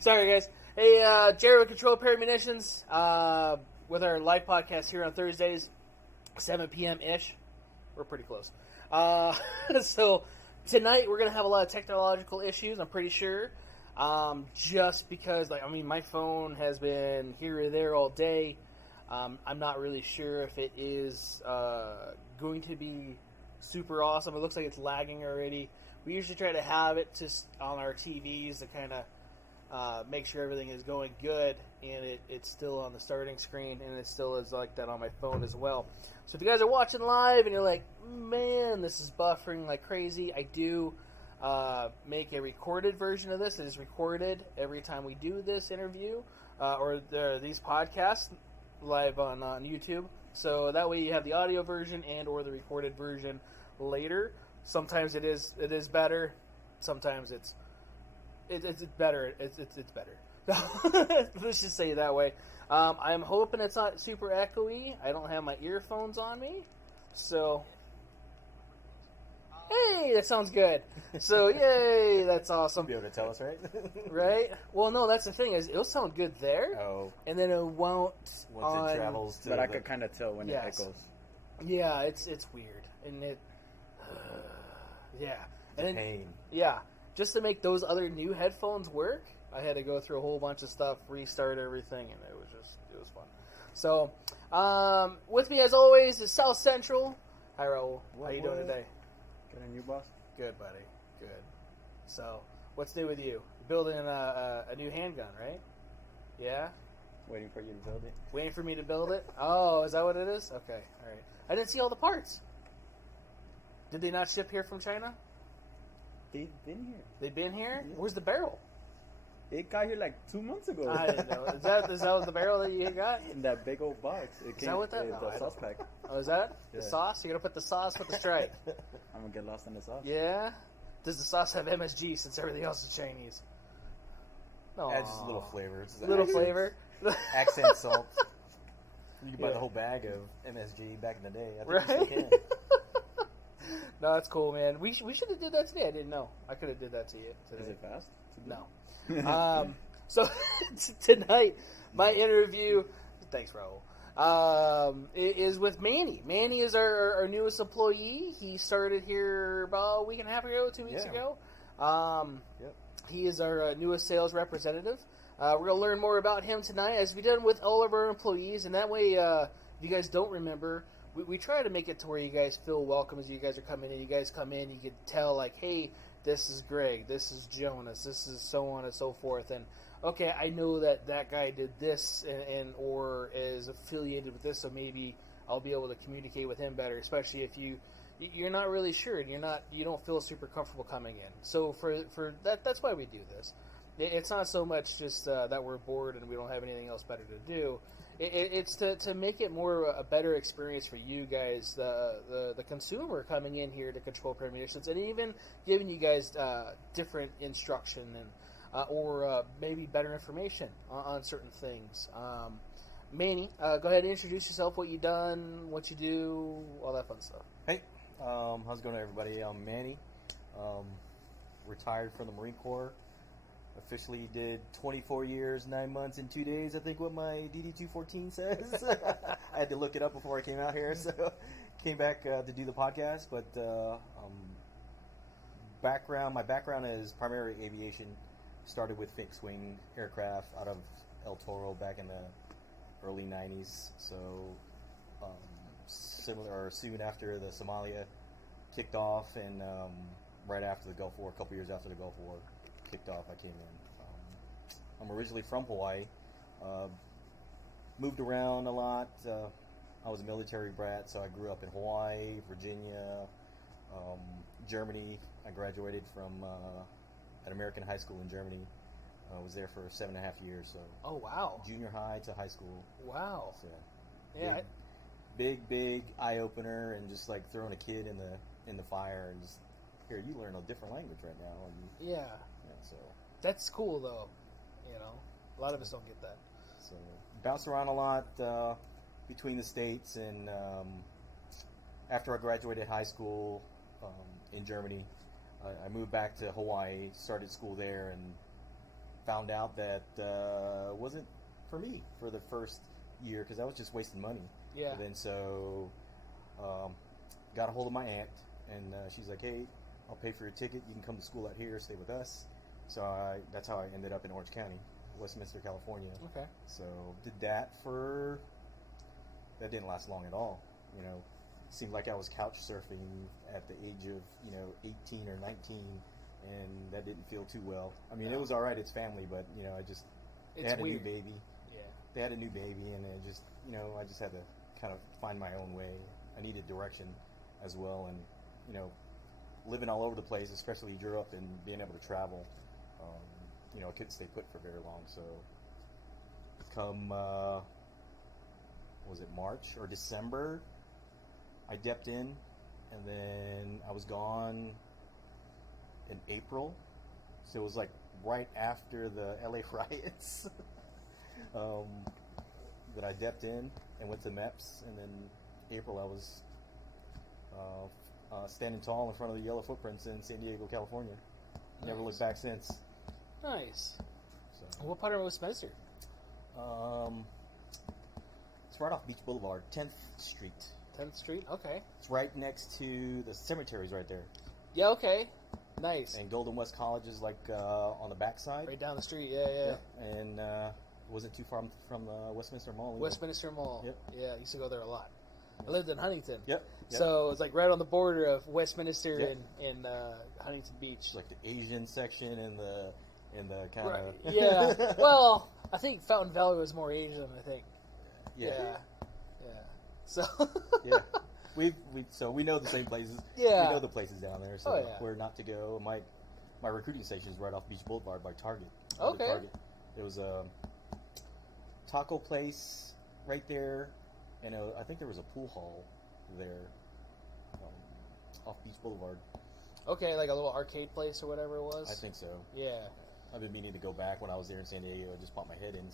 Sorry, guys. Hey, Jerry with Controlled Pair Munitions with our live podcast here on Thursdays, 7 p.m.-ish. We're pretty close. So tonight we're going to have a lot of technological issues, I'm pretty sure. Just because, my phone has been here or there all day. I'm not really sure if it is going to be super awesome. It looks like it's lagging already. We usually try to have it just on our TVs to kind of make sure everything is going good, and it's still on the starting screen, and it still is like that on my phone as well. So if you guys are watching live and you're like, man, this is buffering like crazy, I do make a recorded version of this. It is recorded every time we do this interview or these podcasts live on YouTube. So that way you have the audio version and or the recorded version later. Sometimes it is better. Sometimes it's better. It's better. Let's just say it that way. I'm hoping it's not super echoey. I don't have my earphones on me, so hey, that sounds good. So yay, that's awesome. You'll be able to tell us, right? Right? Well, no, that's the thing is it'll sound good there. Oh. And then it won't once it travels to. But I could kind of tell when it echoes. Yeah, it's weird, and it. Yeah. It's a pain. Yeah. Just to make those other new headphones work, I had to go through a whole bunch of stuff, restart everything, and it was fun. So, with me as always is South Central. Hi, Raul. How you doing today? Good on you, boss? Good, buddy. Good. So, what's new with you? You're building a new handgun, right? Yeah? Waiting for you to build it. Waiting for me to build it? Oh, is that what it is? Okay, all right. I didn't see all the parts. Did they not ship here from China? They've been here. They've been here? Yeah. Where's the barrel? It got here like 2 months ago. I didn't know. Is that the barrel that you got? In that big old box. Is that what that? No, the sauce pack. Oh, is that? Yeah. The sauce? You're going to put the sauce with the stripe? I'm going to get lost in the sauce. Yeah? Does the sauce have MSG since everything else is Chinese? No. Adds just a little flavor. It's little flavor? Accent salt. You can buy the whole bag of MSG back in the day. I think you still can. No, that's cool, man. We should have did that today. I didn't know. I could have did that to you today. Is it fast? No. So tonight, my interview. Thanks, Raul. Is with Manny. Manny is our newest employee. He started here about a week and a half ago, 2 weeks ago. Yep. He is our newest sales representative. We're going to learn more about him tonight, as we've done with all of our employees. And that way, if you guys don't remember, we try to make it to where you guys feel welcome as you guys are coming in. You guys come in, you can tell, like, hey, this is Greg, this is Jonas, this is so on and so forth. And, okay, I know that guy did this and or is affiliated with this, so maybe I'll be able to communicate with him better, especially if you're not really sure and you don't feel super comfortable coming in. So for that's why we do this. It's not so much just that we're bored and we don't have anything else better to do. It's to make it more a better experience for you guys, the consumer coming in here to Controlled Pair Munitions, and even giving you guys different instruction and or maybe better information on certain things. Manny, go ahead and introduce yourself, what you done, what you do, all that fun stuff. Hey, how's it going, everybody? I'm Manny. Retired from the Marine Corps. Officially did 24 years, 9 months, and 2 days, I think what my DD-214 says. I had to look it up before I came out here, so came back to do the podcast. But my background is primarily aviation. Started with fixed wing aircraft out of El Toro back in the early 90s. So soon after the Somalia kicked off, and right after the Gulf War, a couple years after the Gulf War kicked off, I came in. I'm originally from Hawaii. Moved around a lot. I was a military brat, so I grew up in Hawaii, Virginia, Germany. I graduated from an American high school in Germany. I was there for 7.5 years. So. Oh wow! Junior high to high school. Wow. So, yeah. Big eye opener, and just like throwing a kid in the fire, and just here you learn a different language right now. And, yeah. So that's cool though. You know, a lot of us don't get that. So bounced around a lot between the states, and after I graduated high school in Germany, I moved back to Hawaii, started school there, and found out that it wasn't for me for the first year because I was just wasting money. Yeah. And then so got a hold of my aunt, and she's like, "Hey, I'll pay for your ticket. You can come to school out here, stay with us." So that's how I ended up in Orange County, Westminster, California. Okay. So did that for. That didn't last long at all. You know, seemed like I was couch surfing at the age of 18 or 19, and that didn't feel too well. I mean, No. it was all right. It's family, but they had a new baby. Yeah. They had a new baby, and it just I just had to kind of find my own way. I needed direction as well, and living all over the place, especially Europe, and being able to travel. I couldn't stay put for very long, so come was it March or December, I dipped in, and then I was gone in April, so it was like right after the LA riots that I dipped in and went to MEPS, and then April I was standing tall in front of the yellow footprints in San Diego, California. Never Nice. looked back since. Nice. So, What part of Westminster? it's right off Beach Boulevard, 10th Street. 10th Street? Okay. It's right next to the cemeteries right there. Yeah, okay. Nice. And Golden West College is like on the backside. Right down the street, yeah. And wasn't too far from Westminster Mall. either. Westminster Mall. Yep. Yeah, I used to go there a lot. Yep. I lived in Huntington. Yep. So it's like right on the border of Westminster Yep. and Huntington Beach. It's like the Asian section and the kind Right. of Yeah. Well, I think Fountain Valley was more Asian, I think. yeah. So Yeah. We know the same places. Yeah. We know the places down there, so Oh, yeah. where not to go. My recruiting station is right off Beach Boulevard by Target. Okay. Target. There was a taco place right there, and I think there was a pool hall there off Beach Boulevard. okay, like a little arcade place or whatever it was. I think so. Yeah. I've been meaning to go back when I was there in San Diego. I just popped my head in,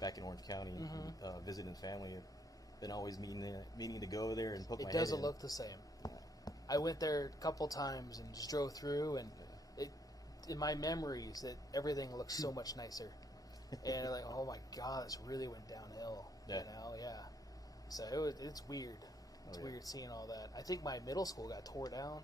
back in Orange County, Mhm. visiting family. I've been always meaning to go there and poke my It head doesn't in. look the same. I went there a couple times and just drove through, and in my memories that everything looks so much nicer. And like, oh my god, this really went downhill. Yeah. Yeah. So it's weird. It's Oh, yeah. weird seeing all that. I think my middle school got tore down.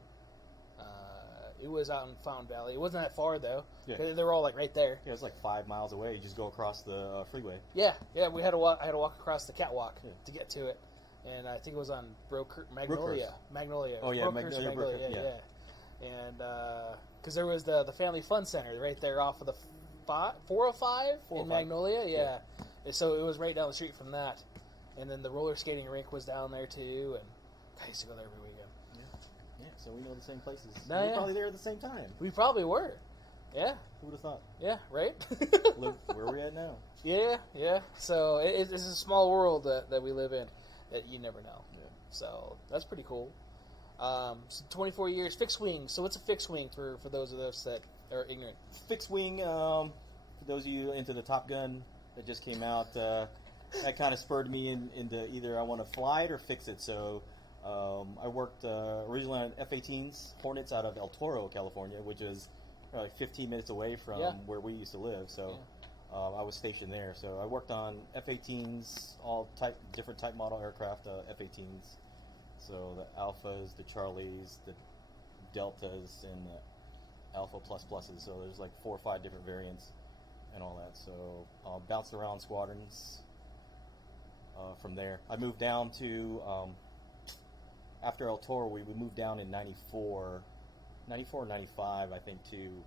It was out in Fountain Valley. It wasn't that far though. Yeah. They were all like right there. Yeah, it's like 5 miles away. You just go across the freeway. Yeah. We had to walk. I had to walk across the catwalk Yeah. to get to it, and I think it was on Magnolia. Magnolia. Oh, yeah, Brookhurst, Magnolia, yeah. And because there was the Family Fun Center right there off of the 405 in 405. Magnolia, yeah. And so it was right down the street from that, and then the roller skating rink was down there too, and I used to go there every weekend. Yeah, so we know the same places. No, We're yeah. probably there at the same time. We probably were. Yeah. Who would have thought? Yeah. Right. Where are we at now? Yeah. So it's a small world that we live in that you never know. Yeah. So that's pretty cool. So 24 years fixed wing. So what's a fixed wing for those of us that are ignorant? Fixed wing, for those of you into the Top Gun that just came out, that kind of spurred me into either I want to fly it or fix it. So I worked originally on F-18s, Hornets out of El Toro, California, which is like 15 minutes away from Yeah. where we used to live. So I was stationed there. So I worked on F-18s, all different type model aircraft, F-18s. So the Alphas, the Charlies, the Deltas, and the Alpha Plus Pluses. So there's like 4 or 5 different variants and all that. So bounced around squadrons from there. I moved down to, after El Toro, we moved down in 94 or 95, I think, to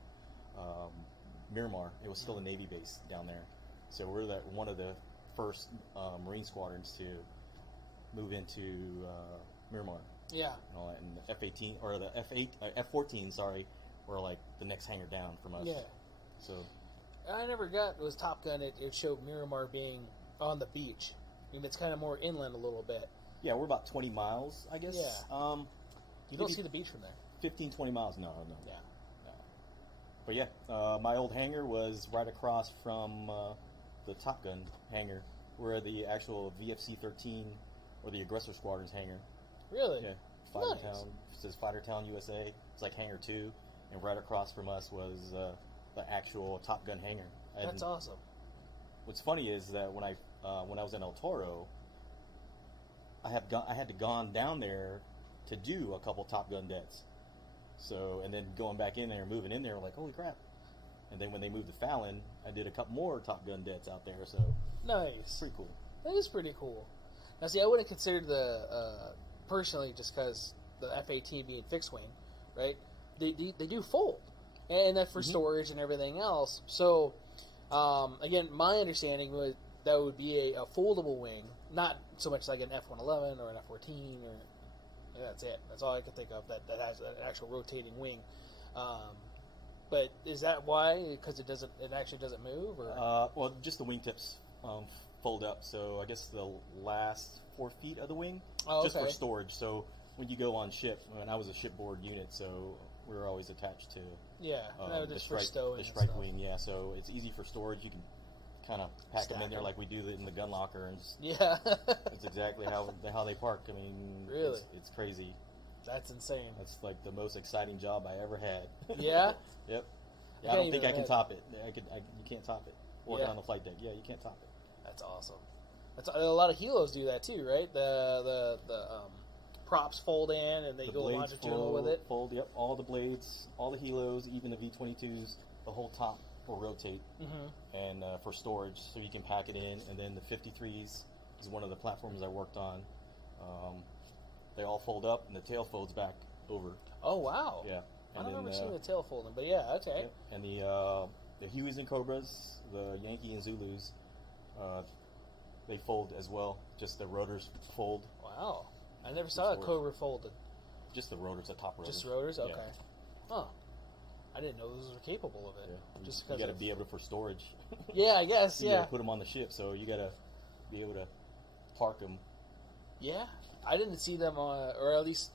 Miramar. It was still a Navy base down there. So we're one of the first Marine squadrons to move into Miramar Yeah. and all that. And the F-18 or the F-14, sorry, were like the next hangar down from us. Yeah. So I never got it was Top Gun. It showed Miramar being on the beach. I mean, it's kind of more inland a little bit. yeah, we're about 20 miles, I guess. Yeah. You don't maybe see the beach from there. 15, 20 miles. No. Yeah. But yeah, my old hangar was right across from the Top Gun hangar, where the actual VFC-13 or the Aggressor Squadron's hangar. Really? Yeah, Fighter Nice. Town. It says Fighter Town USA. It's like Hangar 2, and right across from us was the actual Top Gun hangar. That's awesome. What's funny is that when I was in El Toro, I had to gone down there to do a couple Top Gun deaths. So, and then going back in there, moving in there, like, holy crap. And then when they moved to Fallon, I did a couple more Top Gun deaths out there. So nice. Pretty cool. That is pretty cool. Now, see, I wouldn't consider the personally, just because the F-18 being fixed wing, right? They do fold, and that's for storage and everything else. So, again, my understanding was that would be a foldable wing, not so much like an F-111 or an F-14 or that's it. That's all I could think of that has an actual rotating wing. But is that why? Because it actually doesn't move, or well, just the wingtips fold up. So I guess the last 4 feet of the wing, just for storage. So when you go on ship, when I was a shipboard unit, so we were always attached to the strike wing. Yeah, so it's easy for storage. You can kind of pack them in there like we do in the gun locker, and it's exactly how they park. I mean, really, it's crazy. That's insane. That's like the most exciting job I ever had. Yeah. Yep. Yeah, I don't think I can top it. You can't top it. Working on the flight deck. Yeah, you can't top it. That's awesome. A lot of helos do that too, right? The props fold in and they go longitudinal with it. Fold. Yep. All the blades, all the helos, even the V-22s, the whole top will rotate, and for storage, so you can pack it in. And then the 53s is one of the platforms I worked on. They all fold up, and the tail folds back over. Oh wow! Yeah. I don't remember seeing the tail folding, but yeah, okay. Yep. And the Hueys and Cobras, the Yankee and Zulus, they fold as well. Just the rotors fold. Wow, I never saw a Cobra folded. Just the rotors, the top rotors. Just rotors, okay. Yeah. Huh. I didn't know those were capable of it. Yeah. Just you got to be able to for storage. Yeah, I guess. You got to put them on the ship, so you got to be able to park them. Yeah, I didn't see them on, or at least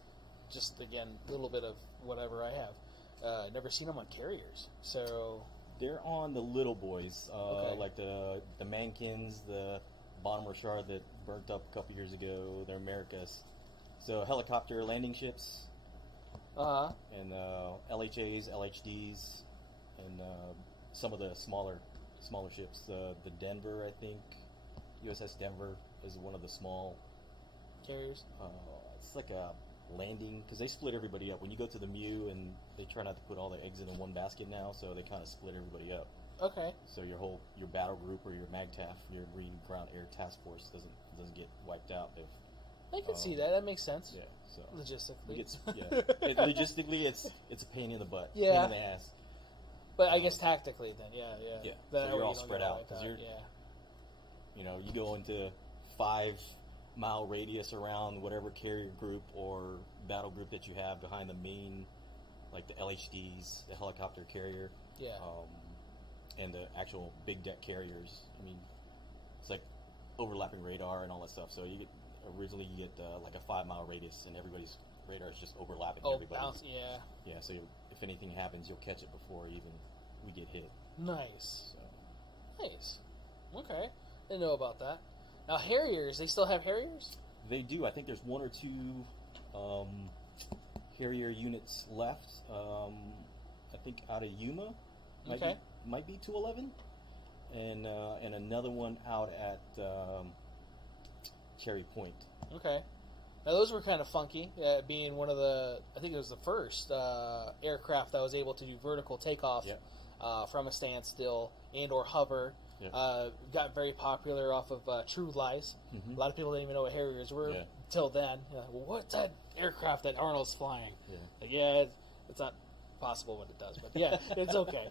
just again a little bit of whatever I have. Never seen them on carriers, so they're on the little boys, like the Mankins, the Bonhomme Richard that burnt up a couple years ago. They're Americas, so helicopter landing ships, and LHAs, LHDs, and some of the smaller ships. The Denver, I think, USS Denver is one of the small carriers. It's like a landing, because they split everybody up. When you go to the MEU, and they try not to put all the eggs in one basket now, so they kind of split everybody up. Okay. So your battle group or your MAGTAF, your Marine Ground Air Task Force doesn't get wiped out. I can see that. That makes sense. Yeah. So logistically, logistically, it's a pain in the butt. Yeah. Pain in the ass. But I guess tactically, then, yeah. Yeah. Then so you're all spread out because you go into 5-mile radius around whatever carrier group or battle group that you have behind the main, like the LHDs, the helicopter carrier, and the actual big deck carriers. I mean, it's like overlapping radar and all that stuff. So originally you get like a 5-mile radius, and everybody's radar is just overlapping everybody. Yeah. Yeah. So if anything happens, you'll catch it before even we get hit. Nice. So. Nice. Okay. Didn't know about that. Now Harriers, they still have Harriers? They do. I think there's 1 or 2 Harrier units left. I think out of Yuma, might be 211, and another one out at Cherry Point. Okay. Now those were kind of funky, being one of the, I think it was the first aircraft that was able to do vertical takeoff from a standstill and or hover. Yeah. Got very popular off of True Lies. A lot of people didn't even know what Harriers were till then. Well, what's that aircraft that Arnold's flying? It's not possible what it does, but it's okay.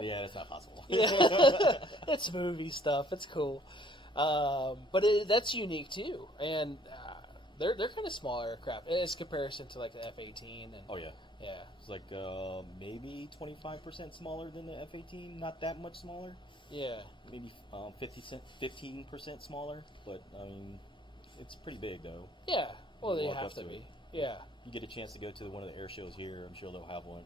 Yeah, it's not possible. It's movie stuff. It's cool, but that's unique too, and they're kind of small aircraft as comparison to like the F-18. And it's like maybe 25% smaller than the F-18. Not that much smaller. Yeah, maybe 15% smaller, but I mean, it's pretty big though. Yeah, well, they have to be. Yeah, you get a chance to go to one of the air shows here. I'm sure they'll have one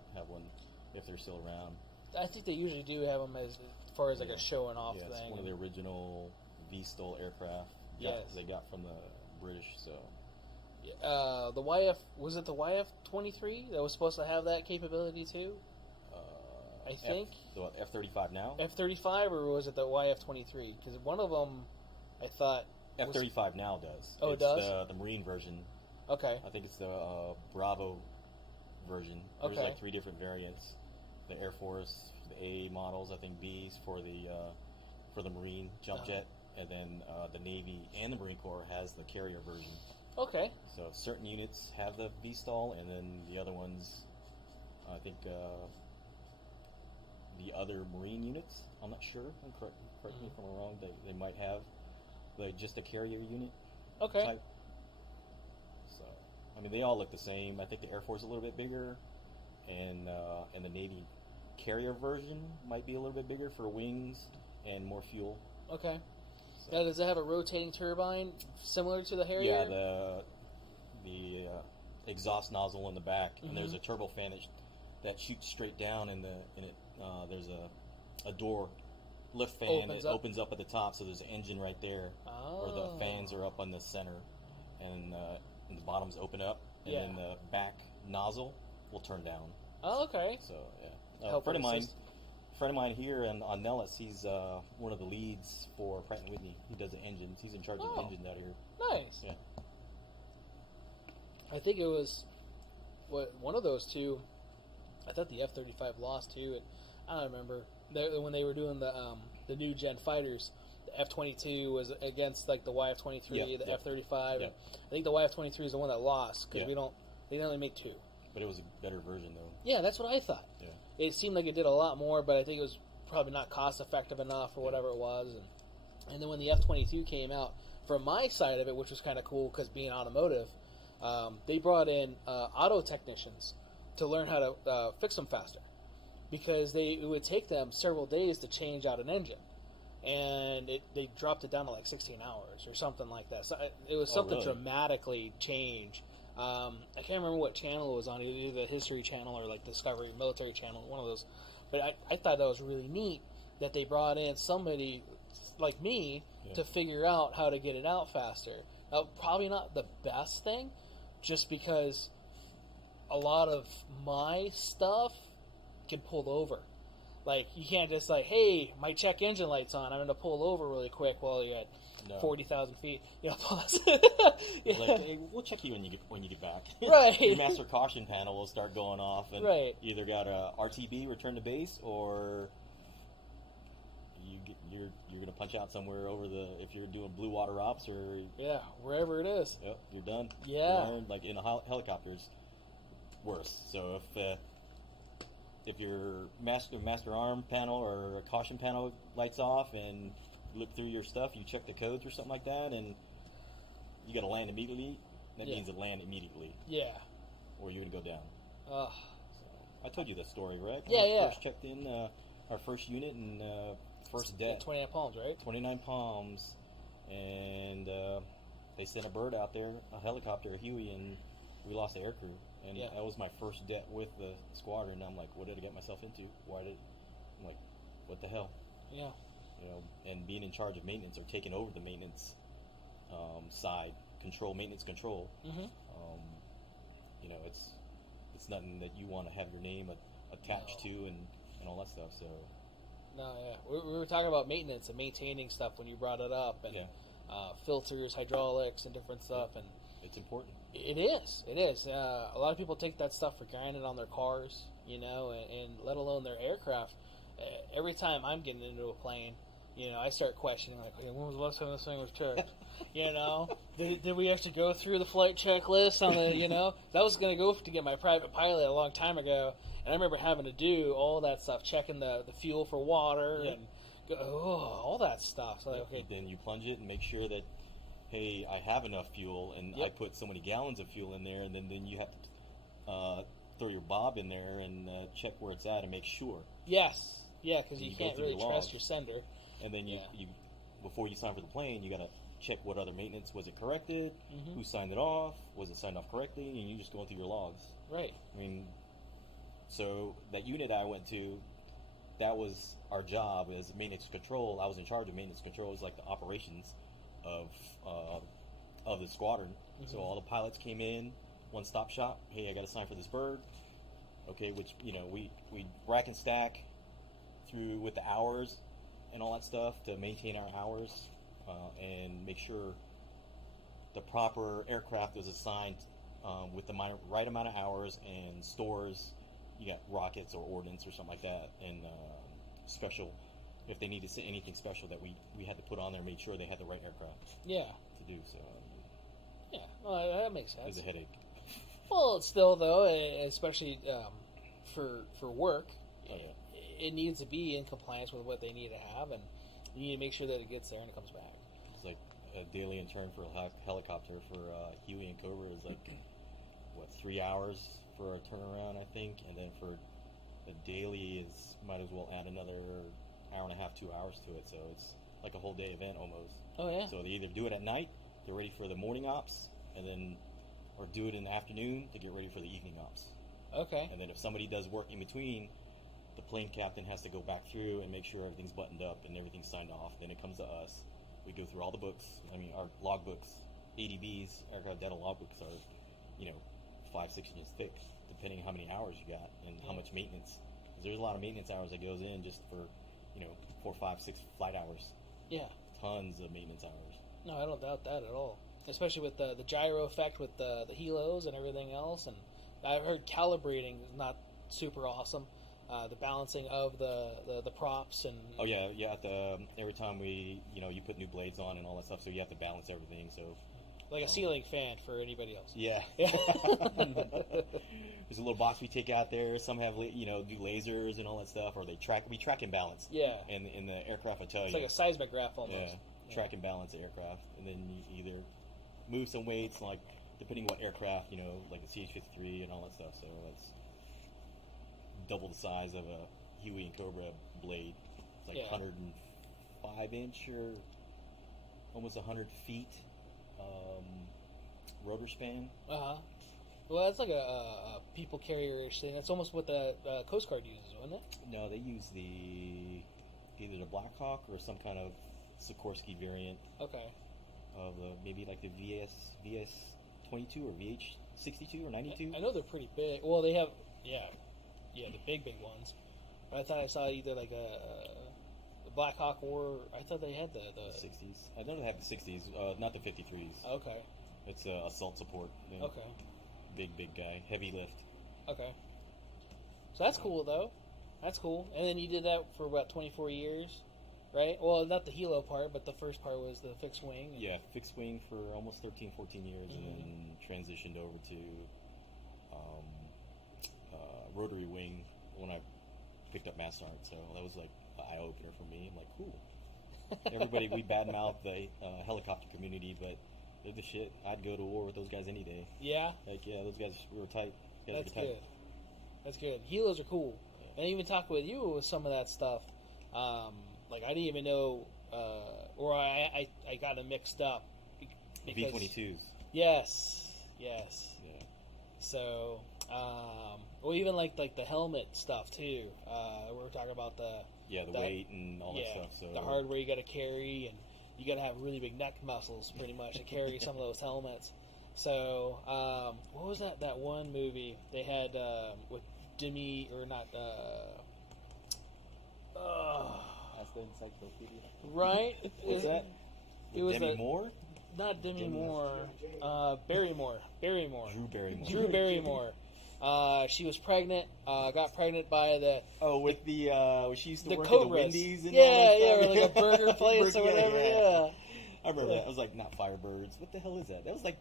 if they're still around. I think they usually do have them as far as like a showing off thing. It's one of the original V-STOL aircraft. They got from the British. So The YF, was it the YF-23 that was supposed to have that capability too? I think. The F-35 now? F-35, or was it the YF-23? Because one of them, I thought... F-35 now does. Oh, it does? The Marine version. Okay. I think it's the Bravo version. There's Okay. like 3 different variants. The Air Force, the A models, I think B's for the Marine jump jet, and then the Navy and the Marine Corps has the carrier version. Okay. So certain units have the V-stall, and then the other ones, I think the other Marine units, I'm not sure, correct me if I'm wrong, they might have just a carrier unit Okay. type. So, I mean, they all look the same. I think the Air Force is a little bit bigger, and the Navy carrier version might be a little bit bigger for wings and more fuel. Okay. So, Now, does it have a rotating turbine similar to the Harrier? yeah, the exhaust nozzle in the back, and there's a turbofan that shoots straight down, and there's a door lift fan that opens up at the top, so there's an engine right there, where the fans are up on the center, and the bottoms open up, and then the back nozzle will turn down. Oh, okay. So yeah, a friend of mine here on Nellis, he's one of the leads for Pratt & Whitney. He does the engines. He's in charge of the engines out here. Nice. Yeah. I think it was one of those two. I thought the F-35 lost too. And I don't remember when they were doing the new gen fighters. The F-22 was against like the YF-23, the F-35. Yeah. I think the YF-23 is the one that lost because they didn't only make 2. But it was a better version though. Yeah, that's what I thought. Yeah. It seemed like it did a lot more, but I think it was probably not cost effective enough or whatever it was. And then when the F-22 came out, from my side of it, which was kind of cool because being automotive, they brought in auto technicians to learn how to fix them faster, because it would take them several days to change out an engine, and they dropped it down to like 16 hours or something like that. So it was something really? dramatically changed. I can't remember what channel it was on, either the History Channel or like Discovery Military Channel, one of those. But I thought that was really neat that they brought in somebody like me to figure out how to get it out faster. Now, probably not the best thing, just because a lot of my stuff can pull over. Like, you can't just like, hey, my check engine light's on, I'm going to pull over really quick while you're at 40,000 feet. You know, yeah. Like, hey, we'll check you when you get back. Right. Your master caution panel will start going off, and you either got a RTB, return to base, or you're going to punch out somewhere if you're doing blue water ops, or wherever it is. Yep, you're done. Yeah. Like in a helicopters, worse. So if your master arm panel or a caution panel lights off, and you look through your stuff, you check the codes or something like that, and you got to land immediately, that means to land immediately. Yeah. Or you're going to go down. So I told you that story, right? Yeah, when we first checked in our first unit and first det. 29 Palms, right? 29 Palms. And they sent a bird out there, a helicopter, a Huey, and we lost the aircrew. And that was my first det with the squadron. And I'm like, what did I get myself into? I'm like, what the hell? Yeah. You know, and being in charge of maintenance or taking over the maintenance side, maintenance control. Mm-hmm. You know, it's nothing that you want to have your name attached to and all that stuff. So. No, yeah. We were talking about maintenance and maintaining stuff when you brought it up, and filters, hydraulics, and different stuff, and it's important. It is. It is. A lot of people take that stuff for granted on their cars, you know, and let alone their aircraft. Every time I'm getting into a plane, you know, I start questioning, like, when was the last time this thing was checked? You know, did we actually go through the flight checklist on the, you know? That was going to go to get my private pilot a long time ago, and I remember having to do all that stuff, checking the fuel for water and all that stuff. So, like, okay. Then you plunge it and make sure that, hey, I have enough fuel, and I put so many gallons of fuel in there, and then you have to throw your bob in there and check where it's at and make sure. Yes. Yeah, because you can't really trust your sender. And then you before you sign for the plane, you got to check what other maintenance, was it corrected, who signed it off, was it signed off correctly, and you just going through your logs. Right. I mean, so that unit I went to, that was our job as maintenance control. I was in charge of maintenance control. It was like the operations of of the squadron. So all the pilots came in, one-stop shop. Hey, I got to sign for this bird. Okay, which we rack and stack through with the hours and all that stuff to maintain our hours and make sure the proper aircraft is assigned with the right amount of hours and stores. You got rockets or ordnance or something like that, and special. If they needed anything special that we had to put on there, make sure they had the right aircraft. Yeah. To do so. Yeah, well, that makes sense. It's a headache. Well, it's still though, especially for work, Oh, yeah. it needs to be in compliance with what they need to have, and you need to make sure that it gets there and it comes back. It's like a daily intern for a helicopter for Huey and Cobra is like 3 hours for a turnaround, I think, and then for the daily is might as well add another hour and a half, 2 hours to it. So it's like a whole day event almost. Oh yeah. So they either do it at night, they're ready for the morning ops, and then or do it in the afternoon to get ready for the evening ops. Okay. And then if somebody does work in between, the plane captain has to go back through and make sure everything's buttoned up and everything's signed off. Then it comes to us. We go through all the books. I mean, our log books, ADBs, aircraft data log books are, 5-6 inches thick, depending on how many hours you got and how much maintenance. 'Cause there's a lot of maintenance hours that goes in just for, 4, 5, 6 flight hours. Yeah. Tons of maintenance hours. No, I don't doubt that at all. Especially with the gyro effect with the helos and everything else, and I've heard calibrating is not super awesome. The balancing of the props and Oh yeah. Every time you put new blades on and all that stuff, so you have to balance everything. So like a ceiling fan for anybody else. yeah. There's a little box we take out there. Some have do lasers and all that stuff, or we track and balance. Yeah. And in the aircraft, I tell It's you, like a seismograph almost. Yeah. Track and balance the aircraft, and then you either move some weights, like depending what aircraft, like the CH-53 and all that stuff. So it's double the size of a Huey and Cobra blade. It's like 105 inch or almost 100 feet rotor span. Well, that's like a people carrier-ish thing. That's almost what the Coast Guard uses, wasn't it? No, they use either the Black Hawk or some kind of Sikorsky variant. Okay. Of maybe like the VS 22 or VH 62 or 92. I know they're pretty big. Well, they have the big ones. But I thought I saw either like the Black Hawk or I thought they had the 60s. I know they have the 60s, not the 53s. Okay. It's assault support. Okay. Big guy, heavy lift. Okay. So that's cool though. That's cool. And then you did that for about 24 years, right? Well, not the helo part, but the first part was the fixed wing. Yeah, fixed wing for almost 13, 14 years, and then transitioned over to rotary wing when I picked up Master Art. So that was like an eye opener for me. I'm like, cool. Everybody, we badmouth the helicopter community, but they're the shit. I'd go to war with those guys any day. Yeah? Like, yeah, those guys were tight. That's good. That's good. Helos are cool. And even talking with you with some of that stuff, like I didn't even know, or I got them mixed up. V-22s. Yes. Yeah. So, well, even like the helmet stuff too. We were talking about the weight and all that stuff. So the hardware you got to carry, and you got to have really big neck muscles, pretty much, to carry some of those helmets. So, what was that one movie they had with Demi or not? That's the encyclopedia. Right? What's that? It was Demi Moore? Not Demi Moore. Barrymore. Drew Barrymore. She was pregnant. Got pregnant by the with the she used to the work Cobras. at the Wendy's and or all that like a burger place or whatever. Yeah. I remember that. I was like, not Firebirds. What the hell is that? That was like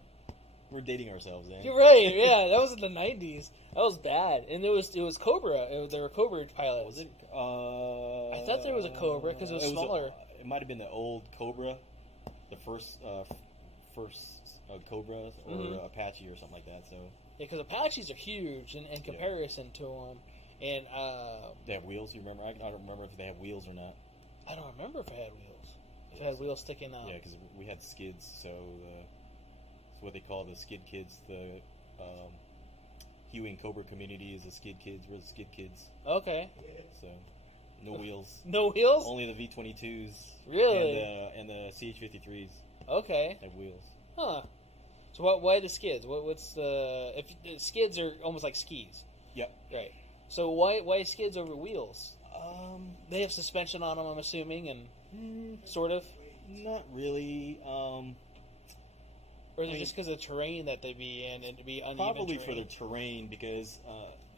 we're dating ourselves, eh? You're right. Yeah, that was in the '90s. That was bad, and it was Cobra. They were Cobra pilots. Was it? I thought there was a Cobra because it was smaller. It might have been the old Cobra, the first Cobra or Apache or something like that. So yeah, because Apaches are huge in comparison to them, and they have wheels. You remember? I don't remember if they have wheels or not. I don't remember if it had wheels. If it had wheels sticking out. Yeah, because we had skids, so it's what they call the skid kids. The Huey and Cobra community is the skid kids. We're the skid kids. Okay. So no wheels. No wheels? Only the V-22s. Really? And the CH-53s. Okay. Have wheels. Huh. So why the skids? What's the skids are almost like skis? Yep. Right. So why skids over wheels? They have suspension on them, I'm assuming, and sort of. Not really. Or is it just because of the terrain that they be in and to be uneven Probably terrain? for the terrain because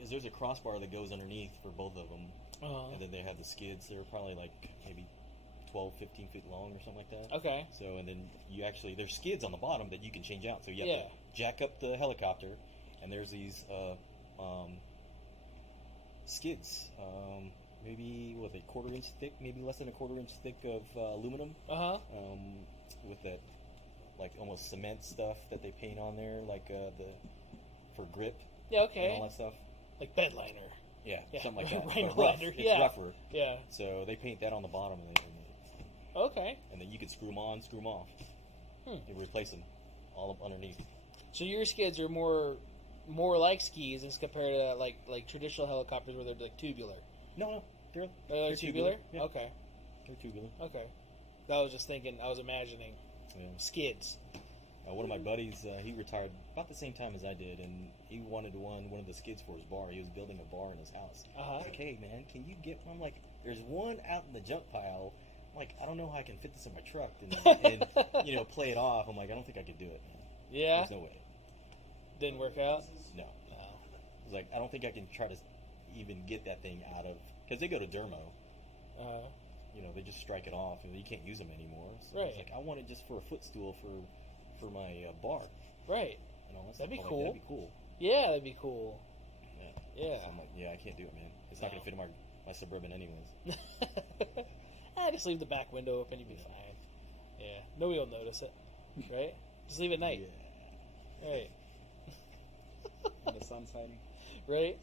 there's a crossbar that goes underneath for both of them. And then they have the skids. They're probably like maybe 12, 15 feet long or something like that. Okay. So, and then there's skids on the bottom that you can change out. So you have to jack up the helicopter, and there's these skids. Maybe, quarter-inch thick, maybe less than a quarter-inch thick of aluminum. With that, like, almost cement stuff that they paint on there, like, for grip. Yeah, okay. And all that stuff. Like bed liner. Yeah, something like that. Rhino But rough. liner, It's rougher. Yeah. So they paint that on the bottom. Okay. And then you can screw them on, screw them off. You replace them all up underneath. So your skids are more like skis as compared to like traditional helicopters where they're like tubular. No, they're tubular. Yeah. Okay. They're tubular. Okay. I was just thinking. I was imagining skids. One of my buddies, he retired about the same time as I did, and he wanted one of the skids for his bar. He was building a bar in his house. Like, hey man, can you get one? I'm like, there's one out in the junk pile. I'm like, I don't know how I can fit this in my truck and play it off. I'm like, I don't think I could do it, man. Yeah. There's no way. Didn't work out? No. I was like, I don't think I can try to even get that thing out of, because they go to dermo. They just strike it off, and you can't use them anymore. So right. It's like, I want it just for a footstool for my bar. Right. That'd be cool. That'd be cool. Yeah, that'd be cool. Yeah. So I'm like, I can't do it, man. It's not going to fit in my Suburban anyways. Just leave the back window open, you'd be fine. Yeah. Nobody will notice it. Right? Just leave it at night. Yeah. Right. And the sun's shining. Right?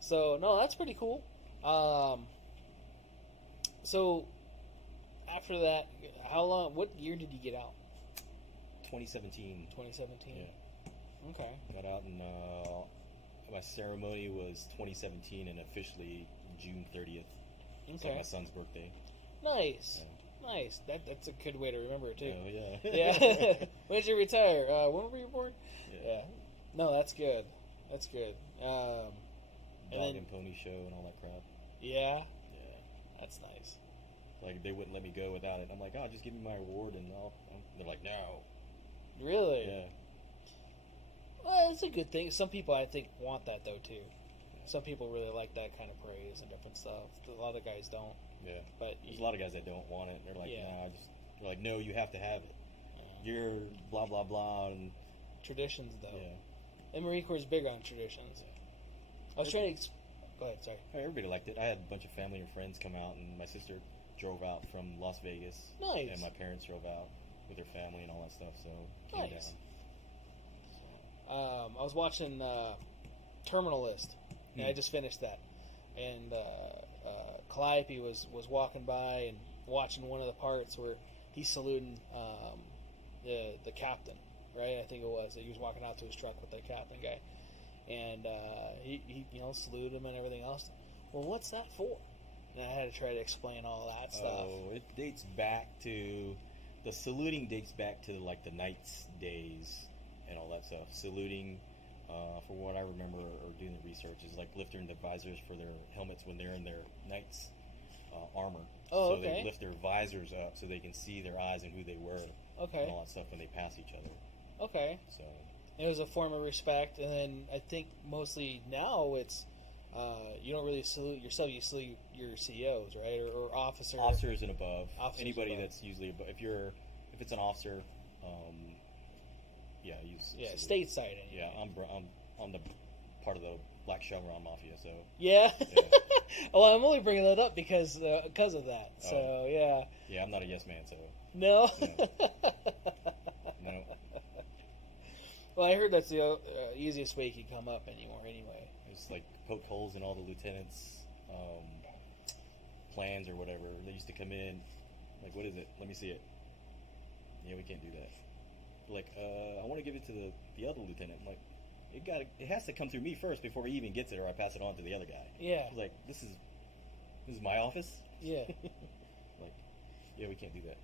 So, no, that's pretty cool. So, after that, what year did you get out? 2017. 2017? Yeah. Okay. Got out and my ceremony was 2017 and officially June 30th. It's like my son's birthday. Nice. Yeah. Nice. That's a good way to remember it, too. Oh, yeah. Yeah. When did you retire? When were you born? Yeah. No, that's good. That's good. Dog and pony show and all that crap. Yeah? Yeah. That's nice. Like, they wouldn't let me go without it. I'm like, just give me my award and they're like, no. Really? Yeah. Well, it's a good thing. Some people, I think, want that, though, too. Some people really like that kind of praise and different stuff. A lot of guys don't. Yeah. But there's a lot of guys that don't want it. They're like, yeah. They're like, no, you have to have it. You're blah, blah, blah. And traditions, though. Yeah. And Marine Corps is big on traditions. Yeah. I was trying to... Go ahead, sorry. Everybody liked it. I had a bunch of family and friends come out, and my sister drove out from Las Vegas. Nice. And my parents drove out with their family and all that stuff, so came down. I was watching Terminal List, and I just finished that. And Calliope was walking by and watching one of the parts where he's saluting the captain, right? I think it was. He was walking out to his truck with the captain guy. And he saluted him and everything else. Well, what's that for? And I had to try to explain all that stuff. Oh, it dates back to... The saluting dates back to, like, the Knights days and all that stuff. Saluting, for what I remember or doing the research, is like lifting the visors for their helmets when they're in their Knights armor. Oh, so okay. they lift their visors up so they can see their eyes and who they were. Okay. And all that stuff when they pass each other. Okay. So... It was a form of respect, and then I think mostly now it's you don't really salute yourself; you salute your CEOs, right, or officers. Officers and above. Officers Anybody above. that's usually above. If it's an officer, you salute. Stateside. Anyway. Yeah, I'm on the part of the Black Chevron Mafia, so. Yeah. Yeah. Well, I'm only bringing that up because of that. So yeah. Yeah, I'm not a yes man, so. No. No. Well, I heard that's the easiest way you can come up anyway. It's like poke holes in all the lieutenants' plans or whatever. They used to come in, like, what is it? Let me see it. Yeah, we can't do that. Like, I want to give it to the other lieutenant. I'm like, it has to come through me first before he even gets it, or I pass it on to the other guy. Yeah. It's like, this is my office? Yeah. Like, yeah, we can't do that.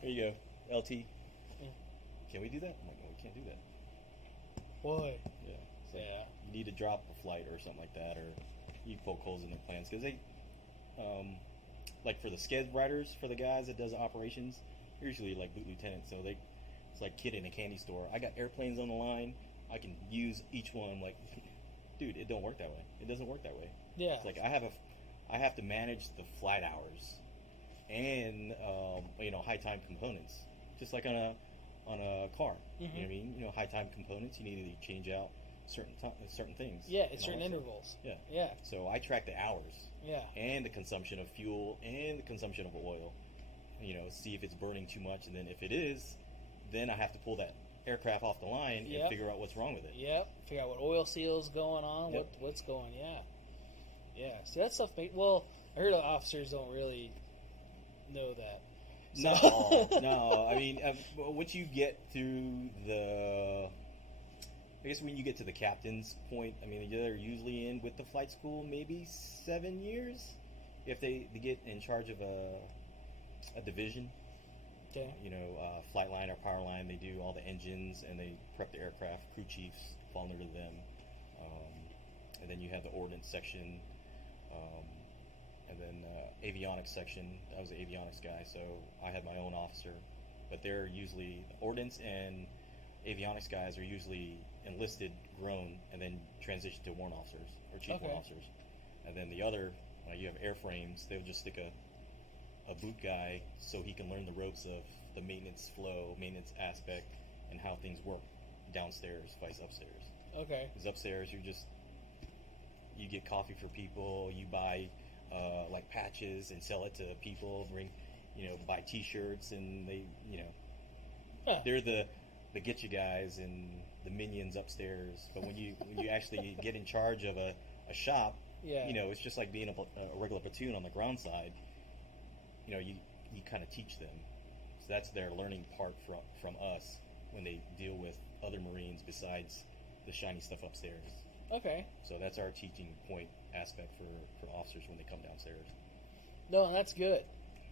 There you go, LT. Yeah. can we do that? I'm like, no, we can't do that. Why? Yeah. So Yeah. you need to drop a flight or something like that, or you poke holes in their plans because they, like for the sked riders, for the guys that does operations, they're usually like boot lieutenants, so it's like kid in a candy store. I got airplanes on the line. I can use each one. Like, dude, it don't work that way. It doesn't work that way. Yeah. It's like I have to manage the flight hours and high time components, just like on a car. You know what I mean? High time components. You need to change out certain things. Yeah, at certain intervals. Yeah. Yeah. So I track the hours. Yeah. And the consumption of fuel and the consumption of oil. See if it's burning too much, and then if it is, then I have to pull that aircraft off the line and figure out what's wrong with it. Yep. Figure out what oil seal's going on. Yep. What's going. Yeah. Yeah. See, that stuff. Well, I heard officers don't really know that. So. No. I mean, once you get through I guess when you get to the captain's point, I mean, they're usually in with the flight school maybe 7 years if they get in charge of a division. Okay. Flight line or power line, they do all the engines and they prep the aircraft. Crew chiefs fall under them, and then you have the ordnance section, and then avionics section. I was an avionics guy, so I had my own officer, but they're usually ordnance and avionics guys are usually enlisted, grown, and then transition to warrant officers or chief warrant officers. And then the other, you have airframes. They'll just stick a boot guy so he can learn the ropes of the maintenance flow, maintenance aspect, and how things work downstairs, vice upstairs. Okay. Because upstairs, you get coffee for people, you buy like patches and sell it to people, buy T-shirts, and they, they're the get you guys and the minions upstairs. But when you actually get in charge of a shop, it's just like being a regular platoon on the ground side. You kind of teach them. So that's their learning part from us when they deal with other Marines besides the shiny stuff upstairs. Okay. So that's our teaching point aspect for officers when they come downstairs. No, that's good.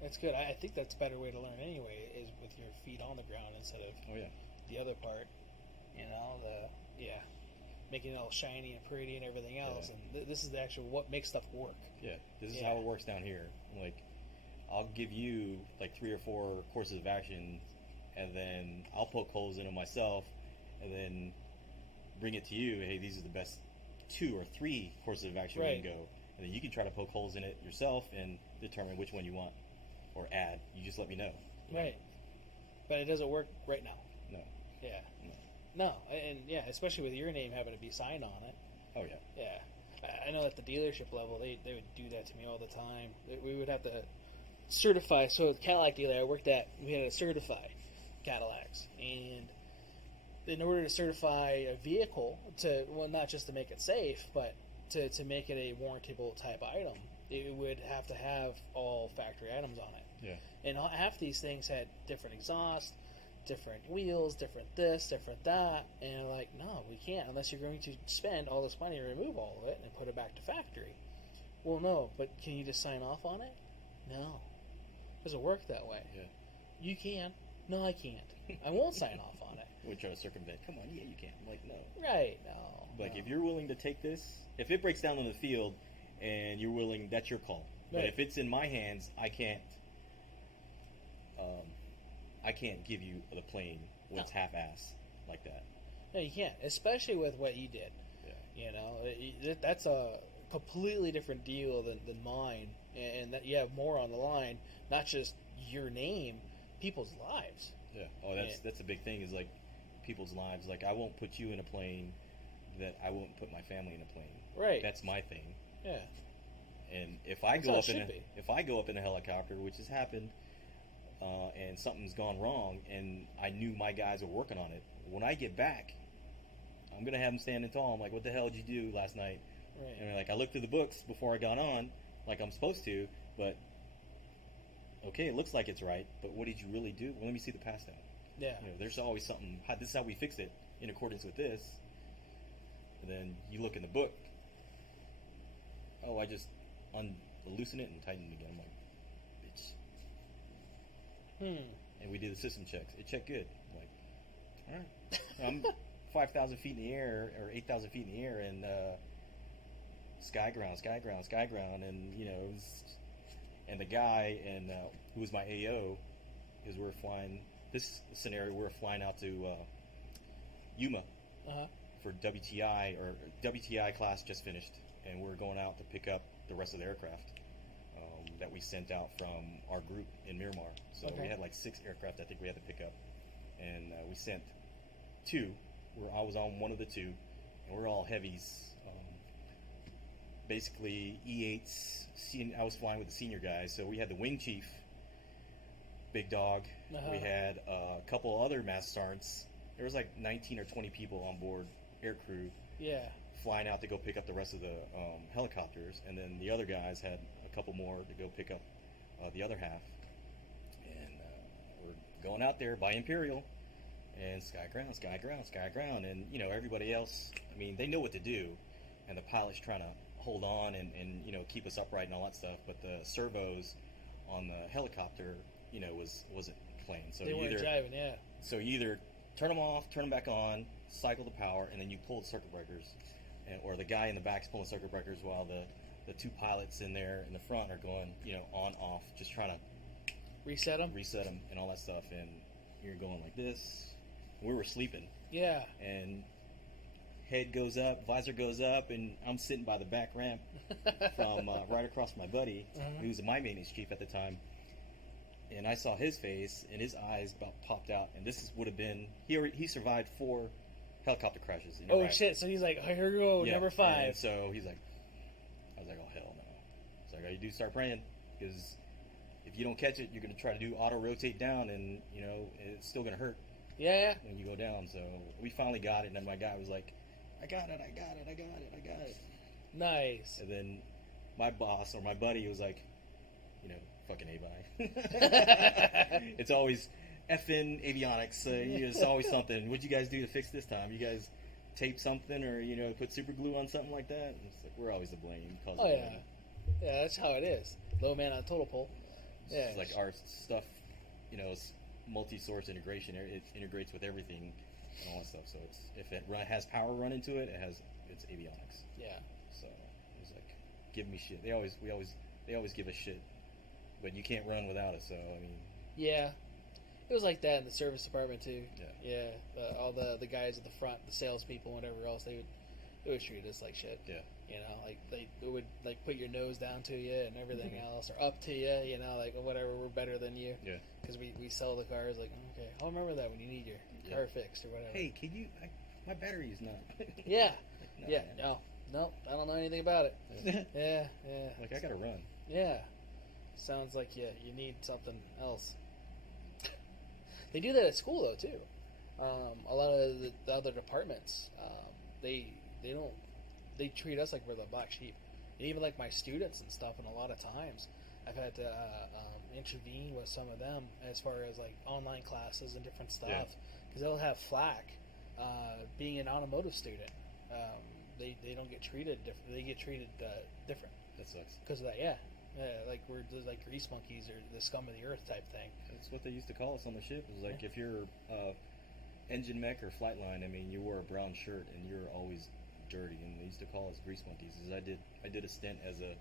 That's good. I think that's a better way to learn anyway, is with your feet on the ground instead of the other part. Making it all shiny and pretty and everything else. And this is the actual what makes stuff work. Yeah, this is how it works down here. Like, I'll give you like 3 or 4 courses of action, and then I'll poke holes in them myself, and then bring it to you. Hey, these are the best 2 or 3 courses of action we can go, and then you can try to poke holes in it yourself and determine which one you want or add. You just let me know. Right, but it doesn't work right now. No. Yeah. No, and especially with your name having to be signed on it. Oh yeah. Yeah, I know at the dealership level they would do that to me all the time. We would have to certify. So at the Cadillac dealer I worked at, we had to certify Cadillacs, and in order to certify a vehicle not just to make it safe, but to make it a warrantable type item, it would have to have all factory items on it. Yeah. And half these things had different exhaust, different wheels, different this, different that, and I'm like, no, we can't unless you're going to spend all this money to remove all of it and put it back to factory. Well, no, but can you just sign off on it? No. It doesn't work that way. Yeah. You can. No, I can't. I won't sign off on it. We try to circumvent. Come on, yeah, you can. I'm like, no. Right, no. Like, if you're willing to take this, if it breaks down on the field and you're willing, that's your call. But if it's in my hands, I can't give you the plane when it's half-ass like that. No, you can't, especially with what you did. Yeah. That's a completely different deal than mine, and that you have more on the line, not just your name, people's lives. Yeah. Oh, that's a big thing, is like people's lives. Like, I won't put you in a plane that I won't put my family in a plane. Right. That's my thing. Yeah. And if I go up in a helicopter, which has happened, and something's gone wrong, and I knew my guys were working on it, when I get back, I'm gonna have them standing tall. I'm like, "What the hell did you do last night?" Right. And like, I looked through the books before I got on, like I'm supposed to, but okay, it looks like it's right, but what did you really do? Well, let me see the pass down. Yeah. There's always something. This is how we fixed it in accordance with this. And then you look in the book. Oh, I just loosen it and tighten it again. I'm like, bitch. And we did the system checks. It checked good. I'm like, All right. I'm 5,000 feet in the air, or 8,000 feet in the air, and sky ground, and and the guy who was my AO, because we were flying this scenario, we were flying out to Yuma for WTI, or WTI class just finished, and we were going out to pick up the rest of the aircraft that we sent out from our group in Miramar. So we had like 6 aircraft I think we had to pick up, and we sent 2. I was on one of the 2, and we're all heavies. Basically E8s. I was flying with the senior guys, so we had the wing chief, big dog. We had a couple other master sergeants. There was like 19 or 20 people on board, air crew. Yeah. Flying out to go pick up the rest of the helicopters, and then the other guys had a couple more to go pick up the other half. And we're going out there by Imperial, and sky ground, and everybody else. I mean, they know what to do, and the pilot's trying to hold on and keep us upright and all that stuff. But the servos on the helicopter, wasn't playing. So they weren't jiving, yeah. So you either turn them off, turn them back on, cycle the power, and then you pull the circuit breakers, or the guy in the back's pulling circuit breakers while the 2 pilots in there in the front are going, on, off, just trying to reset them and all that stuff. And you're going like this. We were sleeping. Yeah. And head goes up, visor goes up, and I'm sitting by the back ramp from right across from my buddy, who was my maintenance chief at the time. And I saw his face, and his eyes about popped out. And would have been he survived 4 helicopter crashes in Iraq. Shit! So he's like, oh, here we go, number 5. And so he's like, I was like, oh hell no. It's like, all you do is start praying, because if you don't catch it, you're going to try to do auto rotate down, and it's still going to hurt. Yeah. When you go down. So we finally got it, and then my guy was like, I got it. Nice. And then my boss, or my buddy, was like, fucking A-by. It's always effing avionics. It's always something. What'd you guys do to fix this time? You guys tape something, or, put super glue on something like that? And it's like, we're always to blame. Oh, yeah. Yeah, that's how it is. Low man on total pole. Yeah. It's like our stuff, it's multi-source integration. It integrates with everything and all that stuff. So if it has power run into it, it's avionics. Yeah. So it was like, give me shit. They always give us shit, but you can't run without it. So I mean. Yeah. It was like that in the service department too. Yeah. Yeah. All the guys at the front, the salespeople, whatever else, they would treat us like shit. Yeah. Like they would like put your nose down to you and everything else, or up to you. Like whatever, we're better than you. Yeah. Because we sell the cars. Like, okay, I'll remember that when you need your car fixed or whatever. Hey, can you? My battery's not. Yeah. Like, yeah. No, I don't know anything about it. Yeah. Like, I gotta run. Yeah. Sounds like you need something else. They do that at school though too. A lot of the other departments, they treat us like we're the black sheep, and even like my students and stuff. And a lot of times, I've had to intervene with some of them as far as like online classes and different stuff, because they'll have flack being an automotive student. They don't get treated different. They get treated different. That sucks. Because of that, yeah. Like we're just like grease monkeys or the scum of the earth type thing. That's what they used to call us on the ship. It was like, if you're engine mech or flightline, I mean, you wore a brown shirt and you're always dirty, and they used to call us grease monkeys. Because I did a stint as a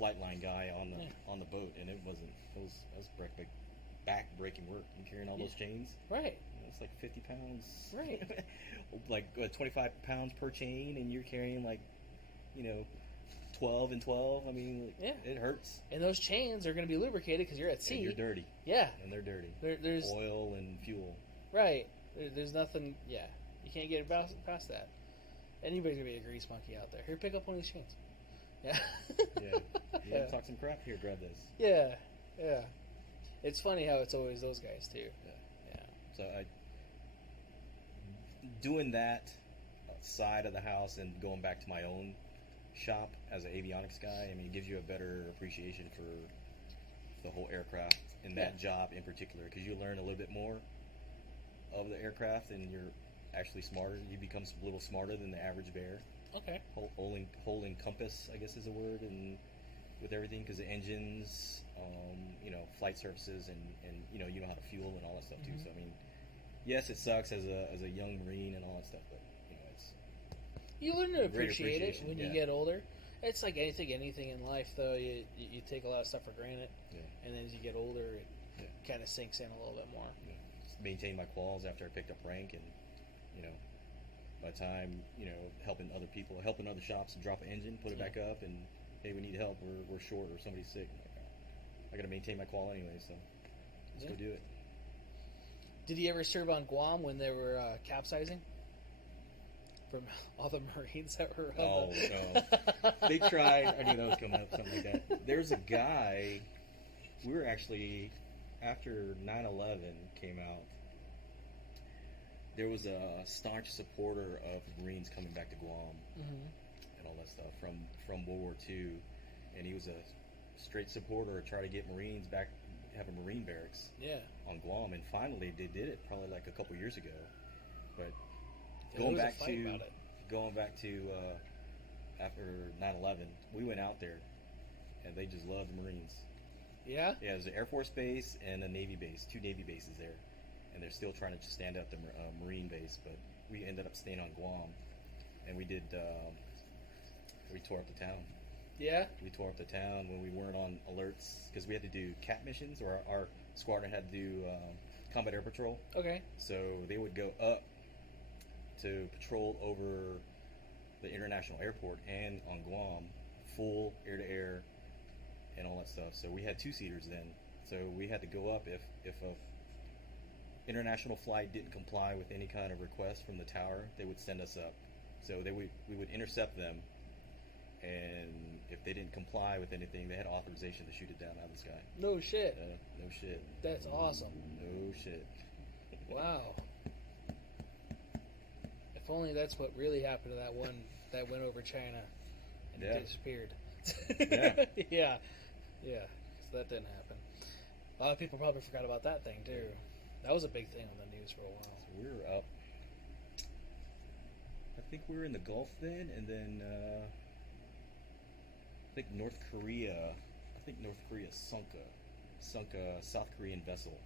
flightline guy on the boat, and it was back breaking work. And carrying all those chains, right? It's like 50 pounds, right? Like 25 pounds per chain, and you're carrying like 12 and 12. I mean, it hurts. And those chains are going to be lubricated because you're at sea. And you're dirty. Yeah. And they're dirty. There's oil and fuel. Right. There's nothing. Yeah. You can't get past that. Anybody's going to be a grease monkey out there. Here, pick up one of these chains. Yeah. Yeah. Talk some crap here. Grab this. Yeah. It's funny how it's always those guys too. Yeah. So doing that side of the house and going back to my own shop as an avionics guy, I mean, it gives you a better appreciation for the whole aircraft and that job in particular, because you learn a little bit more of the aircraft and you're actually smarter. You become a little smarter than the average bear. Okay. Holding compass, I guess is a word, and with everything, because the engines, flight surfaces, and you know how to fuel and all that stuff too. So I mean, yes, it sucks as a young Marine and all that stuff, but it's You learn to Great appreciate it appreciation, when you yeah. get older. It's like anything in life, though. You take a lot of stuff for granted, yeah, and then as you get older, it Yeah. kind of sinks in a little bit more. just maintain my quals after I picked up rank, and by the time helping other people, helping other shops drop an engine, put it back up, and hey, we need help, we're short, or somebody's sick. I'm like, I got to maintain my qual anyway, so let's Yeah. go do it. Did you ever serve on Guam when they were capsizing? From all the Marines that were Oh, no. They tried. I knew that was coming up, something like that. There's a guy, we were actually, after 9/11 came out, there was a staunch supporter of the Marines coming back to Guam and all that stuff from World War II. And he was a straight supporter, trying to get Marines back, having Marine barracks Yeah. on Guam. And finally, they did it probably like a couple years ago. But Yeah, going there was a back fight to about it. after 9/11, we went out there, and they just loved the Marines. Yeah? Yeah, it was an Air Force base and a Navy base, 2 Navy bases there, and they're still trying to stand up the Marine base. But we ended up staying on Guam, and we did. We tore up the town. Yeah? We tore up the town when we weren't on alerts because we had to do CAT missions, or our squadron had to do combat air patrol. Okay. So they would go up to patrol over the international airport and on Guam, full air-to-air and all that stuff. So we had 2-seaters then. So we had to go up if a international flight didn't comply with any kind of request from the tower, they would send us up. So we would intercept them, and if they didn't comply with anything, they had authorization to shoot it down out of the sky. No shit. No shit. That's awesome. No shit. Wow. If only that's what really happened to that one that went over China and Yeah. disappeared. Yeah. Yeah. Yeah. 'Cause that didn't happen. A lot of people probably forgot about that thing too. That was a big thing on the news for a while. So we were up. I think we were in the Gulf then, and then I think North Korea sunk a South Korean vessel.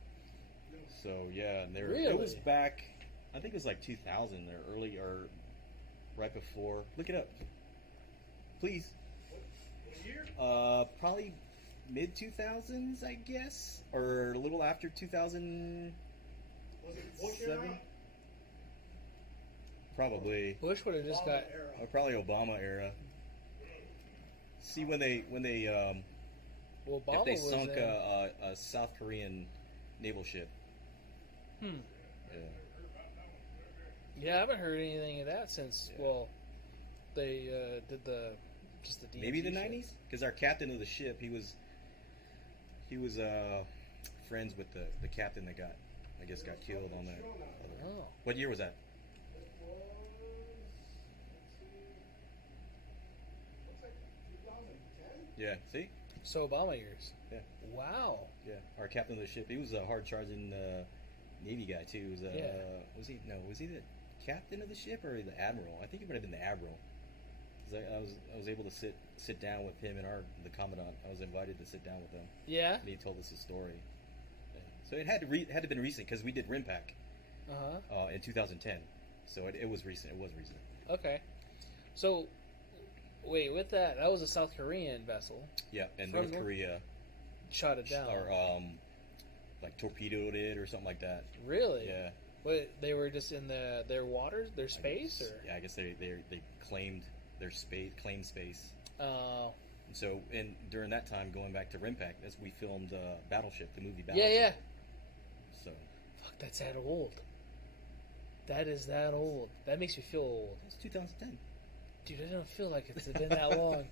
So yeah, and it was Really? back. I think it was like 2000 or early or right before. Look it up, please. What year? Probably mid 2000s, I guess, or a little after 2000. Was it Bush 7? era? Probably. Bush would have just got. Obama era. Probably Obama era. See when they Well, Obama if they was sunk in. a South Korean naval ship. Hmm. Yeah. Yeah, I haven't heard anything of that since. Yeah. Well, they did the DMZ Maybe the shit. 90s, because our captain of the ship, he was friends with the captain that got killed on that. Oh. What year was that? Looks like 2010. Yeah. See. So Obama years. Yeah. Wow. Yeah. Our captain of the ship, he was a hard charging Navy guy too. He was Yeah. Was he the captain of the ship or the admiral? I think he might have been the admiral. 'Cause I was able to sit down with him and the commandant. I was invited to sit down with him, Yeah. and he told us his story. Yeah. So it had to been recent because we did RIMPAC in 2010. So it was recent. It was recent. Okay. So, wait, with that was a South Korean vessel. Yeah, and From North Korea Shot it down. or like torpedoed it or something like that. Really? Yeah. What, they were just in their waters, their space, or? Yeah, I guess they claimed their space, Oh. And so, during that time, going back to RIMPAC, as we filmed Battleship, the movie Yeah, Battleship. yeah. So Fuck, that's that old. That is that old. That makes me feel old. it's 2010. Dude, I don't feel like it's been that long.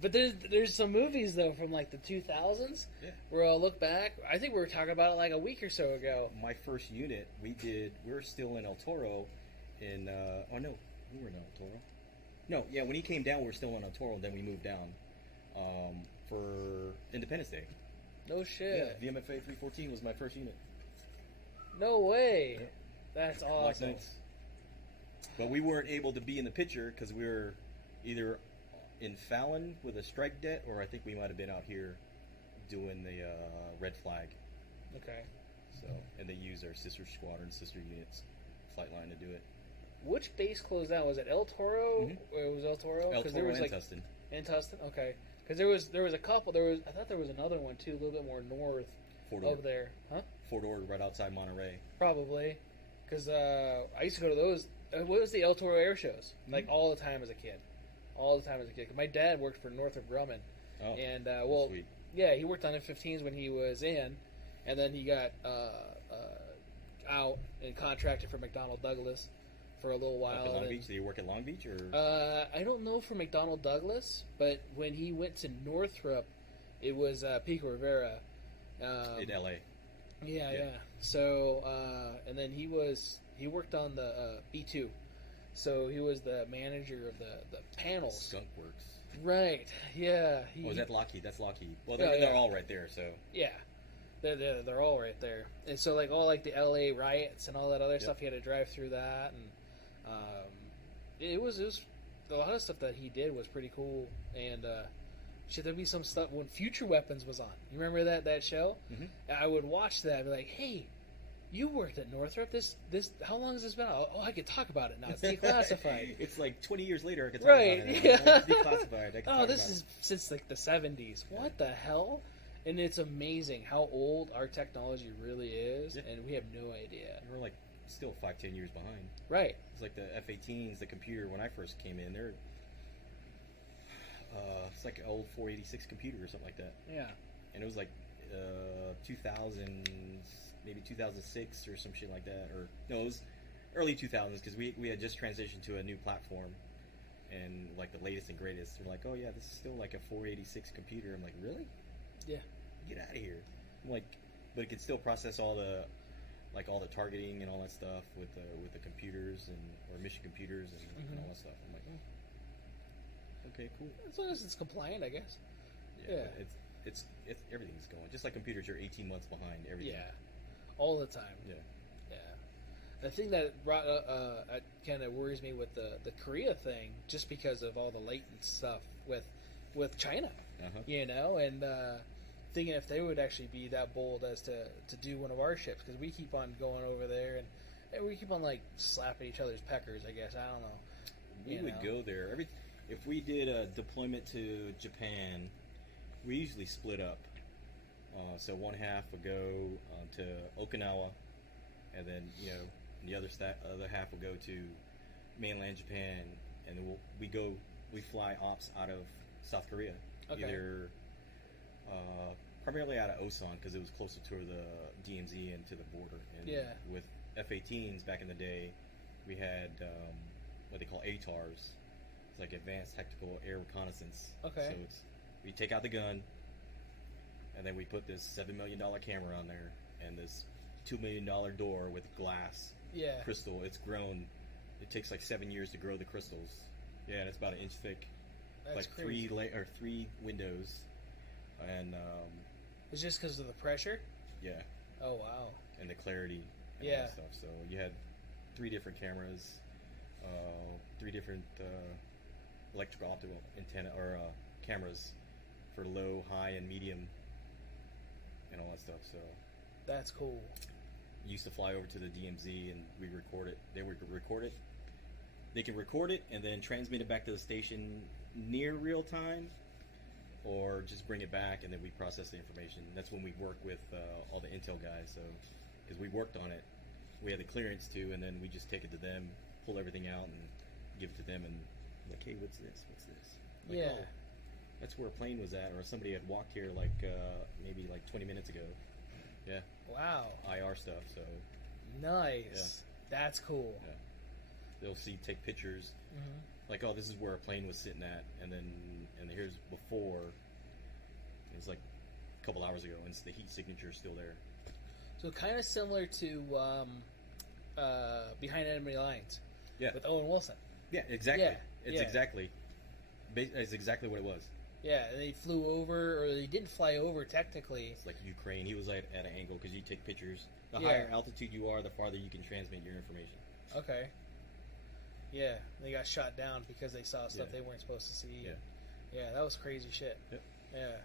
But there's some movies, though, from like the 2000s Yeah. where I'll look back. I think we were talking about it like a week or so ago. My first unit, we were still in El Toro. Oh no, we were in El Toro. No, yeah, when he came down, we were still in El Toro. Then we moved down for Independence Day. No shit. Yeah, VMFA 314 was my first unit. No way. Yeah. That's Black awesome. Knights. But we weren't able to be in the picture because we were either in Fallon with a strike debt, or I think we might have been out here doing the red flag. Okay. So, and they use our sister squadron, sister units, flight line to do it. Which base closed down? Was it El Toro? Mhm. Or it was El Toro? El 'Cause Toro there was and like Tustin. in Tustin. Okay, because there was a couple. I thought there was another one too, a little bit more north Fort of Ord. there, huh? Fort Ord, right outside Monterey. Probably, because I used to go to those. What was the El Toro air shows? Like all the time as a kid, all the time as a kid. 'Cause my dad worked for Northrop Grumman, Oh, and that's sweet. yeah, he worked on F-15s when he was in, and then he got out and contracted for McDonnell Douglas for a little while. Up at Long and Beach? Did you work at Long Beach or? I don't know for McDonnell Douglas, but when he went to Northrop, it was Pico Rivera. In LA. Yeah. So and then he worked on the B2, so he was the manager of the panels. Skunk Works. Right. Yeah. Oh, is that Lockheed? That's Lockheed. Well, Yeah, they're yeah. all right there. So Yeah. They're all right there, and so like all like the LA riots and all that other stuff, he had to drive through that, and it was a lot of stuff that he did was pretty cool, and shit, there'd be some stuff when Future Weapons was on. You remember that show? Mhm. I would watch that, and be like, hey, you worked at Northrop. This how long has this been out? Oh, I could talk about it now. It's declassified. It's like 20 years later. I could talk Right, about it. yeah. It's declassified. I can Oh, talk this about is since like the 70s. What the hell? And it's amazing how old our technology really is, Yeah. and we have no idea. it. We're like still 5-10 years behind. Right. It's like the F-18s, the computer. When I first came in, they're it's like an old 486 computer or something like that, Yeah. and it was like 2000, maybe 2006 or some shit like that, or no, it was early 2000s because we had just transitioned to a new platform, and like the latest and greatest. They're like, oh yeah, this is still like a 486 computer. I'm like, really? Yeah. Get out of here. I'm like, but it can still process all the targeting and all that stuff with the computers or mission computers and all that stuff. I'm like, oh, okay, cool. As long as it's compliant, I guess. Yeah. But it's everything's going just like computers. You're 18 months behind everything. Yeah. All the time. Yeah. Yeah. The thing that brought kind of worries me with the Korea thing, just because of all the latent stuff with China, Uh-huh. you know, and thinking if they would actually be that bold as to do one of our ships, because we keep on going over there and we keep on like slapping each other's peckers. I guess I don't know. We You would know. go there if we did a deployment to Japan. We usually split up. So one half would go to Okinawa, and then the other half would go to mainland Japan, and then we fly ops out of South Korea, Okay. either primarily out of Osan because it was closer to the DMZ and to the border. And Yeah. with F-18s back in the day, we had what they call ATARs. It's like Advanced Tactical Air Reconnaissance. Okay. So we take out the gun, and then we put this $7 million camera on there, and this $2 million door with glass Yeah. crystal. It's grown. It takes like 7 years to grow the crystals. Yeah, and it's about an inch thick. That's like crazy. three windows, and It's just because of the pressure. yeah, Oh wow. and the clarity and all Yeah. that stuff. So you had 3 different cameras, 3 different electrical optical antenna or cameras for low, high, and medium, and all that stuff. So That's cool. used to fly over to the DMZ and we record it. They would record it. They can record it and then transmit it back to the station near real time, or just bring it back and then we process the information. That's when we work with all the intel guys. So because we worked on it, we had the clearance to, and then we just take it to them, pull everything out, and give it to them, and like, hey, what's this? What's this? Like, Yeah. oh, that's where a plane was at, or somebody had walked here like maybe like 20 minutes ago. Yeah, Wow. IR stuff. So Nice. That's cool. yeah, they'll take pictures. Hmm. Like, oh, this is where a plane was sitting at, and here's before. It's like a couple hours ago, and the heat signature is still there. So kind of similar to Behind Enemy Lines. Yeah. With Owen Wilson. Yeah, exactly. Yeah, It's yeah. it's exactly what it was. Yeah, and they flew over, or they didn't fly over technically. It's like Ukraine. He was at an angle because you take pictures. The Yeah. higher altitude you are, the farther you can transmit your information. Okay. Yeah, they got shot down because they saw stuff Yeah. they weren't supposed to see. Yeah. Yeah, that was crazy shit. Yep. Yeah.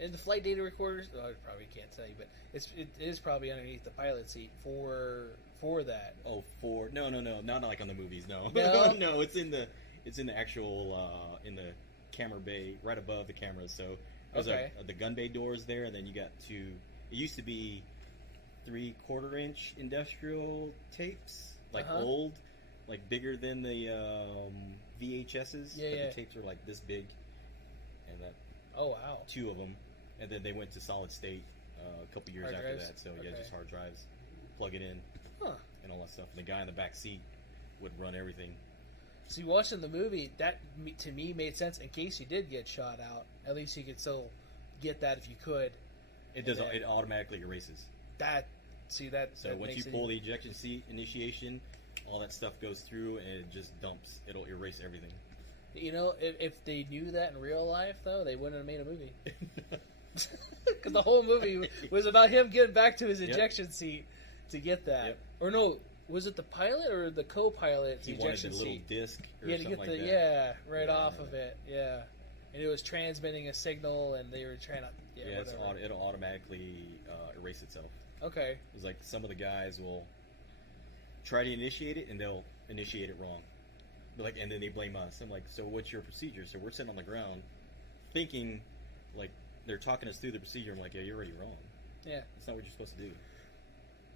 And the flight data recorders, I probably can't tell you, but it is probably underneath the pilot seat for that. Oh, no, not like on the movies. No, No? no, it's in the actual in the camera bay right above the cameras. So there's Okay. the gun bay doors there, and then you got two. It used to be 3/4 inch industrial tapes, like Uh-huh. old, like bigger than the VHSs. Yeah, but yeah. The tapes are like this big, and that Oh, wow. two of them, and then they went to solid state a couple years Hard after drives? that. So yeah, Okay. just hard drives, plug it in, Huh. and all that stuff. And the guy in the back seat would run everything. See, watching the movie, that to me made sense in case you did get shot out. At least you could still get that if you could. It does. And then- It automatically erases. That, see, that. So that once makes you it pull the ejection seat initiation, all that stuff goes through and it just dumps. It'll erase everything. You know, if they knew that in real life, though, they wouldn't have made a movie. Because the whole movie was about him getting back to his Yep. ejection seat to get that. Yep. Or no, was it the pilot or the co-pilot's He wanted ejection the little seat? disc or He had to something get like the that. right Yeah, off yeah. of it, yeah. And it was transmitting a signal, and they were trying to whatever. It'll automatically erase itself. Okay, It's like some of the guys will try to initiate it and they'll initiate it wrong. And then they blame us. I'm like, so what's your procedure? So we're sitting on the ground, thinking like they're talking us through the procedure. I'm like, yeah, you're already wrong. yeah, That's not what you're supposed to do.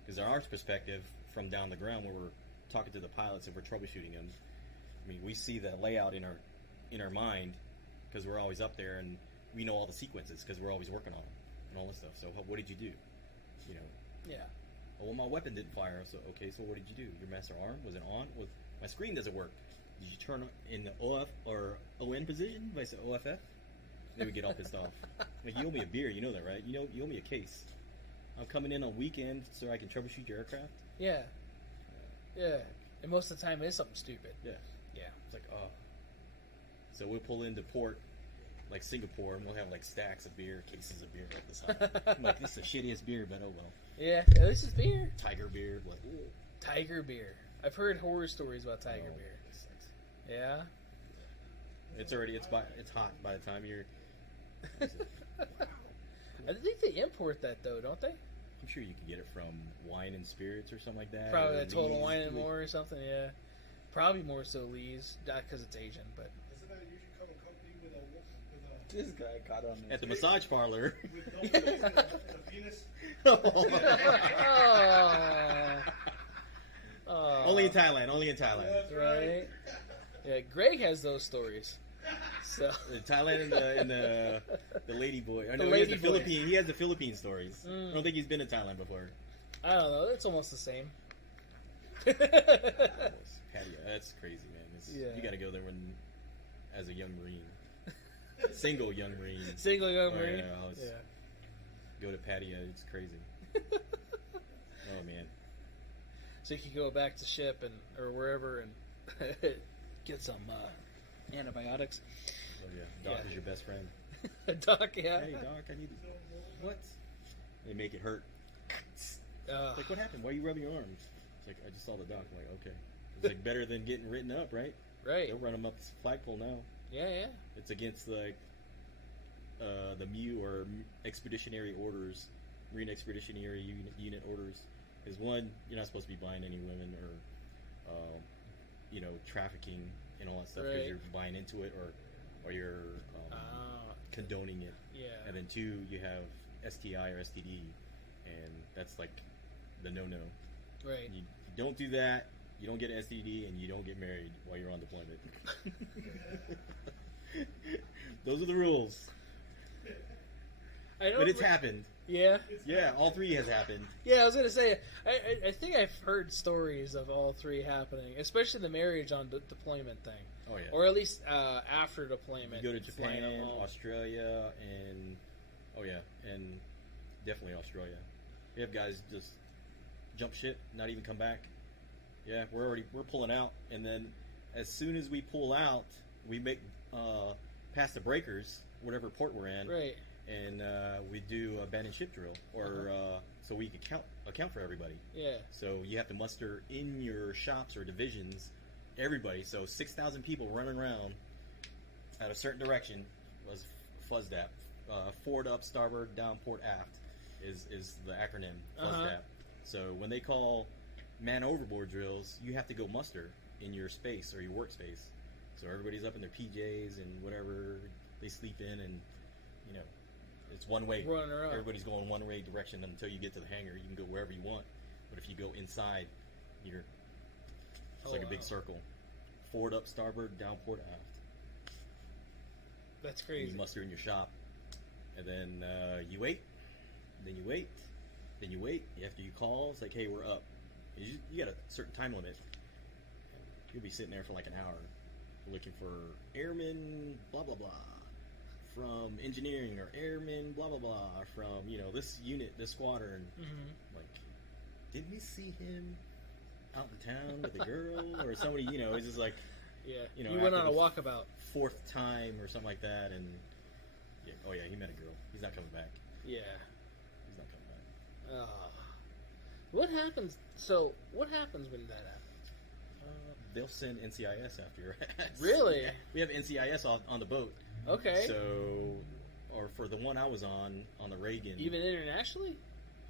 Because in our perspective, from down the ground, when we're talking to the pilots and we're troubleshooting them, I mean, we see the layout in our mind because we're always up there and we know all the sequences because we're always working on them and all this stuff. So what did you do? You know, yeah. oh, well, my weapon didn't fire. So okay, so what did you do? Your master arm, was it on? My screen doesn't work. Did you turn in the OF or ON position? If I said OFF, they would get all pissed off. Like, you owe me a beer, you know that, right? You owe me a case. I'm coming in on weekend so I can troubleshoot your aircraft. Yeah. Yeah. And most of the time it is something stupid. Yeah, Yeah. it's like, oh. So we'll pull into port, like Singapore, and we'll have like stacks of beer, cases of beer like this high. I'm like, this is the shittiest beer, but oh well. Yeah. This is beer. Tiger beer, like, ooh. Tiger beer. I've heard horror stories about tiger Oh, beer. this sucks. Yeah. It's hot by the time you're. I think they import that though, don't they? I'm sure you can get it from Wine and Spirits or something like that. Probably or a Total Lee's. Wine and More or something. Yeah. Probably more so Lee's, not because it's Asian, but Isn't that usually come accompanied with This guy caught on At the massage parlor. with no face and a penis? Oh. Only in Thailand. Only in Thailand. That's Right. Yeah, Greg has those stories. So In Thailand and the lady boy. Or The no, lady boy. He has the Philippine stories. Mm. I don't think he's been to Thailand before. I don't know. It's almost the same. Patio. That's crazy, man. Yeah. You got to go there as a young Marine. Single young Marine. Single young Oh, Marine. yeah, I was- Go to Patio. It's crazy. Oh, man. So you can go back to ship or wherever and get some antibiotics. Oh, yeah. Doc Yeah. is your best friend. Doc, yeah. Hey, Doc, I need to. What? They make it hurt. Uh, Like, what happened? Why are you rubbing your arms? It's like, I just saw the doc. I'm like, okay. It's like better than getting written up, right? right. They'll run them up the flagpole now. Yeah, yeah. It's against like the MU or expeditionary orders, Marine Expeditionary Unit orders. Is one, you're not supposed to be buying any women or, trafficking and all that stuff because Right. you're buying into it or you're condoning it. Yeah. And then two, you have STI or STD, and that's like the no-no. Right. You don't do that. You don't get an STD, and you don't get married while you're on deployment. Those are the rules. I don't But it's happened. Yeah. Yeah, all three has happened. Yeah, I was going to say, I think I've heard stories of all three happening, especially the marriage on deployment thing. Oh yeah. Or at least after deployment. You go to flying them Japan, home. Australia, and definitely Australia. We have guys just jump ship, not even come back. Yeah, we're pulling out, and then as soon as we pull out, we make past the breakers, whatever port we're in, Right. and we do a abandoned ship drill, or so we can account for everybody. Yeah. So you have to muster in your shops or divisions everybody. So 6,000 people running around at a certain direction was FUZDAP, forward up, starboard, down, port aft is the acronym. Uh-huh. FUSDAP. So when they call man overboard drills, you have to go muster in your space or your workspace. So everybody's up in their PJs and whatever they sleep in, and you know it's one way. Running around. Everybody's going one way direction until you get to the hangar. You can go wherever you want, but if you go inside, it's like a big circle. Forward up, starboard, down, port aft. That's And crazy. you muster in your shop, and then you wait. Then you wait. Then you wait. After you call, it's like, hey, we're up. You got a certain time limit. You'll be sitting there for like an hour, looking for airmen, blah blah blah, from engineering, or airmen, blah blah blah, from this unit, this squadron. Mm-hmm. Like, did we see him out in town with a girl or somebody? It's just like, Yeah. You went on a after the walkabout. fourth time or something like that, and oh yeah, he met a girl. He's not coming back. Yeah. He's not coming back. What happens? So, what happens when that happens? They'll send NCIS after your ass. Really? Yeah. We have NCIS on the boat. Okay. So, or for the one I was on the Reagan. Even internationally?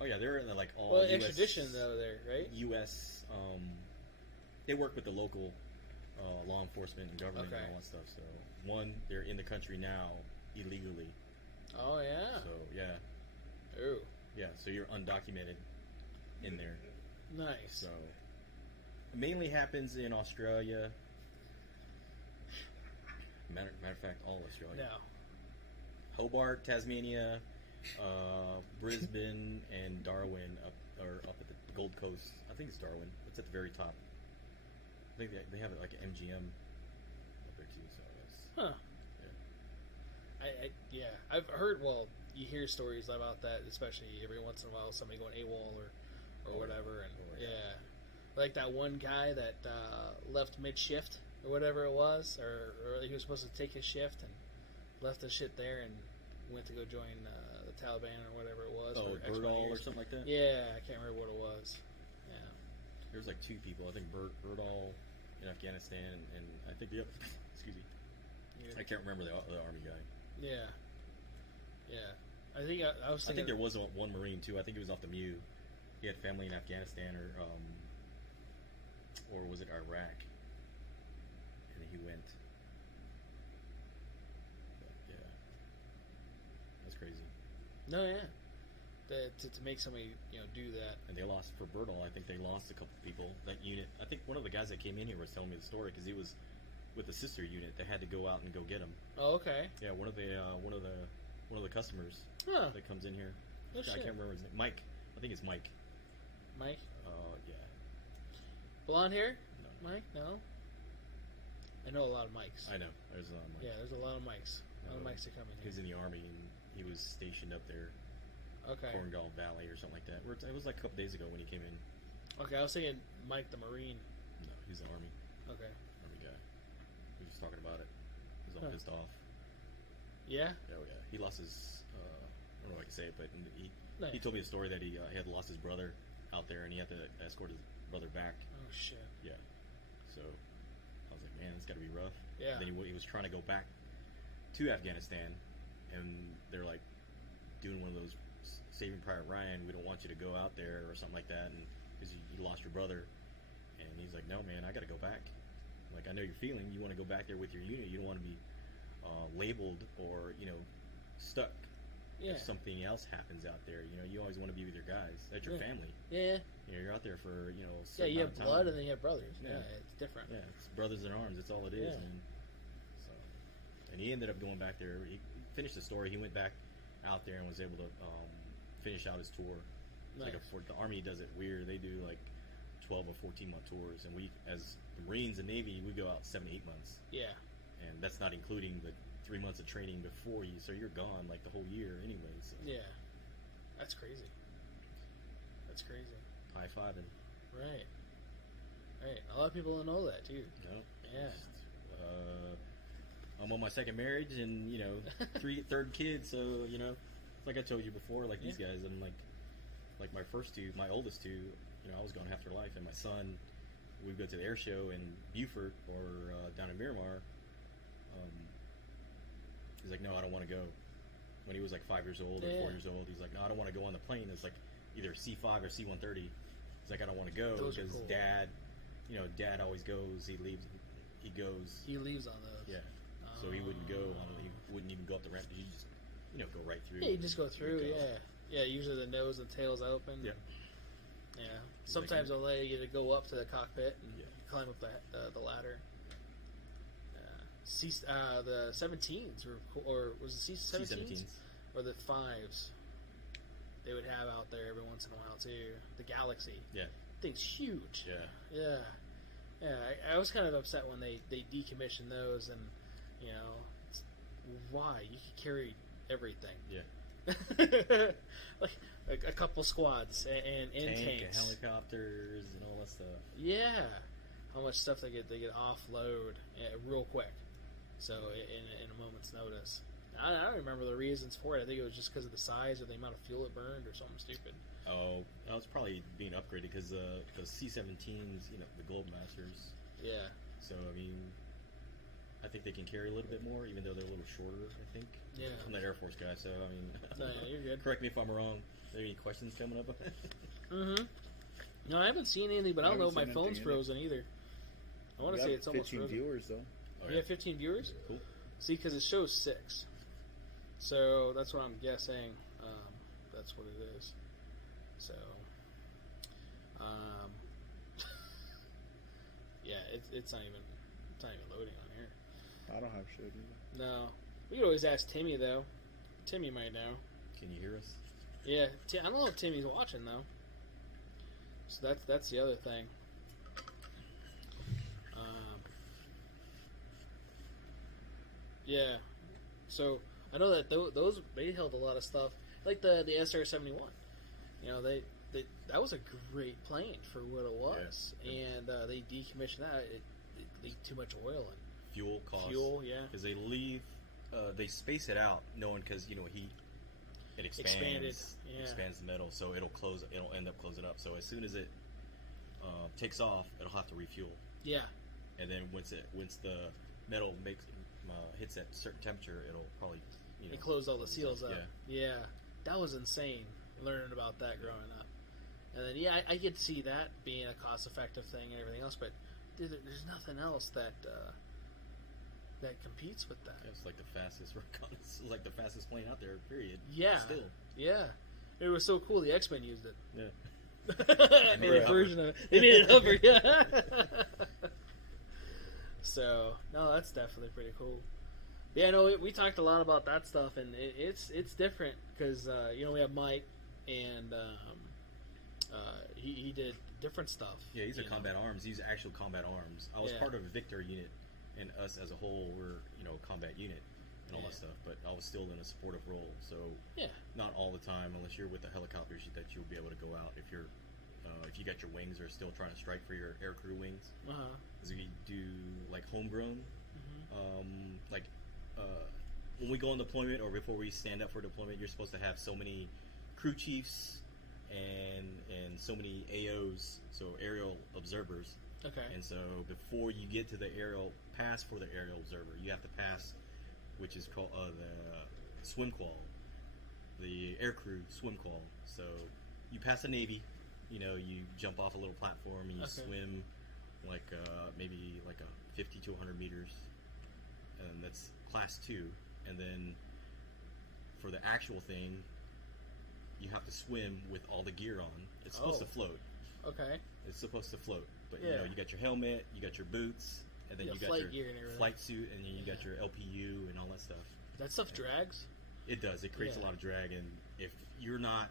Oh yeah, they're like all. Well, US, extradition though, there, right? U.S. They work with the local law enforcement and government Okay. and all that stuff. So, one, they're in the country now illegally. Oh yeah. So yeah, Ooh, yeah. So you're undocumented in there. nice. So it mainly happens in Australia. Matter of fact, all Australia. No. Hobart, Tasmania, Brisbane, and Darwin up at the Gold Coast. I think it's Darwin. It's at the very top. I think they have it like an MGM up there too. So it's Huh. yeah. I've heard. Well, you hear stories about that, especially every once in a while, somebody going AWOL or whatever, and yeah, like that one guy that left mid shift or whatever it was, or he was supposed to take his shift and left the shit there and went to go join the Taliban or whatever it was. Oh, for X amount of Birdall or years. something like that. Yeah, I can't remember what it was. Yeah. There's like two people. I think Birdall in Afghanistan, and I think the other. Excuse me. Yeah. I can't remember the army guy. Yeah. Yeah. I think I was I thinking. think there was one Marine too. I think he was off the Mew. He had family in Afghanistan or was it Iraq? And he went. But, yeah, that's crazy. No, yeah. To make somebody do that. And they lost for Birdall. I think they lost a couple people. That unit. I think one of the guys that came in here was telling me the story because he was with the sister unit. They had to go out and go get him. Oh, okay. Yeah, one of the customers Huh. that comes in here. Oh, I shit. can't remember his name. Mike. I think it's Mike. Mike? Yeah. Blonde hair? No. Mike? No? I know a lot of Mikes. I know. There's a lot of Mike. Yeah, there's a lot of Mikes. A lot of Mikes that come in He was here. in the army and he was stationed up there, Okay. Cornwall Valley or something like that. It was like a couple days ago when he came in. Okay, I was thinking Mike the Marine. No, he's the army Okay. guy. He was just talking about it. He was all Huh. pissed off. Yeah? Oh yeah, he lost his. I don't know if I can say it, but he Nice. told me a story that he had lost his brother out there and he had to escort his brother back. Oh, shit. Yeah. So I was like, man, it's got to be rough. Yeah. Then he was trying to go back to Afghanistan, and they're like doing one of those Saving Private Ryan. We don't want you to go out there or something like that, and because you lost your brother. And he's like, no, man, I got to go back. Like, I know your feeling. You want to go back there with your unit. You don't want to be labeled or stuck. Yeah. If something else happens out there, you always want to be with your guys. That's your Yeah. family. Yeah. You're out there for a Yeah, certain you amount have of blood time. and then you have brothers. Yeah, Yeah. it's different. Yeah, it's brothers in arms. That's all it is, Yeah. man. So, and he ended up going back there. He finished the story. He went back out there and was able to finish out his tour. It's like Nice. the Army does it weird. They do like 12 or 14-month tours, and we, as the Marines and Navy, we go out 7 to 8 months, Yeah. and that's not including the 3 months of training before you. So you're gone like the whole year anyway. So Yeah. That's crazy. That's crazy. high fiving. Right. Right. A lot of people don't know that, too. Yeah. I'm on my second marriage, and third kid. So like I told you before, like these guys, and like my first two, my oldest two, I was going half their life, and my son, we'd go to the air show in Beaufort or down in Miramar. He's like, no, I don't want to go. when he was like 5 years old or 4 years old. He's like, no, I don't want to go on the plane. It's like either C5 or C-130. He's like, I don't want to go Those are because cool. Dad always goes. He leaves. He goes. He leaves on those. Yeah. So he wouldn't go. He wouldn't even go up the ramp. He just, go right through. Yeah, you just go through. Yeah. Usually the nose and tail's open. Yeah. Yeah. Sometimes they'll let you go up to the cockpit and climb up the ladder. The 17s or was it C-17s? C-17s. Or the 5s. They would have out there every once in a while too. The Galaxy. Yeah. Thing's huge. Yeah. Yeah. I was kind of upset when they decommissioned those, and why you could carry everything. Yeah. like a couple squads and Tank tanks, and helicopters and all that stuff. Yeah, how much stuff they get offload real quick. So in a moment's notice. I don't remember the reasons for it. I think it was just because of the size or the amount of fuel it burned or something stupid. Oh, that was probably being upgraded because the C-17s, the Globemasters. Yeah. So, I think they can carry a little bit more, even though they're a little shorter, I think. Yeah. I'm not Air Force guy, so, No, you're good. correct me if I'm wrong. Are there any questions coming up? Mm-hmm. No, I haven't seen anything, but I don't know if my phone's frozen either. I want to say it's almost 15 frozen. viewers, though. Oh, yeah, 15 viewers? Cool. See, because it shows 6. So that's what I'm guessing. That's what it is. So, yeah, it's not even loading on here. I don't have shit either. No, we could always ask Timmy though. Timmy might know. Can you hear us? Yeah, I don't know if Timmy's watching though. So that's the other thing. Yeah. So I know that those they held a lot of stuff, like the SR-71. That was a great plane for what it was, and they decommissioned that. It leaked too much oil and Fuel costs. yeah. Because they space it out, knowing because heat. It expands. Expands the metal, so it'll end up closing up. So as soon as it takes off, it'll have to refuel. Yeah. And then once the metal hits that certain temperature, it'll probably It closed all the seals up. Yeah. That was insane learning about that growing up. And then I get to see that being a cost-effective thing and everything else, but there's nothing else that competes with that. Yeah, it's like the fastest it's like the fastest plane out there. Period. Yeah. Still. Yeah. It was so cool. The X-Men used it. Yeah. Or a version of it. They made it hover. Yeah. So no, that's definitely pretty cool. Yeah, no, we talked a lot about that stuff, and it's different because we have Mike, and he did different stuff. Yeah, these are combat arms. These are actual combat arms. I was part of a Victor unit, and us as a whole were a combat unit and all that stuff. But I was still in a supportive role, so not all the time, unless you're with the helicopters, that you'll be able to go out if you're. If you got your wings or still trying to strike for your aircrew wings, because we do like homegrown, when we go on deployment or before we stand up for deployment, you're supposed to have so many crew chiefs and so many AOs, so aerial observers. Okay. And so before you get to the pass for the aerial observer, you have to pass, which is called the swim qual, the aircrew swim qual. So you pass the Navy. You jump off a little platform and you swim maybe like a 50 to 100 meters, and that's class 2. And then for the actual thing, you have to swim with all the gear on. It's supposed to float. Okay. It's supposed to float, but you got your helmet, you got your boots, and then you got your gear and flight suit, and then you got your LPU and all that stuff. That stuff drags. It does. It creates a lot of drag, and if you're not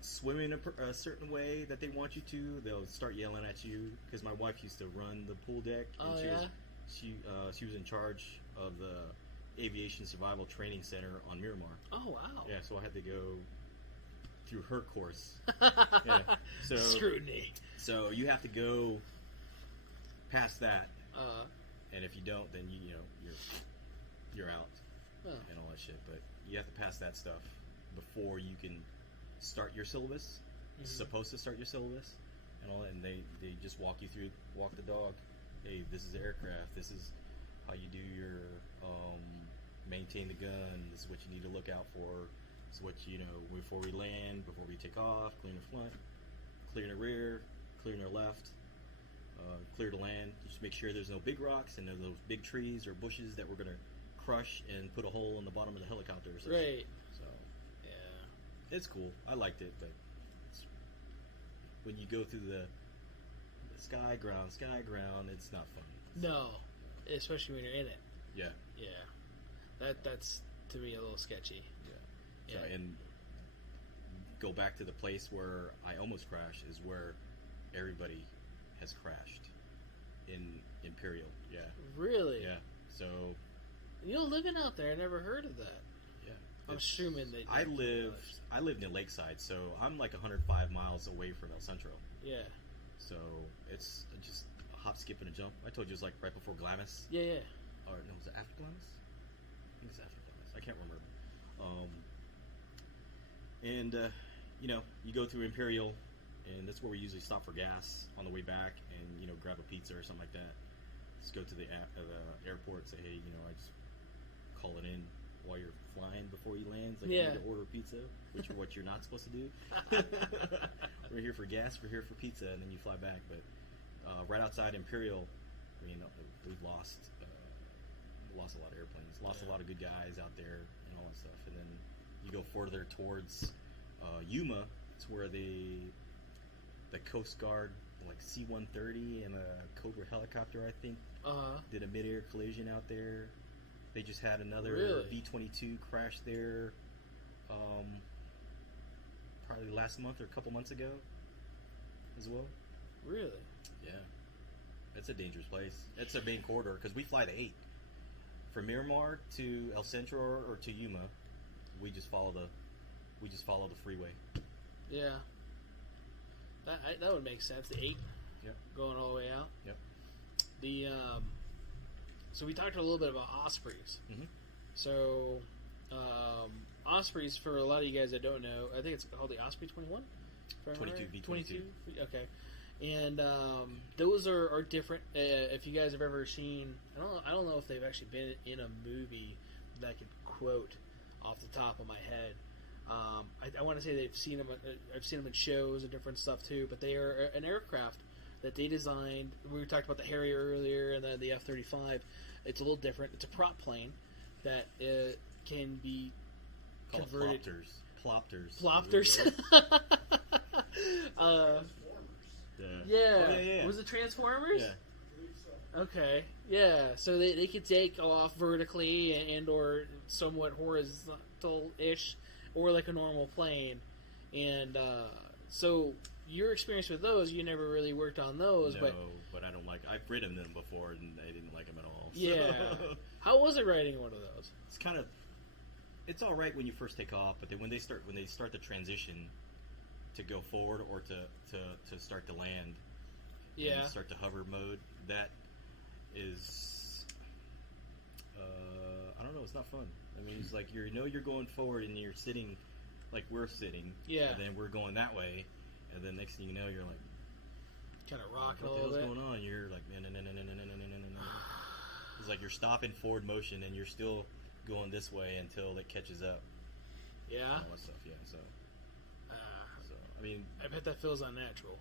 swimming a certain way that they want you to, they'll start yelling at you. Because my wife used to run the pool deck, and she was in charge of the Aviation Survival Training Center on Miramar. Oh wow! Yeah, so I had to go through her course. So scrutiny. So you have to go past that, and if you don't, then you're out and all that shit. But you have to pass that stuff before you can start your syllabus. It's supposed to start your syllabus and all that, and they just walk the dog. Hey, this is the aircraft. This is how you do your maintain the gun. This is what you need to look out for. This is what, before we land, before we take off, clear the front, clear the rear, clear the left, clear the land. Just make sure there's no big rocks and no those big trees or bushes that we're going to crush and put a hole in the bottom of the helicopter or something. Right. So, yeah. it's cool. I liked it, but when you go through the sky ground, it's not fun. No, especially when you're in it. Yeah. Yeah. That's to me a little sketchy. Yeah. Yeah. So, and go back to the place where I almost crashed is where everybody has crashed in Imperial. Yeah. Really? Yeah. So. Living out there, I never heard of that. Yeah. I'm assuming that I lived in Lakeside, so I'm like 105 miles away from El Centro. Yeah. So it's just a hop, skip, and a jump. I told you it was like right before Glamis. Yeah. Or no, was it after Glamis? I think it's after Glamis. I can't remember. You go through Imperial, and that's where we usually stop for gas on the way back, and grab a pizza or something like that. Just go to the airport, say, hey, I just call it in while you're flying before you land. It's like you need to order pizza, which is what you're not supposed to do. We're here for gas, we're here for pizza, and then you fly back. But right outside Imperial, we've lost a lot of airplanes, lost a lot of good guys out there, and all that stuff. And then you go further towards Yuma. It's where the Coast Guard, like C-130 and a Cobra helicopter, I think, did a mid-air collision out there. They just had another V-22 crash there, probably last month or a couple months ago, as well. Really? Yeah, it's a dangerous place. It's a main corridor because we fly the 8 from Miramar to El Centro or to Yuma. We just follow the freeway. Yeah. That would make sense. The 8, Yep. Going all the way out. Yep. So we talked a little bit about Ospreys. Mm-hmm. So Ospreys, for a lot of you guys that don't know, I think it's called the Osprey 21. 22 V22. Okay. And those are different. If you guys have ever seen, I don't know if they've actually been in a movie that I could quote off the top of my head. I want to say they've seen them. I've seen them in shows and different stuff too. But they are an aircraft that they designed. We talked about the Harrier earlier, and then the F-35. It's a little different. It's a prop plane that can be converted. Plopters. Yeah. Was it Transformers? Yeah. Okay. Yeah. So they could take off vertically and or somewhat horizontal-ish, or like a normal plane. And so your experience with those, you never really worked on those. No, but I don't like. I've ridden them before, and I didn't like them at all. So. Yeah. How was it riding one of those? It's all right when you first take off, but then when they start the transition to go forward or to start to land, and start to hover mode, that is, I don't know, it's not fun. I mean, it's like you're going forward and you're sitting, like we're sitting, and then we're going that way, and then next thing you know, you're like, kind of rocking a what the little hell's bit. going on? You're like, no. It's like you're stopping forward motion and you're still going this way until it catches up. Yeah. And all that stuff. Yeah. So I mean, I bet that feels unnatural.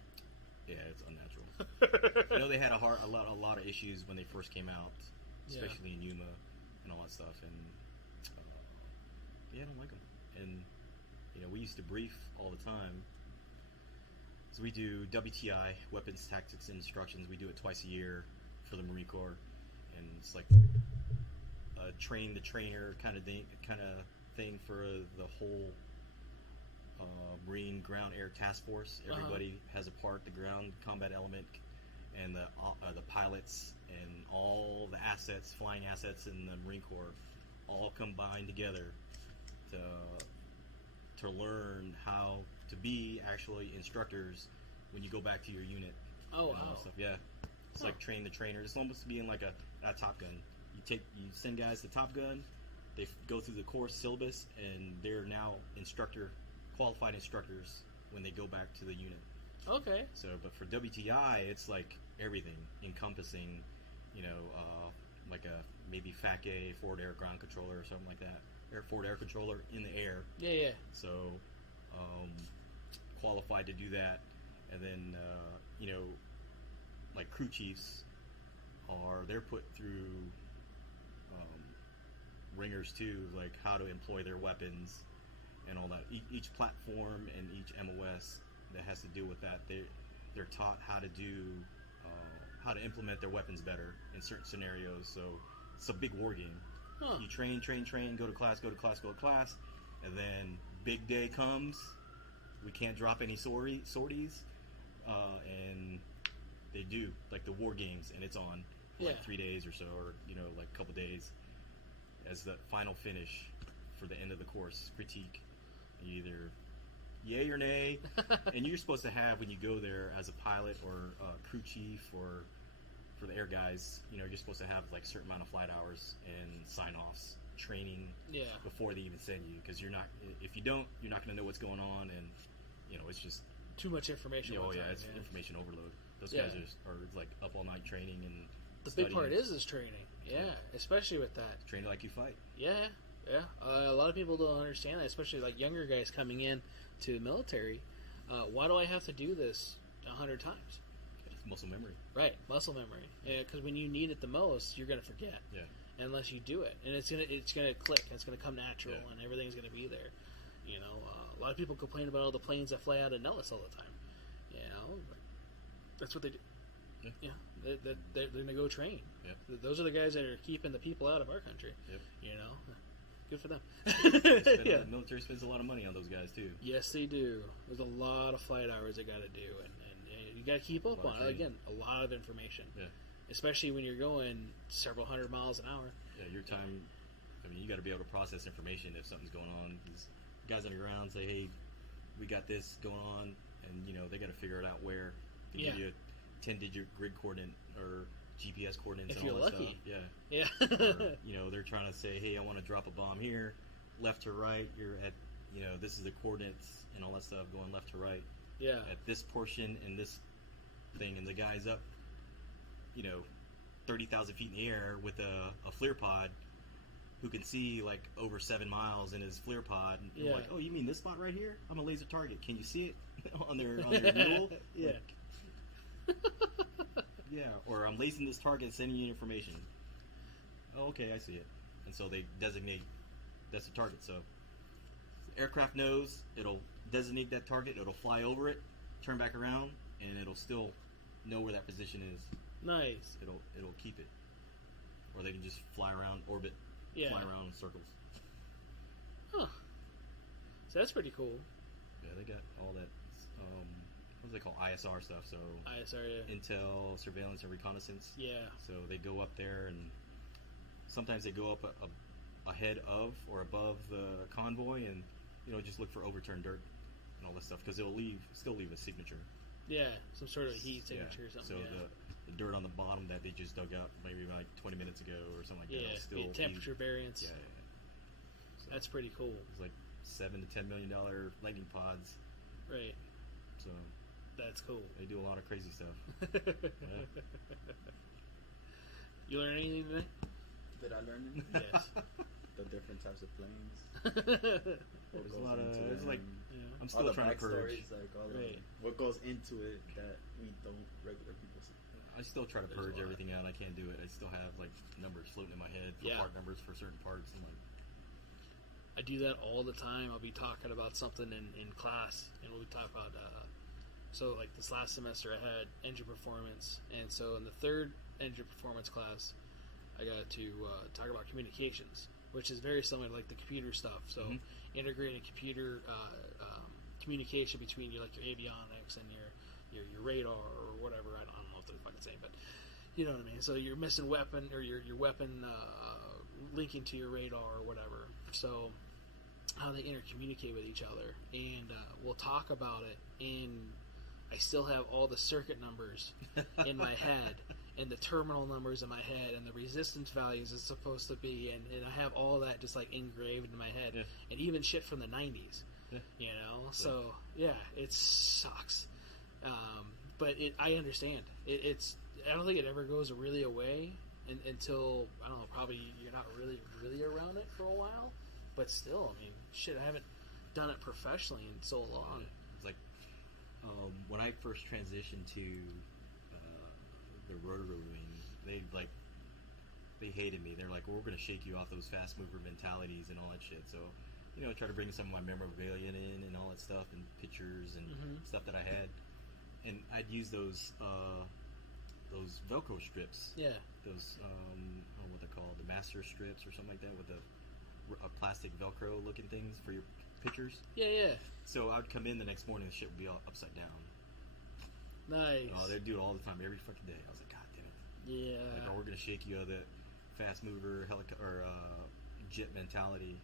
Yeah, it's unnatural. They had a lot of issues when they first came out, especially in Yuma and all that stuff, and I don't like them. And we used to brief all the time. So we do WTI, Weapons Tactics and Instructions. We do it twice a year for the Marine Corps, and it's like a train the trainer kind of thing for the whole Marine Ground Air Task Force. Everybody has a part, the ground combat element, and the pilots and all the assets, flying assets in the Marine Corps, all combined together to learn how to be actually instructors when you go back to your unit. Oh, and all that stuff. Yeah, it's like train the trainer. It's almost being like a Top Gun. You send guys to Top Gun, they go through the course syllabus, and they're now qualified instructors when they go back to the unit. Okay. So, but for WTI, it's like everything encompassing, like a maybe FAC-A forward air ground controller or something like that, forward air controller in the air. Yeah. So qualified to do that, and then like crew chiefs they're put through ringers too, like how to employ their weapons and all that. Each platform and each MOS that has to deal with that, they're taught how to do how to implement their weapons better in certain scenarios. So it's a big war game. Huh. You train, go to class, and then big day comes. We can't drop any sorties, and they do, like the war games, and it's on for like 3 days or so, or like a couple days as the final finish for the end of the course critique. Either yay or nay, and you're supposed to have, when you go there as a pilot or a crew chief or for the air guys, you're supposed to have like a certain amount of flight hours and sign-offs, training before they even send you, because if you don't, you're not going to know what's going on, and it's just too much information. It's information overload. Those guys are like up all night training, and the big part is training. Yeah, especially with that. Training like you fight. Yeah. A lot of people don't understand that, especially like younger guys coming in to the military. Why do I have to do this 100 times? It's muscle memory. Right, muscle memory. Because when you need it the most, you're gonna forget. Yeah. Unless you do it, and it's gonna click, and it's gonna come natural, and everything's gonna be there. A lot of people complain about all the planes that fly out of Nellis all the time. That's what they do. Yeah. They're gonna go train. Yep. Those are the guys that are keeping the people out of our country. Yep. Good for them. The military spends a lot of money on those guys too. Yes, they do. There's a lot of flight hours they got to do, and you got to keep up on it. Again, a lot of information. Yeah. Especially when you're going several hundred miles an hour. Yeah, your time. I mean, you got to be able to process information if something's going on. These guys on the ground say, "Hey, we got this going on," and they got to figure it out where. They give you a 10-digit grid coordinate or GPS coordinates if and all you're that lucky. stuff. Yeah. Or, they're trying to say, "Hey, I want to drop a bomb here, left to right. You're at, this is the coordinates and all that stuff going left to right. Yeah. At this portion and this thing, and the guy's up, 30,000 feet in the air with a FLIR pod who can see like over 7 miles in his FLIR pod. And Yeah. like, oh, you mean this spot right here? I'm a laser target. Can you see it on their mule? Yeah. Yeah, or I'm lacing this target and sending you information. Oh, okay, I see it. And so they designate that's the target. So the aircraft knows, it'll designate that target, it'll fly over it, turn back around, and it'll still know where that position is. Nice. It'll keep it. Or they can just fly around, orbit, fly around in circles. Huh. So that's pretty cool. Yeah, they got all that. What do they call ISR stuff? So ISR, yeah. Intel, surveillance, and reconnaissance. Yeah. So they go up there, and sometimes they go up ahead of or above the convoy, and just look for overturned dirt and all this stuff, because it'll still leave a signature. Yeah, some sort of heat signature or something. So the dirt on the bottom that they just dug up maybe like 20 minutes ago or something like that. Yeah, Still the temperature variance. Yeah. So that's pretty cool. It's like $7 to $10 million lightning pods. Right. So that's cool. They do a lot of crazy stuff. You learn anything today? Did I learn anything? Yes. The different types of planes. There's a lot of. It's like I'm still trying to purge. Like all what goes into it that we don't regular people see. I still try to purge everything out. I can't do it. I still have like numbers floating in my head for part numbers for certain parts. And like, I do that all the time. I'll be talking about something in class, and we'll be talking about. So like this last semester, I had engine performance, and so in the third engine performance class, I got to talk about communications, which is very similar to like the computer stuff. So integrating computer communication between your avionics and your radar or whatever. I don't know if they're fucking same, but you know what I mean. So your missing weapon or your weapon linking to your radar or whatever. So how they intercommunicate with each other, and we'll talk about it. And I still have all the circuit numbers in my head, and the terminal numbers in my head, and the resistance values it's supposed to be, and I have all that just like engraved in my head, and even shit from the 90s, So it sucks, but I understand. I don't think it ever goes really away, until, I don't know, probably you're not really around it for a while. But still, I mean, shit, I haven't done it professionally in so long. It's like when I first transitioned to the rotary wing, they hated me. They're like, well, we're going to shake you off those fast mover mentalities and all that shit. So, try to bring some of my memorabilia in and all that stuff and pictures and stuff that I had. And I'd use those Velcro strips. Yeah. Those, I don't know what they're called, the master strips or something like that with a plastic Velcro looking things for your pictures. Yeah. So I would come in the next morning and the shit would be all upside down. Nice. Oh, they'd do it all the time, every fucking day. I was like, God damn it. Yeah. Like, we're gonna shake you out of that fast mover jet mentality.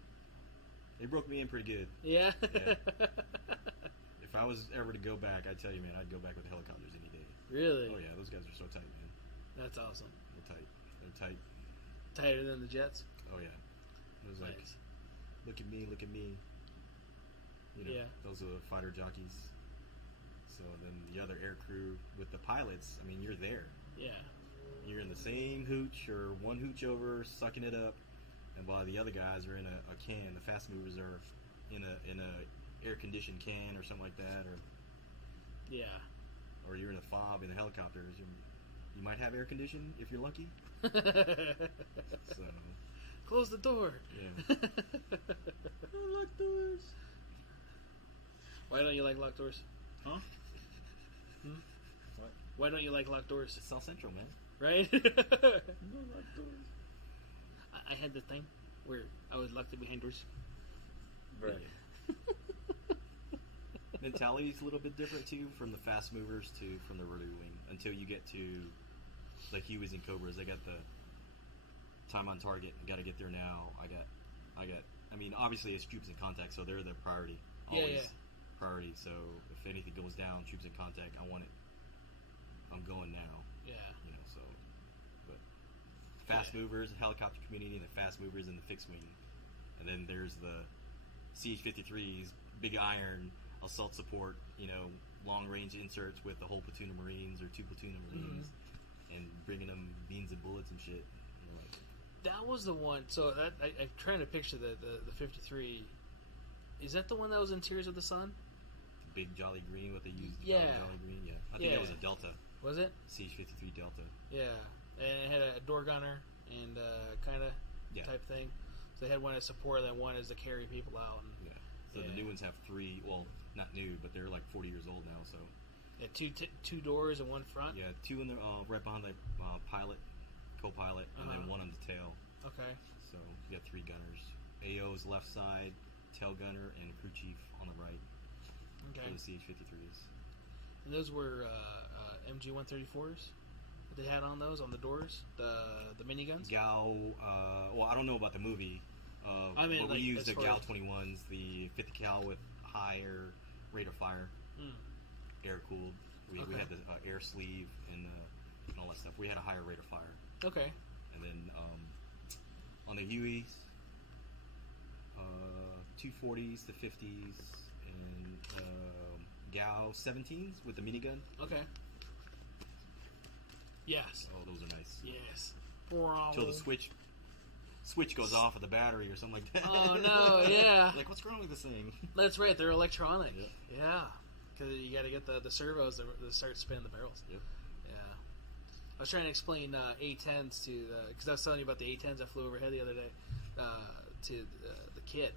They broke me in pretty good. Yeah. If I was ever to go back, I'd tell you, man, I'd go back with the helicopters any day. Really? Oh yeah, those guys are so tight, man. That's awesome. They're tight. They're tight. Tighter than the Jets? Oh yeah. It was like, Nice. look at me. Yeah. Those are the fighter jockeys. So then the other air crew with the pilots, I mean, you're there. Yeah. You're in the same hooch or one hooch over, sucking it up, and while the other guys are in a can, the fast movers are in a air conditioned can or something like that, or you're in a fob in the helicopters. You might have air conditioning if you're lucky. So close the door. yeah. Lock doors. Why don't you like locked doors? Huh? What? Why don't you like locked doors? It's South Central, man. Right? No lock doors. I had the thing where I was locked behind doors. Right. Mentality's a little bit different too from the fast movers to from the rotary wing until you get to the Hueys and Cobras. They got the time on target. Got to get there now. I mean, obviously it's troops in contact, so they're the priority. Always priority. So if anything goes down, troops in contact, I want it. I'm going now. Yeah. So, but fast movers, helicopter community, and the fast movers in the fixed wing, and then there's the CH-53s, big iron assault support. Long range inserts with the whole platoon of Marines or two platoon of Marines, and bringing them beans and bullets and shit. That was the one. So that I'm trying to picture the 53. Is that the one that was in Tears of the Sun? The big jolly green, what they used. Yeah. Jolly green. Yeah. I think that was a Delta. Was it? CH-53 Delta. Yeah, and it had a door gunner and kind of type thing. So they had one as support, and then one is to carry people out. And, So the new ones have three. Well, not new, but they're like 40 years old now. So two doors and one front. Yeah, two in the right behind the pilot, co-pilot, and then one on the tail. Okay. So you got three gunners. AO's left side, tail gunner, and crew chief on the right. Okay. For the CH-53s. And those were MG-134s that they had on those on the doors, the miniguns. Gal. Well, I don't know about the movie. I mean, but like, we used the as far Gal as- 21s, the 50 cal with higher rate of fire, air cooled. We had the air sleeve and all that stuff. We had a higher rate of fire. Okay. And then on the Hueys, 240s, the 50s, and Gal 17s with the minigun. Okay. Yes. Oh, those are nice. Yes. Till the switch goes off of the battery or something like that. Oh no! Yeah. Like, what's wrong with this thing? That's right. They're electronic. Yep. Yeah. Because you got to get the servos that start spinning the barrels. Yep. Yeah. I was trying to explain A10s to because I was telling you about the A10s that flew overhead the other day to the kid,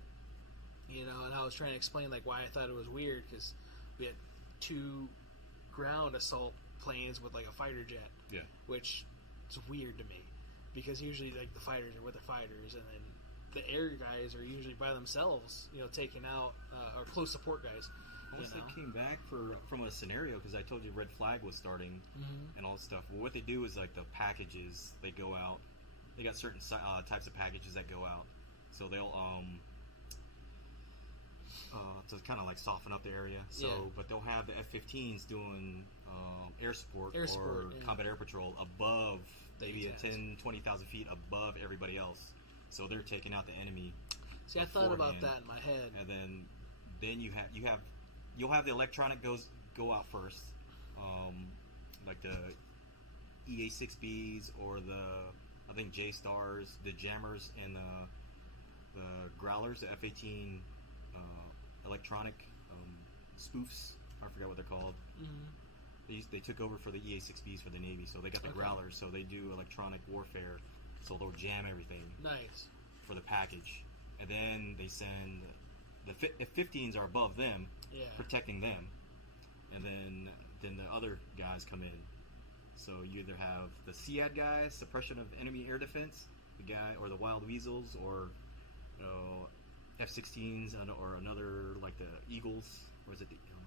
and I was trying to explain like why I thought it was weird because we had two ground assault planes with like a fighter jet. Yeah. Which is weird to me because usually like the fighters are with the fighters and then the air guys are usually by themselves, taking out or close support guys. Once they came back from a scenario, because I told you Red Flag was starting and all this stuff. Well, what they do is like the packages they go out. They got certain types of packages that go out, so they'll to kind of like soften up the area. So, but they'll have the F-15s doing air support combat air patrol above maybe 20,000 feet above everybody else. So they're taking out the enemy. See, I thought about that in my head. And then you'll have the electronic go out first, like the EA-6Bs or the I think J-Stars, the Jammers, and the Growlers, the F-18 electronic spoofs. I forgot what they're called. Mm-hmm. They took over for the EA-6Bs for the Navy, so they got the Growlers, so they do electronic warfare, so they'll jam everything. Nice. For the package. And then they send... The F-15s are above them, protecting them. And then the other guys come in. So you either have the SEAD guys, suppression of enemy air defense, the guy, or the Wild Weasels, or F-16s, or another, like the Eagles. Or is it the Eagles?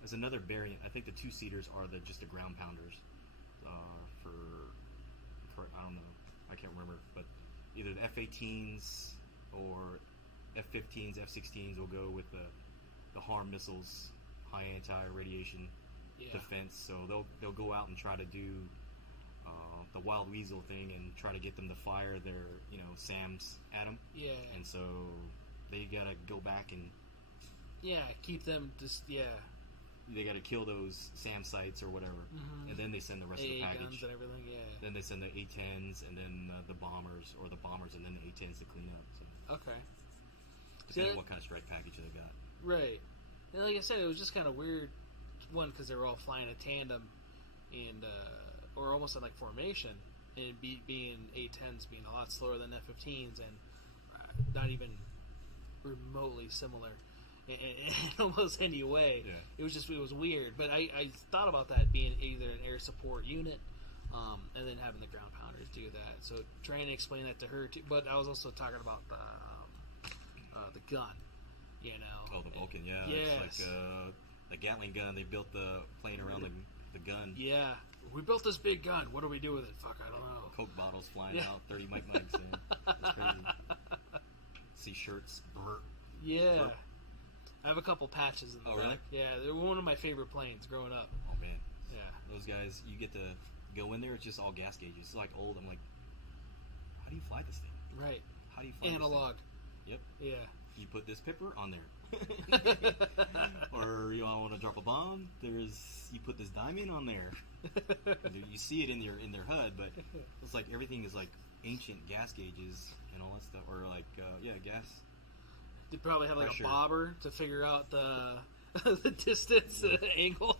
There's another variant. I think the two-seaters are just the ground pounders. For I don't know. I can't remember. But either the F-18s or F-15s, F-16s will go with the HARM missiles, high anti-radiation defense. So they'll go out and try to do the Wild Weasel thing and try to get them to fire their SAMs at them. Yeah. And so they gotta go back and keep them just they gotta kill those SAM sites or whatever, and then they send the rest of the package. Guns and everything. Yeah. Then they send the A-10s and then the bombers, or the bombers and then the A-10s to clean up. So Okay. depending on what kind of strike package they got. Right. And like I said, it was just kind of weird. One, because they were all flying in tandem, and or almost in like formation, and being A-10s being a lot slower than F-15s, and not even remotely similar in almost any way. Yeah. It was weird. But I thought about that being either an air support unit, and then having the ground pounders do that. So trying to explain that to her too. But I was also talking about the gun. Oh, the Vulcan, yeah. Yes. It's like the Gatling gun. They built the plane around the gun. Yeah. We built this big gun. What do we do with it? Fuck, I don't know. Coke bottles flying out, 30 mic mics. Yeah. That's crazy. See shirts. Brr. Yeah. Brr. I have a couple patches in the really? back. Yeah, they're one of my favorite planes growing up. Oh, man. Yeah. Those guys, you get to go in there, it's just all gas gauges. It's like old. I'm like, how do you fly this thing? Right. How do you fly Analog. This thing? Yep. Yeah. You put this pipper on there. Or you want to drop a bomb, you put this diamond on there. You see it in their HUD, but it's like everything is like ancient gas gauges and all that stuff, or like gas. They probably had like Pressure. a bobber to figure out the the distance, the angle.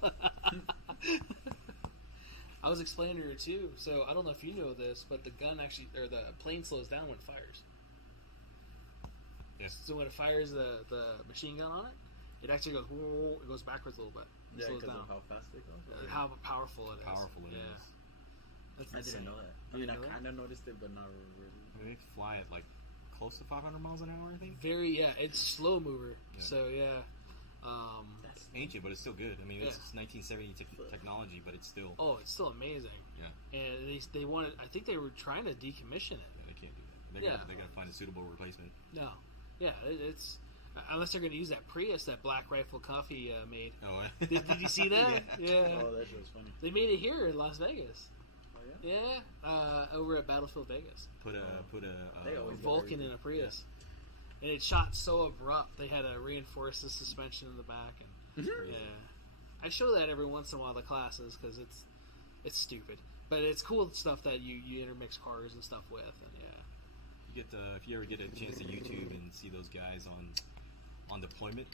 I was explaining to her too. So I don't know if you know this, but the gun actually, or the plane slows down when it fires. Yes. So when it fires the machine gun on it, it actually goes. Whoa, it goes backwards a little bit. It Yeah, slows because down. of how fast they go. How powerful it is. Powerful it yeah. is. That's I insane. didn't know that. I You mean, I know that? kind of noticed it, but not really. They fly at like close to 500 miles an hour, I think. Very, it's slow mover. Yeah. So yeah. That's Ancient, but it's still good. I mean, it's Yeah. 1970 technology, but it's still. Oh, it's still amazing. Yeah. And they wanted. I think they were trying to decommission it. Yeah, they can't do that. They got to find a suitable replacement. No. Yeah, it's unless they're going to use that Prius that Black Rifle Coffee made. Oh, Did you see that? Yeah. Oh, that shit was funny. They made it here in Las Vegas. Oh yeah. Yeah, over at Battlefield Vegas. Put a They A always Vulcan in a Prius. And it shot so abrupt. They had to reinforce the suspension in the back. And yeah, I show that every once in a while to classes because it's stupid, but it's cool stuff that you intermix cars and stuff with. And You get if you ever get a chance to YouTube and see those guys on deployment,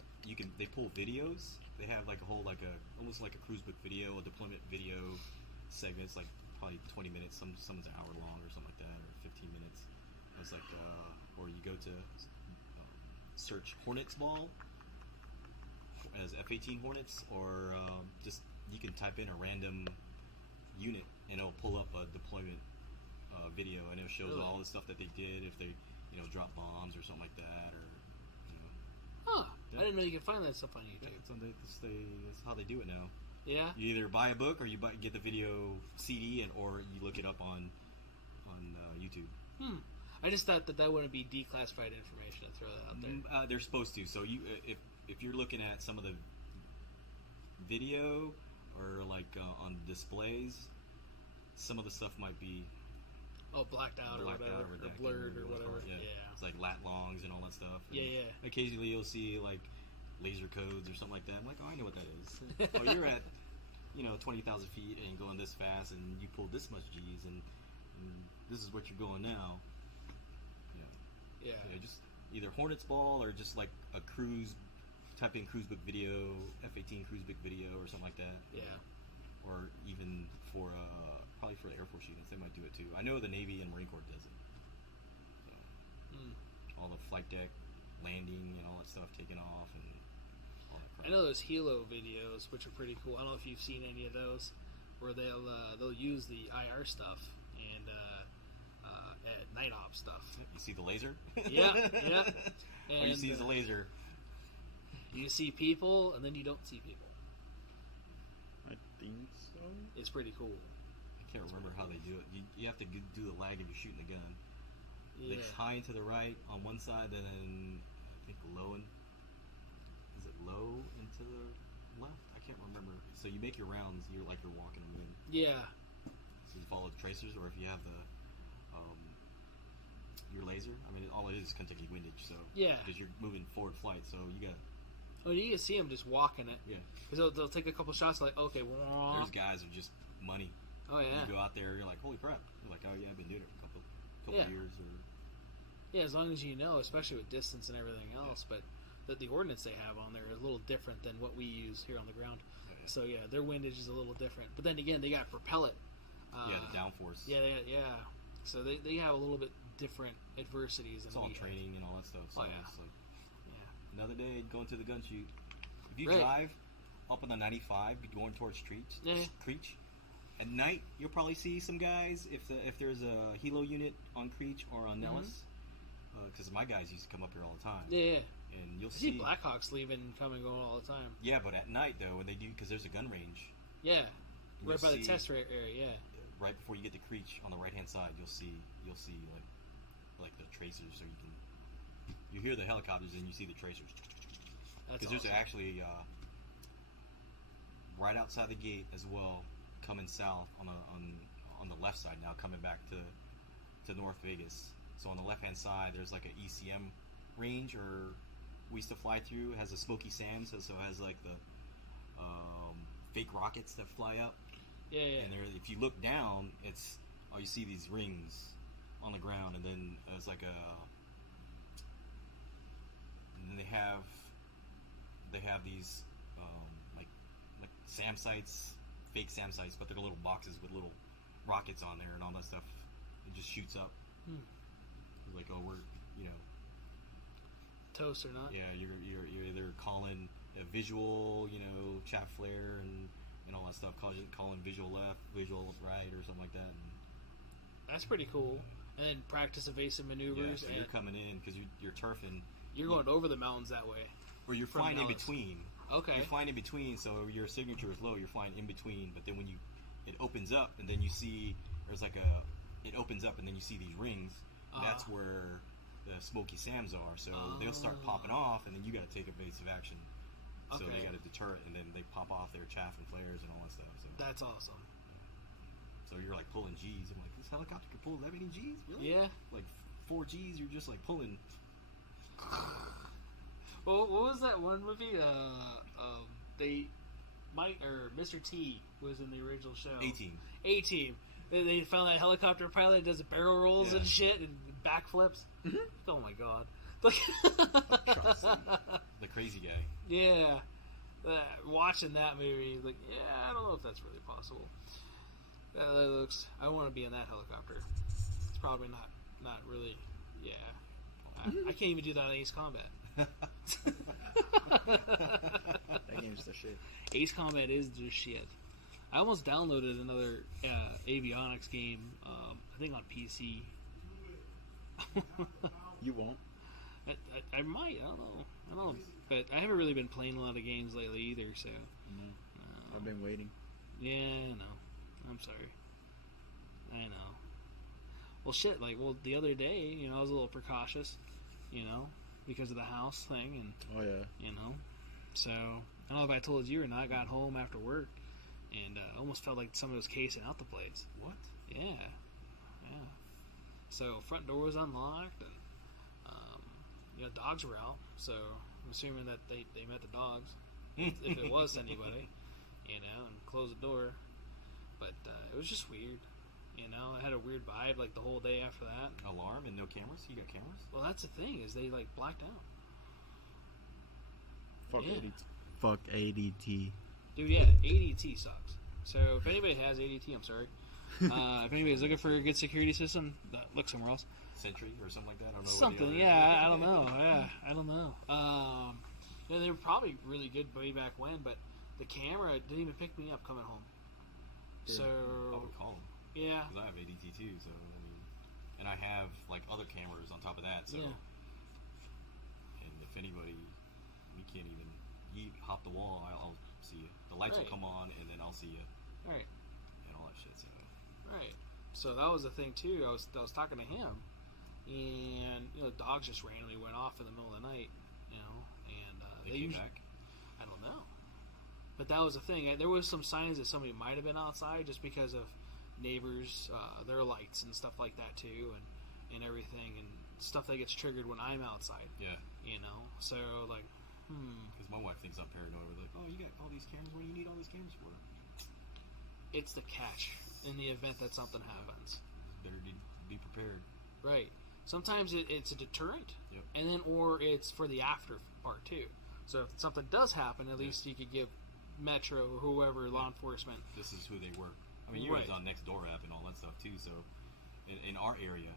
they pull videos. They have like a whole almost like a cruise book video, a deployment video segment. It's like probably 20 minutes. Some's an hour long or something like that, or 15 minutes. It's like or you go to search Hornets ball as F-18 Hornets, or just you can type in a random unit and it'll pull up a deployment video, and it shows Really? all the stuff that they did if they drop bombs or something like that, or Huh. Yeah. I didn't know you could find that stuff on yeah, YouTube. that's how they do it now. Yeah. You either buy a book or you get the video CD, or you look it up on YouTube. I just thought that wouldn't be declassified information to throw that out there. They're supposed to. So you, if you're looking at some of the video or like on displays, some of the stuff might be Blacked out or whatever, or redacted, blurred or whatever. Yeah. It's like lat longs and all that stuff. And Yeah. occasionally you'll see like laser codes or something like that. I'm like, oh, I know what that is. Oh, you're at 20,000 feet and going this fast, and you pulled this much G's, and this is what you're going now. Yeah. Just either Hornets ball or just like a cruise. Type in cruise book video, F-18 cruise book video, or something like that. Yeah. Or even for probably for the Air Force units, they might do it too. I know the Navy and Marine Corps does it. So, all the flight deck landing and all that stuff taking off and all that crap. I know those Hilo videos, which are pretty cool. I don't know if you've seen any of those, where they'll use the IR stuff and at night op stuff. You see the laser? Yeah. And, all you see is the laser. You see people, and then you don't see people. I think so. It's pretty cool. I can't remember how they do it. You have to do the lag if you're shooting a gun. Yeah. They high and to the right on one side, and then I think low and is it low and to the left? I can't remember. So you make your rounds. You're walking them in. Yeah. So you follow the tracers, or if you have the your laser. I mean, all it is Kentucky windage. So yeah, because you're moving forward flight, so you got. Oh, you can see them just walking it. Yeah. Because they'll take a couple shots, like, okay, wah. There's guys who just money. Oh, yeah. You go out there, you're like, holy crap. You're like, oh, yeah, I've been doing it for a couple years. Yeah, as long as you know, especially with distance and everything else. But the ordnance they have on there is a little different than what we use here on the ground. Yeah. So, yeah, their windage is a little different. But then again, they got propellant. The downforce. Yeah. So they have a little bit different adversities. It's all training and all that stuff. So it's like, another day going to the gun shoot. If you drive up on the 95, going towards Creech, at night you'll probably see some guys. If there's a Hilo unit on Creech or on Nellis, because my guys used to come up here all the time. Yeah. And you'll see Blackhawks leaving, coming, going all the time. Yeah, but at night though, when they do, because there's a gun range. Yeah. Right by the test area. Yeah. Right before you get to Creech on the right hand side, you'll see like the tracers, so you hear the helicopters and you see the tracers. Because there's actually right outside the gate as well, coming south on the left side now, coming back to North Vegas. So on the left hand side, there's like an ECM range, or we used to fly through. It has a Smoky Sam, so it has like the fake rockets that fly up. Yeah. And if you look down, you see these rings on the ground, and then there's like and then they have these like SAM sites, fake SAM sites, but they're little boxes with little rockets on there and all that stuff. It just shoots up. It's like, oh, we're toast or not? Yeah, you're either calling a visual, chaff flare and all that stuff, calling visual left, visual right, or something like that. And that's pretty cool. And then practice evasive maneuvers. Yeah, so you're coming in because you're turfing. You're going over the mountains that way. Or you're flying in between. Okay. You're flying in between, so your signature is low. You're flying in between, but then when it opens up, and then you see it opens up, and then you see these rings. That's where the Smoky Sams are. So they'll start popping off, and then you got to take evasive action. So they got to deter it, and then they pop off their chaff and flares and all that stuff. So that's awesome. So you're like pulling G's. I'm like, this helicopter can pull that many G's? Really? Yeah. Like 4 G's, you're just like pulling. Well, what was that one movie? Mr. T was in the original show. A-Team. They found that helicopter pilot that does barrel rolls and shit and backflips. Mm-hmm. Oh my god. The crazy guy. Yeah. Watching that movie, like, I don't know if that's really possible. I want to be in that helicopter. It's probably not really. Yeah. I can't even do that on Ace Combat. That game's the shit. Ace Combat is the shit. I almost downloaded another avionics game, I think on PC. You won't. I might. I don't know. But I haven't really been playing a lot of games lately either, so. I've been waiting. Yeah, I know. I'm sorry. I know. Well, shit, the other day, I was a little precautious, because of the house thing, and... Oh, yeah. So, I don't know if I told you or not, I got home after work, and almost felt like someone was casing out the place. What? Yeah. So, front door was unlocked, and, dogs were out, so I'm assuming that they met the dogs, if it was anybody. and close the door. But it was just weird. It had a weird vibe like the whole day after that. Alarm and no cameras? You got cameras? Well, that's the thing, is they like blacked out. Fuck Yeah. ADT. Fuck ADT. Dude, yeah, ADT sucks. So if anybody has ADT, I'm sorry. If anybody's looking for a good security system, look somewhere else. Sentry or something like that? I don't know. Something, yeah, I don't know. Yeah, I don't know. They were probably really good way back when, but the camera didn't even pick me up coming home. Yeah. So I would call them. yeah, Because I have ADT too, so I mean, and I have like other cameras on top of that. So, Yeah. and if anybody, we can't even. You hop the wall, I'll see you. The lights Right. will come on, and then I'll see you, right, and all that shit. So, right. So that was the thing too. I was talking to him, and dogs just randomly went off in the middle of the night, and they came back. I don't know. But that was the thing. There was some signs that somebody might have been outside just because of neighbors, their lights and stuff like that too, and everything, and stuff that gets triggered when I'm outside. Yeah. So like, Because my wife thinks I'm paranoid. We're like, oh, you got all these cameras. What do you need all these cameras for? it's the catch in the event that something happens. Better be prepared. Right. Sometimes it's a deterrent, Yep. and then or it's for the after part too. So if something does happen, at least you could give Metro or whoever, law enforcement. This is who they were. I mean, you Right. guys on Nextdoor app and all that stuff too. So, in our area,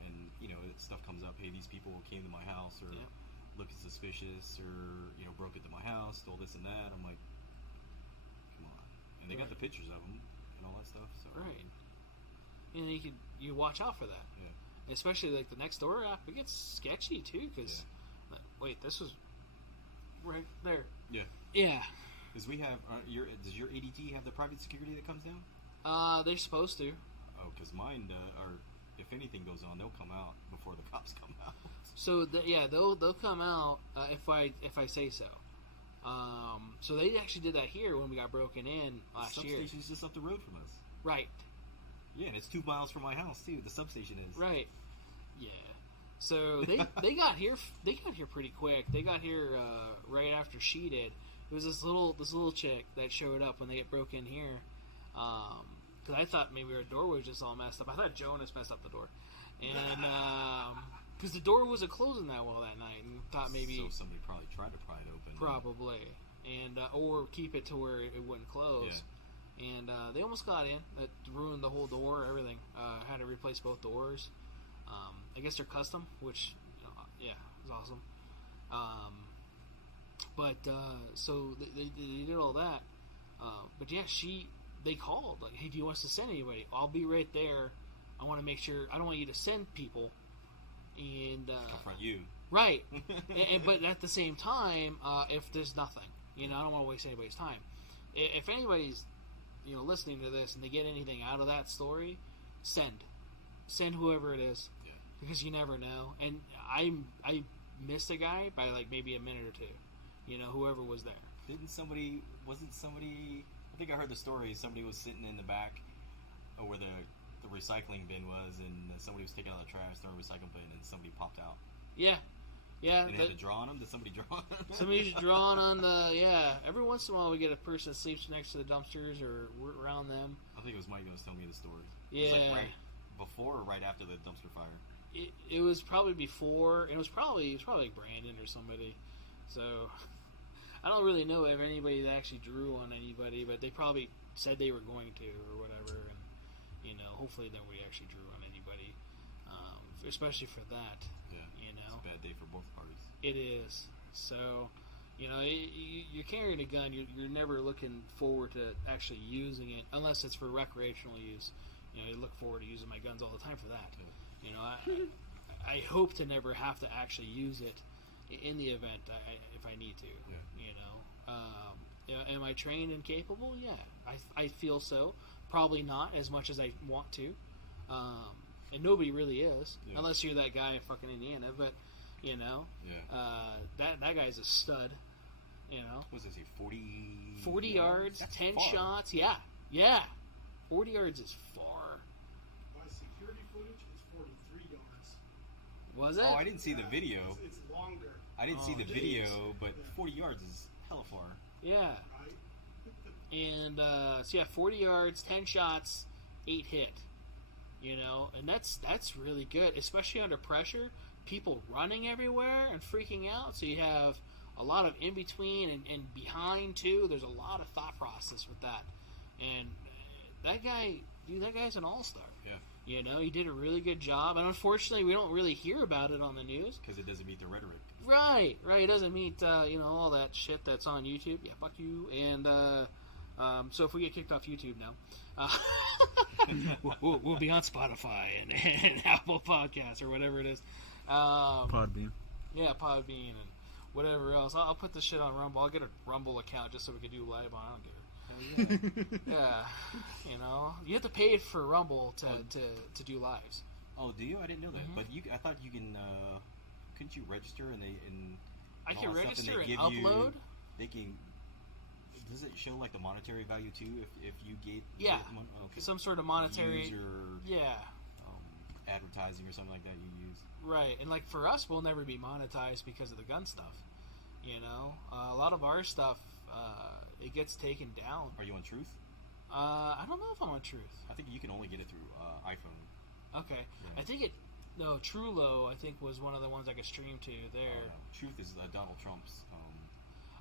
and stuff comes up. Hey, these people came to my house, or Yep. looking suspicious, or broke into my house, stole this and that. I'm like, come on. And they got Right. the pictures of them and all that stuff. So, Right. And you watch out for that. Yeah. Especially like the Nextdoor app, it gets sketchy too. Because wait, this was right there. Yeah. Yeah. Because we have does your ADT have the private security that comes down? They're supposed to. Oh, because mine are. If anything goes on, they'll come out before the cops come out. So they'll come out if I say so. So they actually did that here when we got broken in last year. The substation's just up the road from us. Right. Yeah, and it's 2 miles from my house too. The substation is. Right. Yeah. So they got here pretty quick. They got here right after she did. It was this little chick that showed up when they get broke in here. Because I thought maybe our door was just all messed up. I thought Jonas messed up the door, and because the door wasn't closing that well that night, and thought maybe So somebody probably tried to pry it open. probably, and or keep it to where it wouldn't close. And they almost got in. That ruined the whole door, everything. Had to replace both doors. I guess they're custom, which, is awesome. So they did all that. But yeah, they called. Like, hey, do you want us to send anybody? I'll be right there. I want to make sure. I don't want you to send people. And Confront you. right. But at the same time, if there's nothing, I don't want to waste anybody's time. If anybody's listening to this and they get anything out of that story, send whoever it is, because you never know. And I missed a guy by like maybe a minute or two, whoever was there. Wasn't somebody, I think I heard the story, somebody was sitting in the back where the recycling bin was, and somebody was taking out the trash, throwing a recycling bin, and somebody popped out. Yeah. And they had to draw on them? Did somebody draw on them? Somebody's drawing on every once in a while we get a person that sleeps next to the dumpsters or around them. I think it was Mike that was telling me the story. Yeah. It was like right before or right after the dumpster fire? It was probably before, and it was probably like Brandon or somebody. So I don't really know if anybody that actually drew on anybody, but they probably said they were going to or whatever, and hopefully nobody actually drew on anybody, especially for that. Yeah. It's a bad day for both parties. It is. So, you're carrying a gun. You're never looking forward to actually using it unless it's for recreational use. You look forward to using my guns all the time for that. Yeah. I hope to never have to actually use it in the event if I need to. Yeah. Am I trained and capable? Yeah, I feel so. Probably not as much as I want to. And nobody really is, unless you're that guy in fucking Indiana. But that guy's a stud. What was this? 40 yards, That's 10 far. shots. Yeah. 40 yards is far. My security footage is 43 yards. Was it? Oh, I didn't see the video. It's longer, I didn't see the geez. video, but 40 yards is hella far. Yeah. right? And so 40 yards, 10 shots, 8 hit. You know, and that's really good, especially under pressure. People running everywhere and freaking out. So you have a lot of in between and behind too. There's a lot of thought process with that. And that guy's an all-star. Yeah. You know, he did a really good job. And unfortunately, we don't really hear about it on the news. Because it doesn't meet the rhetoric. Right. It doesn't meet, all that shit that's on YouTube. Yeah, fuck you. And so if we get kicked off YouTube now, we'll be on Spotify and Apple Podcasts or whatever it is. Podbean. Yeah, Podbean and whatever else. I'll put this shit on Rumble. I'll get a Rumble account just so we can do live on. I don't care. Yeah, you have to pay for Rumble to do lives. Oh, do you? I didn't know that. Mm-hmm. But I thought you can. Couldn't you register I can register and give upload. They can. Does it show like the monetary value too? If you get okay. Some sort of monetary user, advertising or something like that you use. Right, and like for us, we'll never be monetized because of the gun stuff. A lot of our stuff. It gets taken down. Are you on Truth? I don't know if I'm on Truth. I think you can only get it through iPhone. Okay. Yeah. I think Trulo, I think, was one of the ones I could stream to there. Truth is Donald Trump's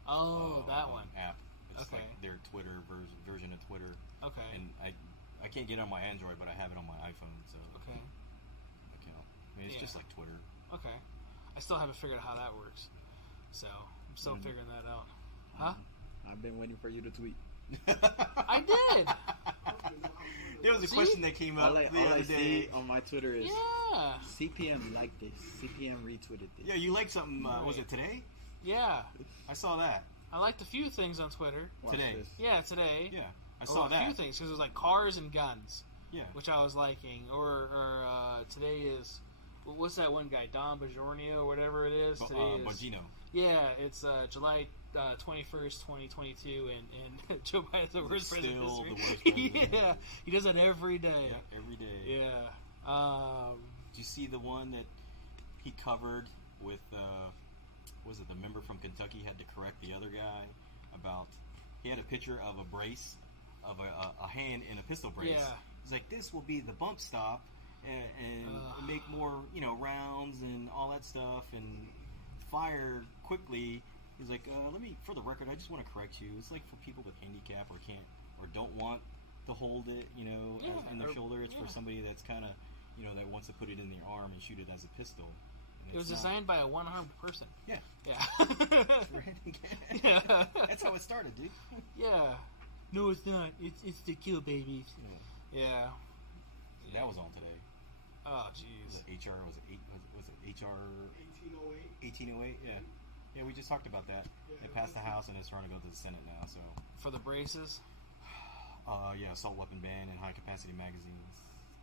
that one. App. It's Okay. like their Twitter version of Twitter. Okay. And I can't get it on my Android, but I have it on my iPhone, so Okay. I can. I mean, it's just like Twitter. Okay. I still haven't figured out how that works. So, I'm still figuring that out. Huh? I've been waiting for you to tweet. I did! There was a question that came up the all other I day. see on my Twitter is Yeah! CPM liked this. CPM retweeted this. Yeah, you liked something, was it today? Yeah. I saw that. I liked a few things on Twitter. Watch Today. this. Yeah, today. Yeah, I saw that. A few things, because it was like cars and guns, Yeah. which I was liking. Or today is, what's that one guy, Don Bajornio or whatever it is? Today is, Bongino. yeah, it's July 21st, 2022, and Joe Biden's the worst president Still in the history. worst president. Yeah, he does that every day. Yeah, every day. Yeah. Did you see the one that he covered with, was it the member from Kentucky had to correct the other guy about, he had a picture of a brace, of a hand in a pistol brace. Yeah. He's like, this will be the bump stop and make more, rounds and all that stuff and fire quickly. He's like, for the record, I just want to correct you. It's like for people with handicap or can't, or don't want to hold it, in their shoulder. It's for somebody that's kind of, that wants to put it in their arm and shoot it as a pistol. It was designed by a one-armed person. Yeah. Yeah. Yeah. That's how it started, dude. Yeah. No, it's not. It's to kill babies. Yeah. That was on today. Oh, Was jeez. it HR? Was it HR 1808. 1808? Yeah. Yeah, we just talked about that. It passed the House and it's trying to go to the Senate now. So. For the braces. Assault weapon ban and high capacity magazines.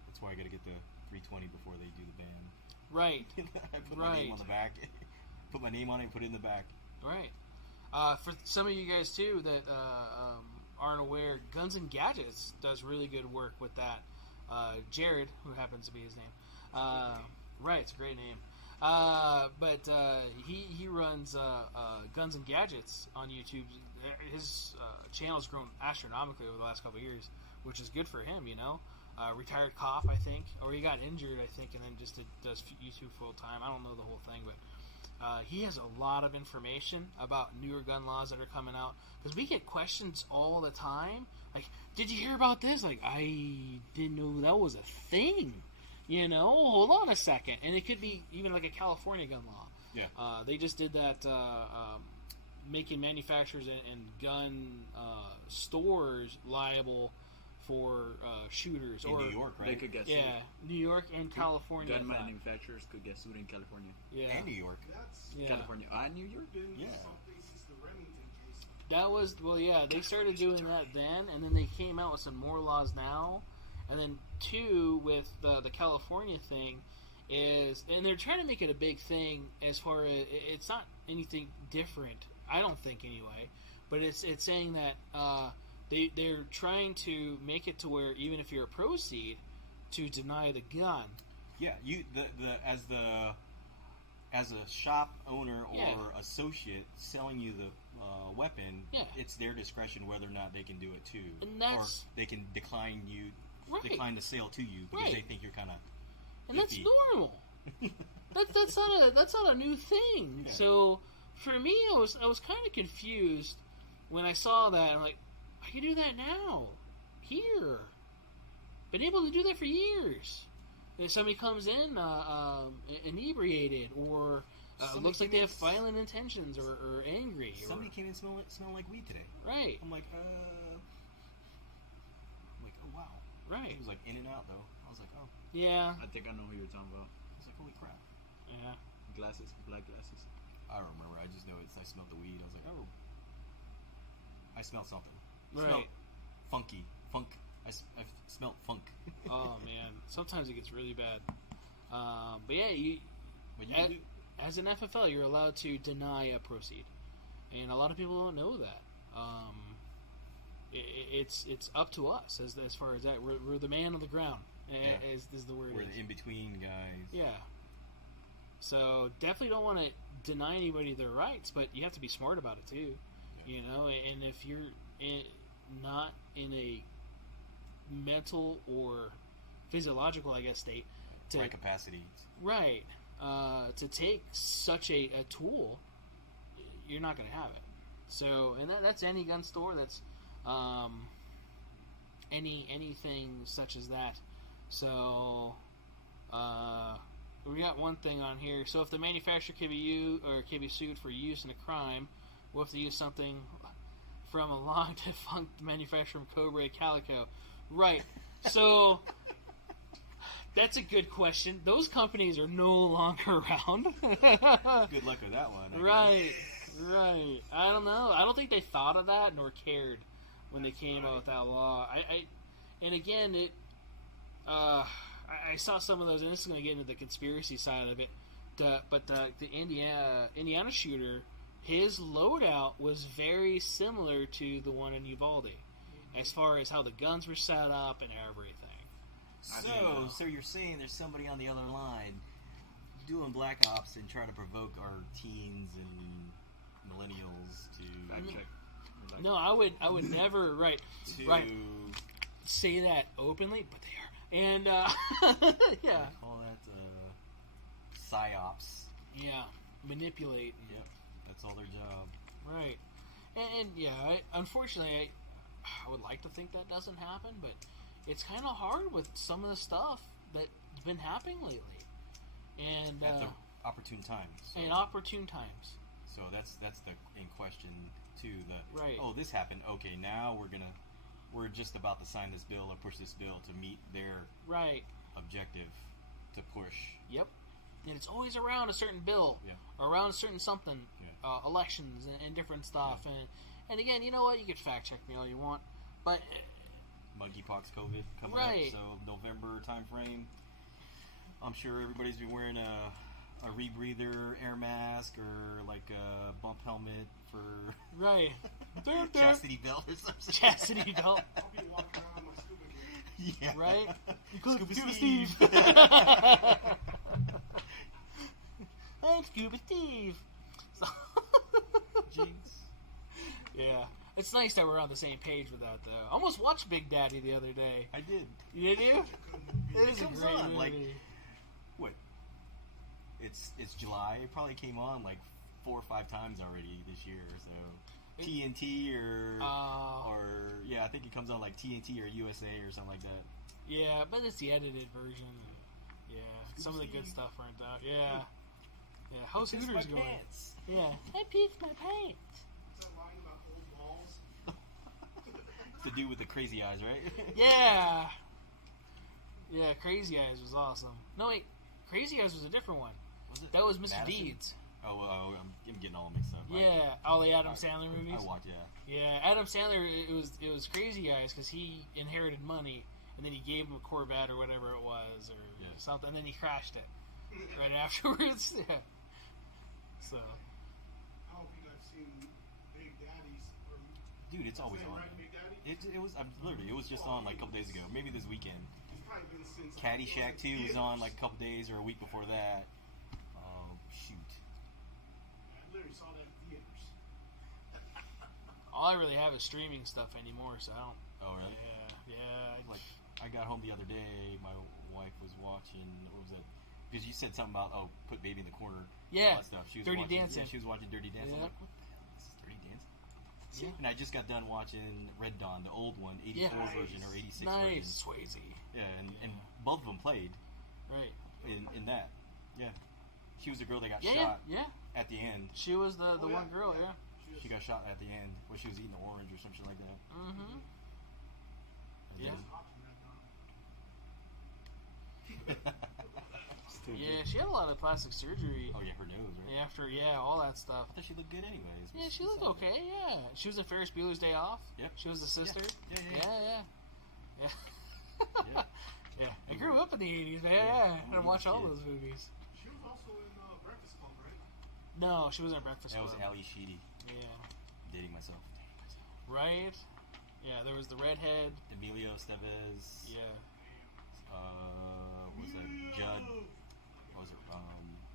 That's why I got to get the 320 before they do the ban. Right. I put my name on the back. Put my name on it. Put it in the back. Right. For some of you guys too that aren't aware, Guns and Gadgets does really good work with that. Jared, who happens to be his name, right? It's a great name. But he runs Guns and Gadgets on YouTube. His channel's grown astronomically over the last couple of years, which is good for him. Retired cop, I think, or he got injured, I think, and then just does YouTube full time. I don't know the whole thing, but he has a lot of information about newer gun laws that are coming out. Because we get questions all the time, like, "Did you hear about this?" Like, I didn't know that was a thing. Hold on a second, and it could be even like a California gun law. Yeah. They just did that, making manufacturers and gun stores liable for shooters In or New York, right? They could get sued. yeah, New York and California. Gun I thought. manufacturers could get sued in California. Yeah, And New York. That's yeah. California and New York? been Yeah. some cases, the Remington case. That was they started doing that then, and then they came out with some more laws now, and then two with the California thing is, and they're trying to make it a big thing as far as it's not anything different, I don't think anyway, but it's saying that they're trying to make it to where even if you're a proceed, to deny the gun. Yeah, as a shop owner or Yeah. associate selling you the weapon, Yeah. it's their discretion whether or not they can do it too, And that's- or they can decline the sale to you because Right. they think you're kind of. And that's normal. that's not a new thing. Yeah. So for me, I was kind of confused when I saw that. I'm like, I can do that now, here. Been able to do that for years. If somebody comes in inebriated or looks like they have violent intentions or angry, Somebody came in smelling like weed today. right, I'm like, oh wow. right, It was like in and out though. I was like, oh. yeah, I think I know who you're talking about. I was like, holy crap. yeah. Glasses, black glasses. I don't remember. I just know I smelled the weed. I was like, oh. I smelled something. Right. Smelled funky. Funk. I smelled funk. Oh man, sometimes it gets really bad. But yeah, But you do. as an FFL, you're allowed to deny a proceed, and a lot of people don't know that. It's up to us as far as that. We're the man on the ground. Yeah. Is the word. We're the in-between guys. Yeah. So definitely don't want to deny anybody their rights, but you have to be smart about it too. Yeah. You know, and if you're not in a mental or physiological, I guess, state to Right capacity. right to take such a tool, you're not going to have it. So, and that's any gun store. That's anything such as that. So, we got one thing on here. So, if the manufacturer can be sued for use in a crime, what if they use something from a long defunct manufacturer from Cobra Calico? Right. So, that's a good question. Those companies are no longer around. Good luck with that one. I guess. Right. I don't know. I don't think they thought of that nor cared when they came out with that law. And again, I saw some of those, and this is going to get into the conspiracy side of it. But the Indiana shooter, his loadout was very similar to the one in Uvalde, as far as how the guns were set up and everything. So you're saying there's somebody on the other line doing Black Ops and trying to provoke our teens and millennials to Fact check. No, I would never right say that openly, but they are. And yeah, call that psyops. yeah, manipulate. Yep, that's all their job. Right. And yeah, unfortunately, I would like to think that doesn't happen, but it's kind of hard with some of the stuff that's been happening lately. And At the opportune time. So. and opportune times. So that's the in question too. Right. Oh, this happened. Okay, now we're just about to sign this bill or push this bill to meet their Right. objective to push. Yep. And it's always around a certain bill, Yeah. around a certain something, Yeah. Elections and different stuff. And again, you know what? You can fact check me all you want, but Monkeypox, COVID coming Right. up, so November time frame. I'm sure everybody's been wearing a rebreather air mask or like a bump helmet for right. chastity belt or something. Chastity belt. I'll be walking around with my scuba gear. Yeah. Right? Scuba Scuba Steve. Steve. I'm Scuba Steve. So Jinx. yeah. It's nice that we're on the same page with that, though. I almost watched Big Daddy the other day. I did. Did you? It is a comes great on, movie. like, What? It's July. It probably came on like 4 or 5 times already this year. So TNT or yeah, I think it comes on like TNT or USA or something like that. Yeah, but it's the edited version. Yeah, some of the good stuff weren't out. Yeah. Yeah, how's Piss Hooters my going? pants. Yeah. I peed my pants. Is that line about old balls? It's the dude with the crazy eyes, right? Yeah. Yeah, Crazy Eyes was awesome. No, wait. Crazy Eyes was a different one. Was it That was Mr. Madison? Deeds. Oh, I'm getting all mixed up. Yeah, all the Adam Sandler movies. I watch, yeah. Yeah, Adam Sandler. It was Crazy Eyes because he inherited money, and then he gave him a Corvette or whatever it was, or something, and then he crashed it right afterwards. Yeah. So. I don't think I've seen Big Daddy's. Or, Dude, it's always on. right, Big Daddy? It was it was just on like a couple days ago, maybe this weekend. It's probably been since. Caddyshack 2 was on like a couple days or a week before that. Oh shoot, literally saw that in theaters. All I really have is streaming stuff anymore, so I don't. Oh, really? Yeah. Like, I got home the other day, my wife was watching, what was it? Because you said something about, put baby in the corner. Yeah, all that stuff. She was Dirty watching, Dancing. Yeah, she was watching Dirty Dancing. Yeah. I'm like, what the hell? This is Dirty Dancing? Yeah. And I just got done watching Red Dawn, the old one, 84 Yeah. version or 86 Nice, version. Swayze. Yeah, and both of them played Right. in that. Yeah. She was the girl that got Yeah, shot yeah. at the end. She was the Oh, yeah. one girl, yeah. She got shot at the end where she was eating the orange or something like that. Mm-hmm. And Yeah. Still Yeah, she had a lot of plastic surgery. Oh, yeah, her nose, right? After, all that stuff. I thought she looked good anyways. Yeah, she looked okay, yeah. She was in Ferris Bueller's Day Off. Yep. She was the sister. Yeah. Yeah. Yeah. Yeah. I grew up in the 80s, man. Yeah, Yeah. I watched all those movies. She was also in Breakfast Club, right? No, she wasn't in Breakfast That Club. was Ali Sheedy. Yeah. Dating myself. Right? Yeah, there was the redhead. Emilio Estevez. Yeah. Was it Judd? What was it?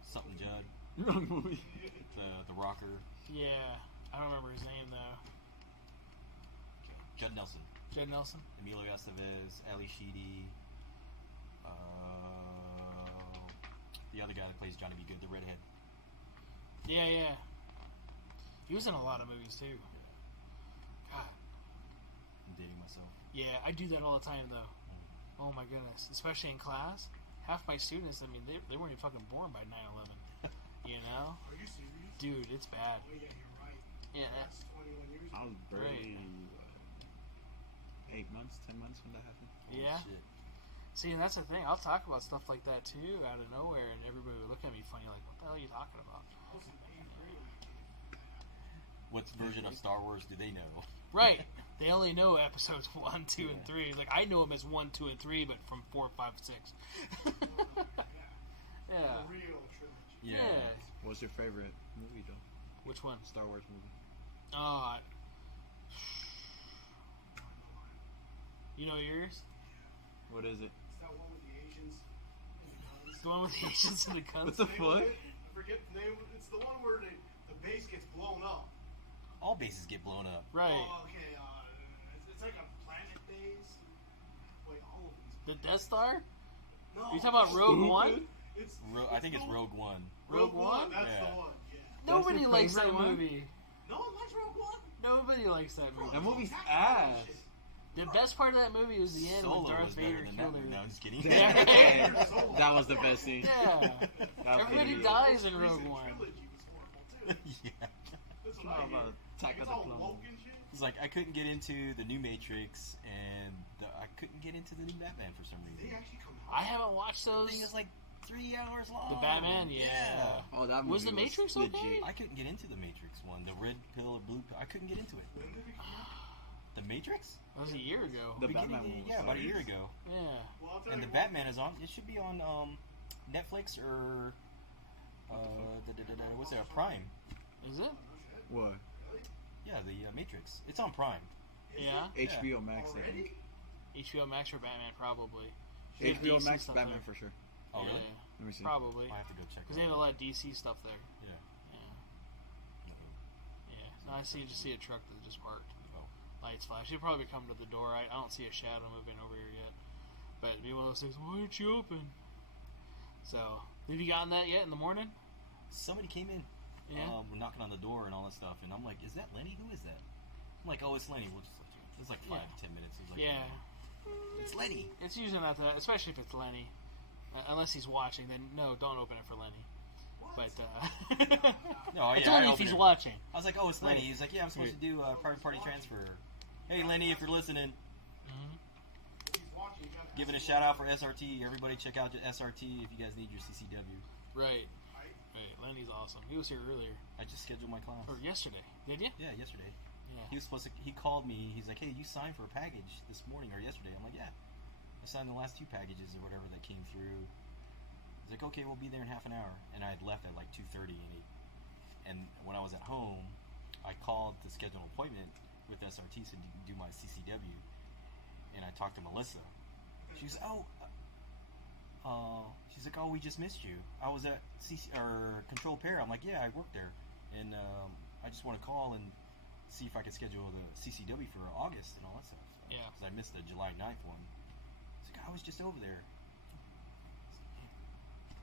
Something Judd. Wrong movie. The rocker. Yeah. I don't remember his name, though. Judd Nelson. Jed Nelson? Emilio Estevez. Ali Sheedy. The other guy that plays Johnny B. Good, the redhead. Yeah. He was in a lot of movies, too. God. I'm dating myself. Yeah, I do that all the time, though. Oh, my goodness. Especially in class. Half my students, I mean, they weren't even fucking born by 9/11. You know? Are you serious? Dude, it's bad. Oh, yeah, you're right. Yeah. That's 21 years I ago. was barely 8 months, 10 months when that happened. Yeah. Shit. See, and that's the thing. I'll talk about stuff like that, too, out of nowhere, and everybody would look at me funny, like, what the hell are you talking about? I was in 8th grade. What version of Star Wars do they know? Right. They only know episodes 1, 2, and 3. Like, I know them as 1, 2, and 3, but from 4, 5, 6. Yeah. The real trilogy. Yeah. What's your favorite movie, though? Which one? Star Wars movie. You know yours? What is it? It's that one with the Asians and the guns. The one with the Asians and the What guns? the Name of fuck? it? I forget the name. It's the one where the base gets blown up. All bases get blown up. Right. Oh, okay. It's like a planet base. Wait, all of these. The Death Star? No. You talking about Rogue One? It's I think it's the- Rogue One. Rogue One? That's Yeah. the one. Yeah. Nobody your likes that favorite one? movie. No one likes Rogue One. Nobody likes that movie. That movie's ass. The best part of that movie was the end Solo when Darth was better Vader than killed that. her. No, I'm just kidding. Yeah. That was the best scene. Yeah. That Everybody video. dies in Rogue Recent One. trilogy was horrible too. Yeah. That's It's what I not about hear. Attack It's of the all Clones. woke and shit. It's like I couldn't get into the new Matrix, and I couldn't get into the new Batman for some They reason. actually come out. I haven't watched The those. thing is like 3 hours long. The Batman, yeah. Oh, that movie Was The Matrix legit. okay? I couldn't get into the Matrix one, the red pill or blue pill. I couldn't get into it. When did it come out? The Matrix? That was a year ago. The Beginning- Batman one was yeah, about a funny. year ago. Yeah. Well, I'll tell And you the what. Batman is on. It should be on Netflix or what's that? Prime. Is it? What? Yeah, the Matrix. It's on Prime. Yeah. HBO Max, I think. Already? HBO Max or Batman, probably. HBO DC Max, stuff Batman there. for sure. Oh, Yeah, really? Let me see. probably. I have to go check. Because they have a lot of DC stuff there. Yeah. Yeah. Yeah. No, I just see a truck that just parked. Oh. Lights flash. She'll probably come to the door. I don't see a shadow moving over here yet. But it'd be one of those things, why aren't you open? So, have you gotten that yet in the morning? Somebody came in. Yeah. We're knocking on the door and all that stuff, and I'm like, "Is that Lenny? Who is that?" I'm like, "Oh, it's Lenny." We'll just let you. It's like 5 to 10 minutes. It's like, Yeah. it's Lenny. It's usually not that, especially if it's Lenny. Unless he's watching, then no, don't open it for Lenny. But, No, it's yeah, only I if opened he's it. watching. I was like, "Oh, it's Lenny." He's like, "Yeah, I'm supposed to do a private party transfer." Hey, Lenny, if you're listening, He's watching. You gotta giving a ask shout out for SRT. Everybody, check out SRT if you guys need your CCW. Right. Right? Right. Lenny's awesome. He was here earlier. I just scheduled my class. Or yesterday. Did you? Yeah, yesterday. Yeah. He was supposed to. He called me. He's like, "Hey, you signed for a package this morning or yesterday?" I'm like, "Yeah, I signed the last 2 packages or whatever that came through." He's like, "Okay, we'll be there in half an hour." And I had left at like 2:30, and when I was at home, I called to schedule an appointment with SRT to do my CCW, and I talked to Melissa. She's she's like, "Oh, we just missed you. I was at Controlled Pair." I'm like, "Yeah, I worked there." and I just want to call and see if I can schedule the CCW for August and all that stuff. Yeah. Because I missed the July 9th one. It's like, I was just over there.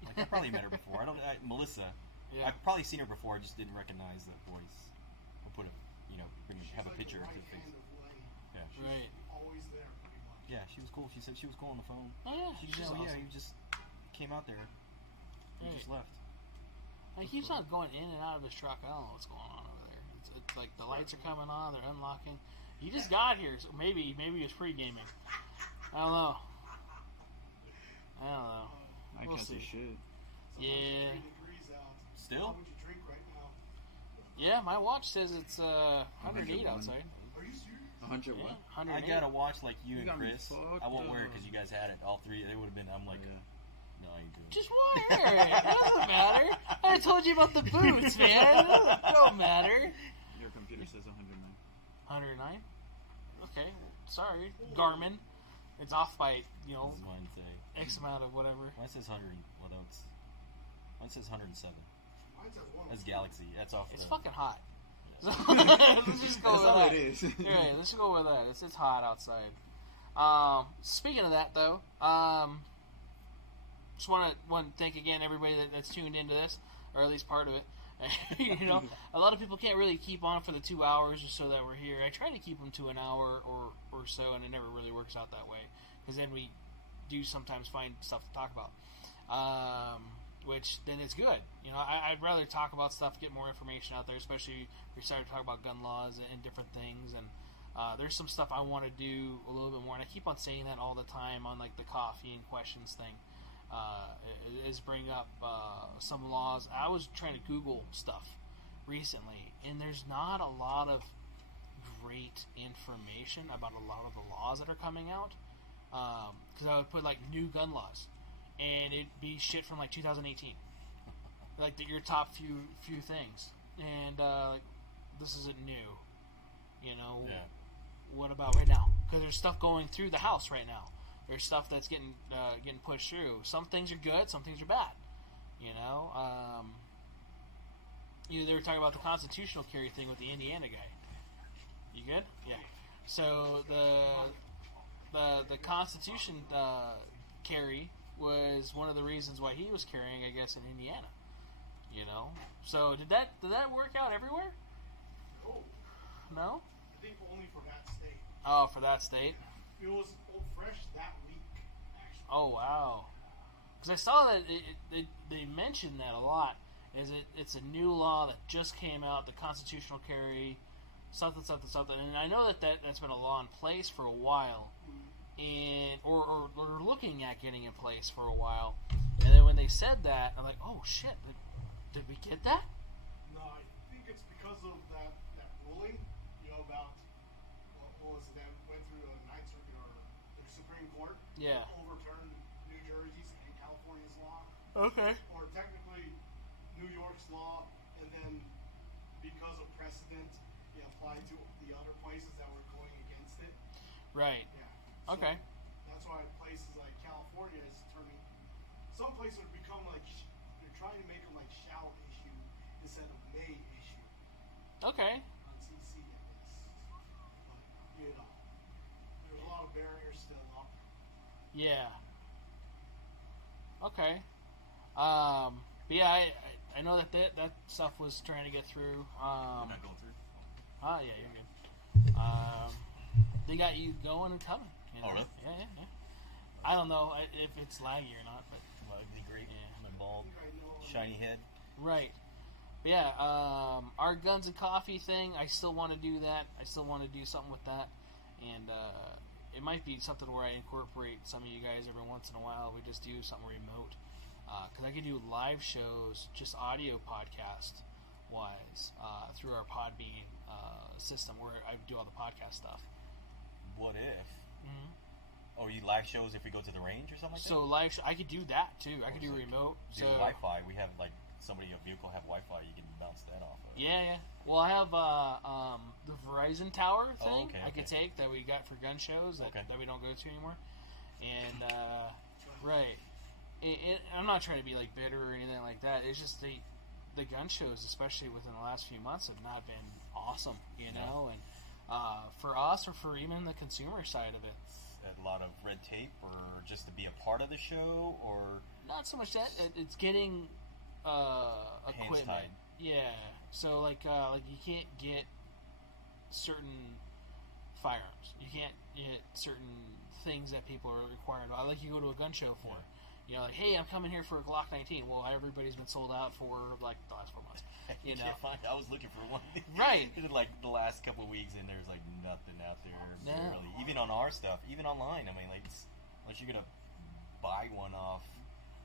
Like, I probably met her before. Melissa. Yeah. I've probably seen her before. I just didn't recognize the voice. Or put a, have a like picture the of right her face. hand of Lenny. Yeah. Right. Always there, pretty much. Yeah, she was cool. She said she was cool on the phone. Oh yeah, She she's said, awesome. yeah, you just came out there. You Right. just left. Like, he's not going in and out of his truck. I don't know what's going on over there. It's like the lights are coming on, they're unlocking. He just got here, so maybe he was pre-gaming. I don't know. I We'll can't see. say shit. Yeah. 103 degrees out. Still? What would you drink right now? Yeah, my watch says it's 108 outside. Are you serious? 100 Yeah, what? 108. I got a watch like you You and got me Chris. fucked I won't wear it up. because you guys had it. All three. They would have been. I'm like, Yeah. no, I ain't doing it. Just wear it. It doesn't matter. I told you about the boots, man. It don't matter. Your computer says 109. 109? Okay, sorry. Garmin. It's off by, What does mine say? X amount of whatever. Mine says 100. Well, no, mine says 107. Mine says 103. That's Galaxy. That's off. It's the, fucking hot. Let's just go That's with all that. it is. Yeah, let's just go with that. It's hot outside. Speaking of that, though, just want to thank again everybody that's tuned into this, or at least part of it. A lot of people can't really keep on for the 2 hours or so that we're here. I try to keep them to an hour or so, and it never really works out that way, because then we do sometimes find stuff to talk about, which then it's good. I'd rather talk about stuff, get more information out there, especially if we started to talk about gun laws and different things, and there's some stuff I want to do a little bit more, and I keep on saying that all the time on like the coffee and questions thing. Is bring up some laws. I was trying to Google stuff recently, and there's not a lot of great information about a lot of the laws that are coming out. Because I would put like new gun laws, and it'd be shit from like 2018, like your top few things, and like this isn't new. Yeah. What about right now? Because there's stuff going through the House right now. There's stuff that's getting pushed through. Some things are good, some things are bad. They were talking about the constitutional carry thing with the Indiana guy. You good? Yeah. So the Constitution carry was one of the reasons why he was carrying, I guess, in Indiana. So did that work out everywhere? No. I think only for that state. Oh, for that state. It was fresh that week, actually. Oh wow! Because I saw that they mentioned that a lot. It's a new law that just came out, the constitutional carry, something, and I know that's been a law in place for a while, and or looking at getting in place for a while. And then when they said that, I'm like, oh shit! Did we get that? No, I think it's because of that ruling, about what was it that went through the Ninth Circuit or the Supreme Court. Yeah. Overturned New Jersey's and California's law, Okay. or technically New York's law, and then because of precedent, it applied to the other places that were going against it. Right. Yeah. So Okay. That's why places like California is turning. Some places have become like they're trying to make them like shall issue instead of may issue Okay. on CC, I guess. But there's a lot of barriers still up. Yeah. Okay. But yeah, I know that stuff was trying to get through. We're not going through. Yeah, you're good. They got you going and coming. Oh, really? Yeah. I don't know if it's laggy or not, but Well, it'd be great. Yeah. My bald, I think I know. shiny head. right. But yeah, our guns and coffee thing, I still want to do that. I still want to do something with that, and it might be something where I incorporate some of you guys every once in a while. We just do something remote, because I can do live shows, just audio podcast wise, through our Podbean system where I do all the podcast stuff. What if? Mm-hmm. Oh, you live shows if we go to the range or something like So live, I could do that too. I could do remote. that? So Do Wi-Fi. We have like somebody in a vehicle have Wi-Fi. You can bounce that off of. yeah. Well, I have the Verizon tower thing okay, I could okay. take that we got for gun shows that, Okay. that we don't go to anymore. And right, I'm not trying to be like bitter or anything like that. It's just the gun shows, especially within the last few months, have not been awesome, you know, and for us or for even the consumer side of it. A lot of red tape, or just to be a part of the show, or not so much that it's getting equipment. tied. Yeah, so like you can't get certain firearms. You can't get certain things that people are required. Like you go to a gun show for. You know, like, hey, I'm coming here for a Glock 19. Well, everybody's been sold out for like the last 4 months. You know, I was looking for one. Right. Like the last couple of weeks, and there's like nothing out there. No. Really. Even on our stuff, even online. I mean, like, unless you're gonna buy one off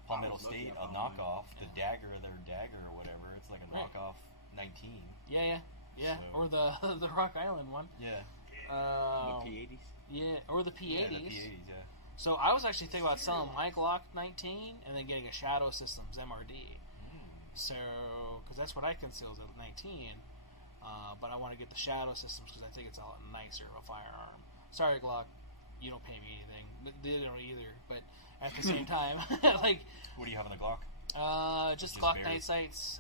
Palmetto State, a knockoff, the dagger, their dagger or whatever. It's like a knockoff 19. Yeah. So, or the Rock Island one. Yeah. The P80s. Yeah, or the P80s. Yeah, the P80s. Yeah. So I was actually thinking about selling my Glock 19 and then getting a Shadow Systems MRD. So, because that's what I conceal as a 19. But I want to get the Shadow Systems because I think it's a lot nicer of a firearm. Sorry, Glock, you don't pay me anything. They don't either. But at the same time, like, what do you have on the Glock? just Glock barely. night sights.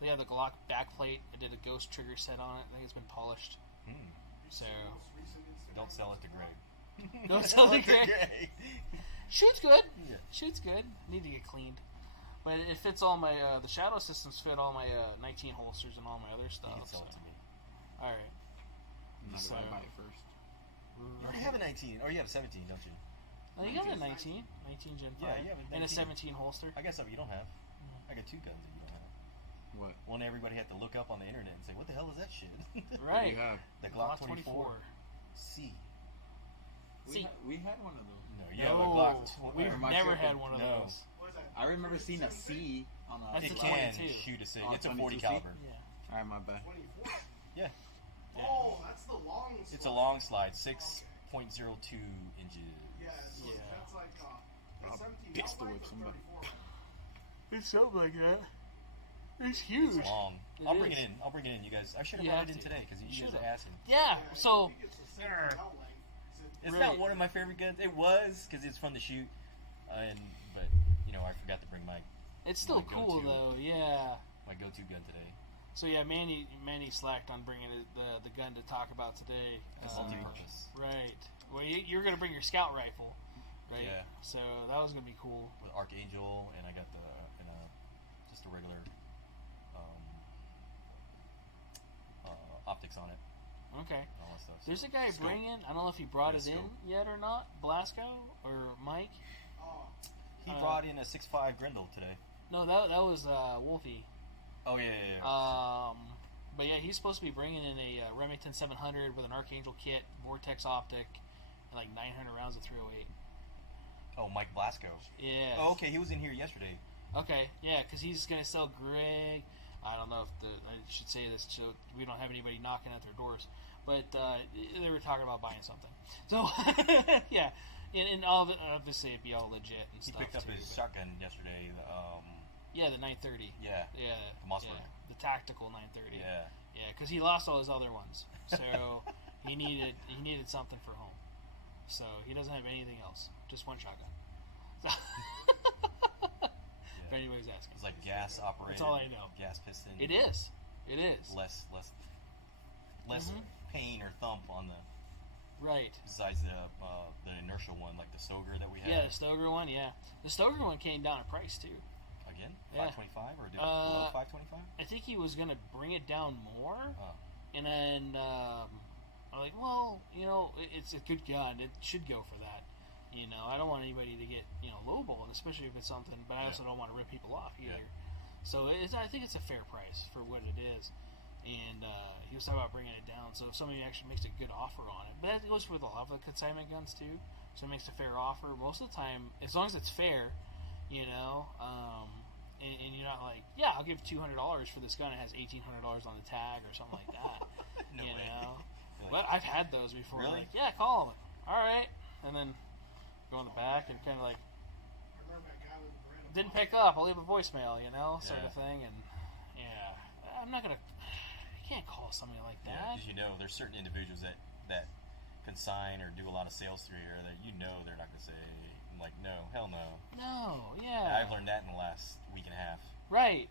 They have the Glock backplate. I did a ghost trigger set on it. I think it's been polished. So Don't sell it to Greg. don't sell it, Greg. Shoots good. Yeah. Shoots good. Need to get cleaned. But it fits all my the Shadow Systems fit all my 19 holsters and all my other stuff. You can sell it to me. All right. Not So- if I buy it first. You already have a 19, or you have a 17, don't you? Oh, you got a 19 Gen 5, Yeah, you have a and a 19. 17 holster. I got something you don't have. I got two guns that you don't have. What? One everybody had to look up on the internet and say, "What the hell is that shit?" What do Right. you have? The Glock 24 C. See. We had one of those. No, yeah, but Glock. We've Am I never tripping? had one of No. those. What is that? I remember seeing a C on a. That's It a can 22. shoot a 6. Oh, It's a 40 22 caliber. Yeah. Alright, my bad. 24. Yeah, Oh, that's the long. it's a slide. long slide, 6.02 inches. Yeah, so Yeah. that's like I'll 17 pistol now, whip like somebody. 34. It's something like that. It's huge. It's long. It I'll bring is. it in. I'll bring it in, you guys. I should have You brought have it in to. today because you guys Should've. are asking. Yeah. I So think it's the same belt length. It's Right. not one of my favorite guns. It was because it's fun to shoot, but you know I forgot to bring my it's still My cool go-to. though. Yeah. go-to gun today. So yeah, Manny slacked on bringing the gun to talk about today. It's multi-purpose Right. Well, you're gonna bring your scout rifle, right? Yeah. So that was gonna be cool. with Archangel, and I got just a regular optics on it. Okay. And all that stuff. There's So, a guy scope. bringing. I don't know if he brought Yeah, it in scope. yet or not. Blasco or Mike? Oh, He brought in a 6.5 Grendel today. No, that was Wolfie. Oh yeah. But yeah, he's supposed to be bringing in a Remington 700 with an Archangel kit, Vortex optic, and like 900 rounds of 308. Oh, Mike Blasco. Yeah. Oh, okay. He was in here yesterday. Okay, yeah, because he's going to sell Greg. I don't know if I should say this so we don't have anybody knocking at their doors, but they were talking about buying something. So, yeah, and all obviously it'd be all legit and He stuff. picked up too, his but- shotgun yesterday. Yeah, the 930. Yeah. Yeah, The Mossberg. yeah, the tactical 930. Yeah. Yeah, because he lost all his other ones, so he needed something for home. So he doesn't have anything else, just one shotgun. So if anybody's asking, It's like gas operated. That's all I know. Gas piston. it is. It is less Mhm. pain or thump on the right. besides the inertial one, like the Stoger that we had. Yeah, the Stoger one. Yeah, the Stoger one came down in price too. Again, Yeah. 525 or did it below 525? I think he was gonna bring it down more, Oh. and then I'm like, well, it's a good gun. It should go for that. I don't want anybody to get lowballed, especially if it's something. But I also don't want to rip people off either. Yeah. So I think it's a fair price for what it is. And he was talking about bringing it down. So if somebody actually makes a good offer on it, but that goes with a lot of the consignment guns too. So it makes a fair offer most of the time, as long as it's fair, and you're not like, yeah, I'll give $200 for this gun. It has $1,800 on the tag or something like that. No way. You're But like, I've had those before. Really? Like, yeah, call them. All right, and then go in the back and kind of like I remember that guy with the brand. didn't pick up. I'll leave a voicemail, sort Yeah. of thing. And yeah, I'm not gonna. I can't call somebody like yeah, that. because there's certain individuals that consign or do a lot of sales through here that they're not going to say, like, no, hell no. No, And yeah, I've learned that in the last week and a half. right.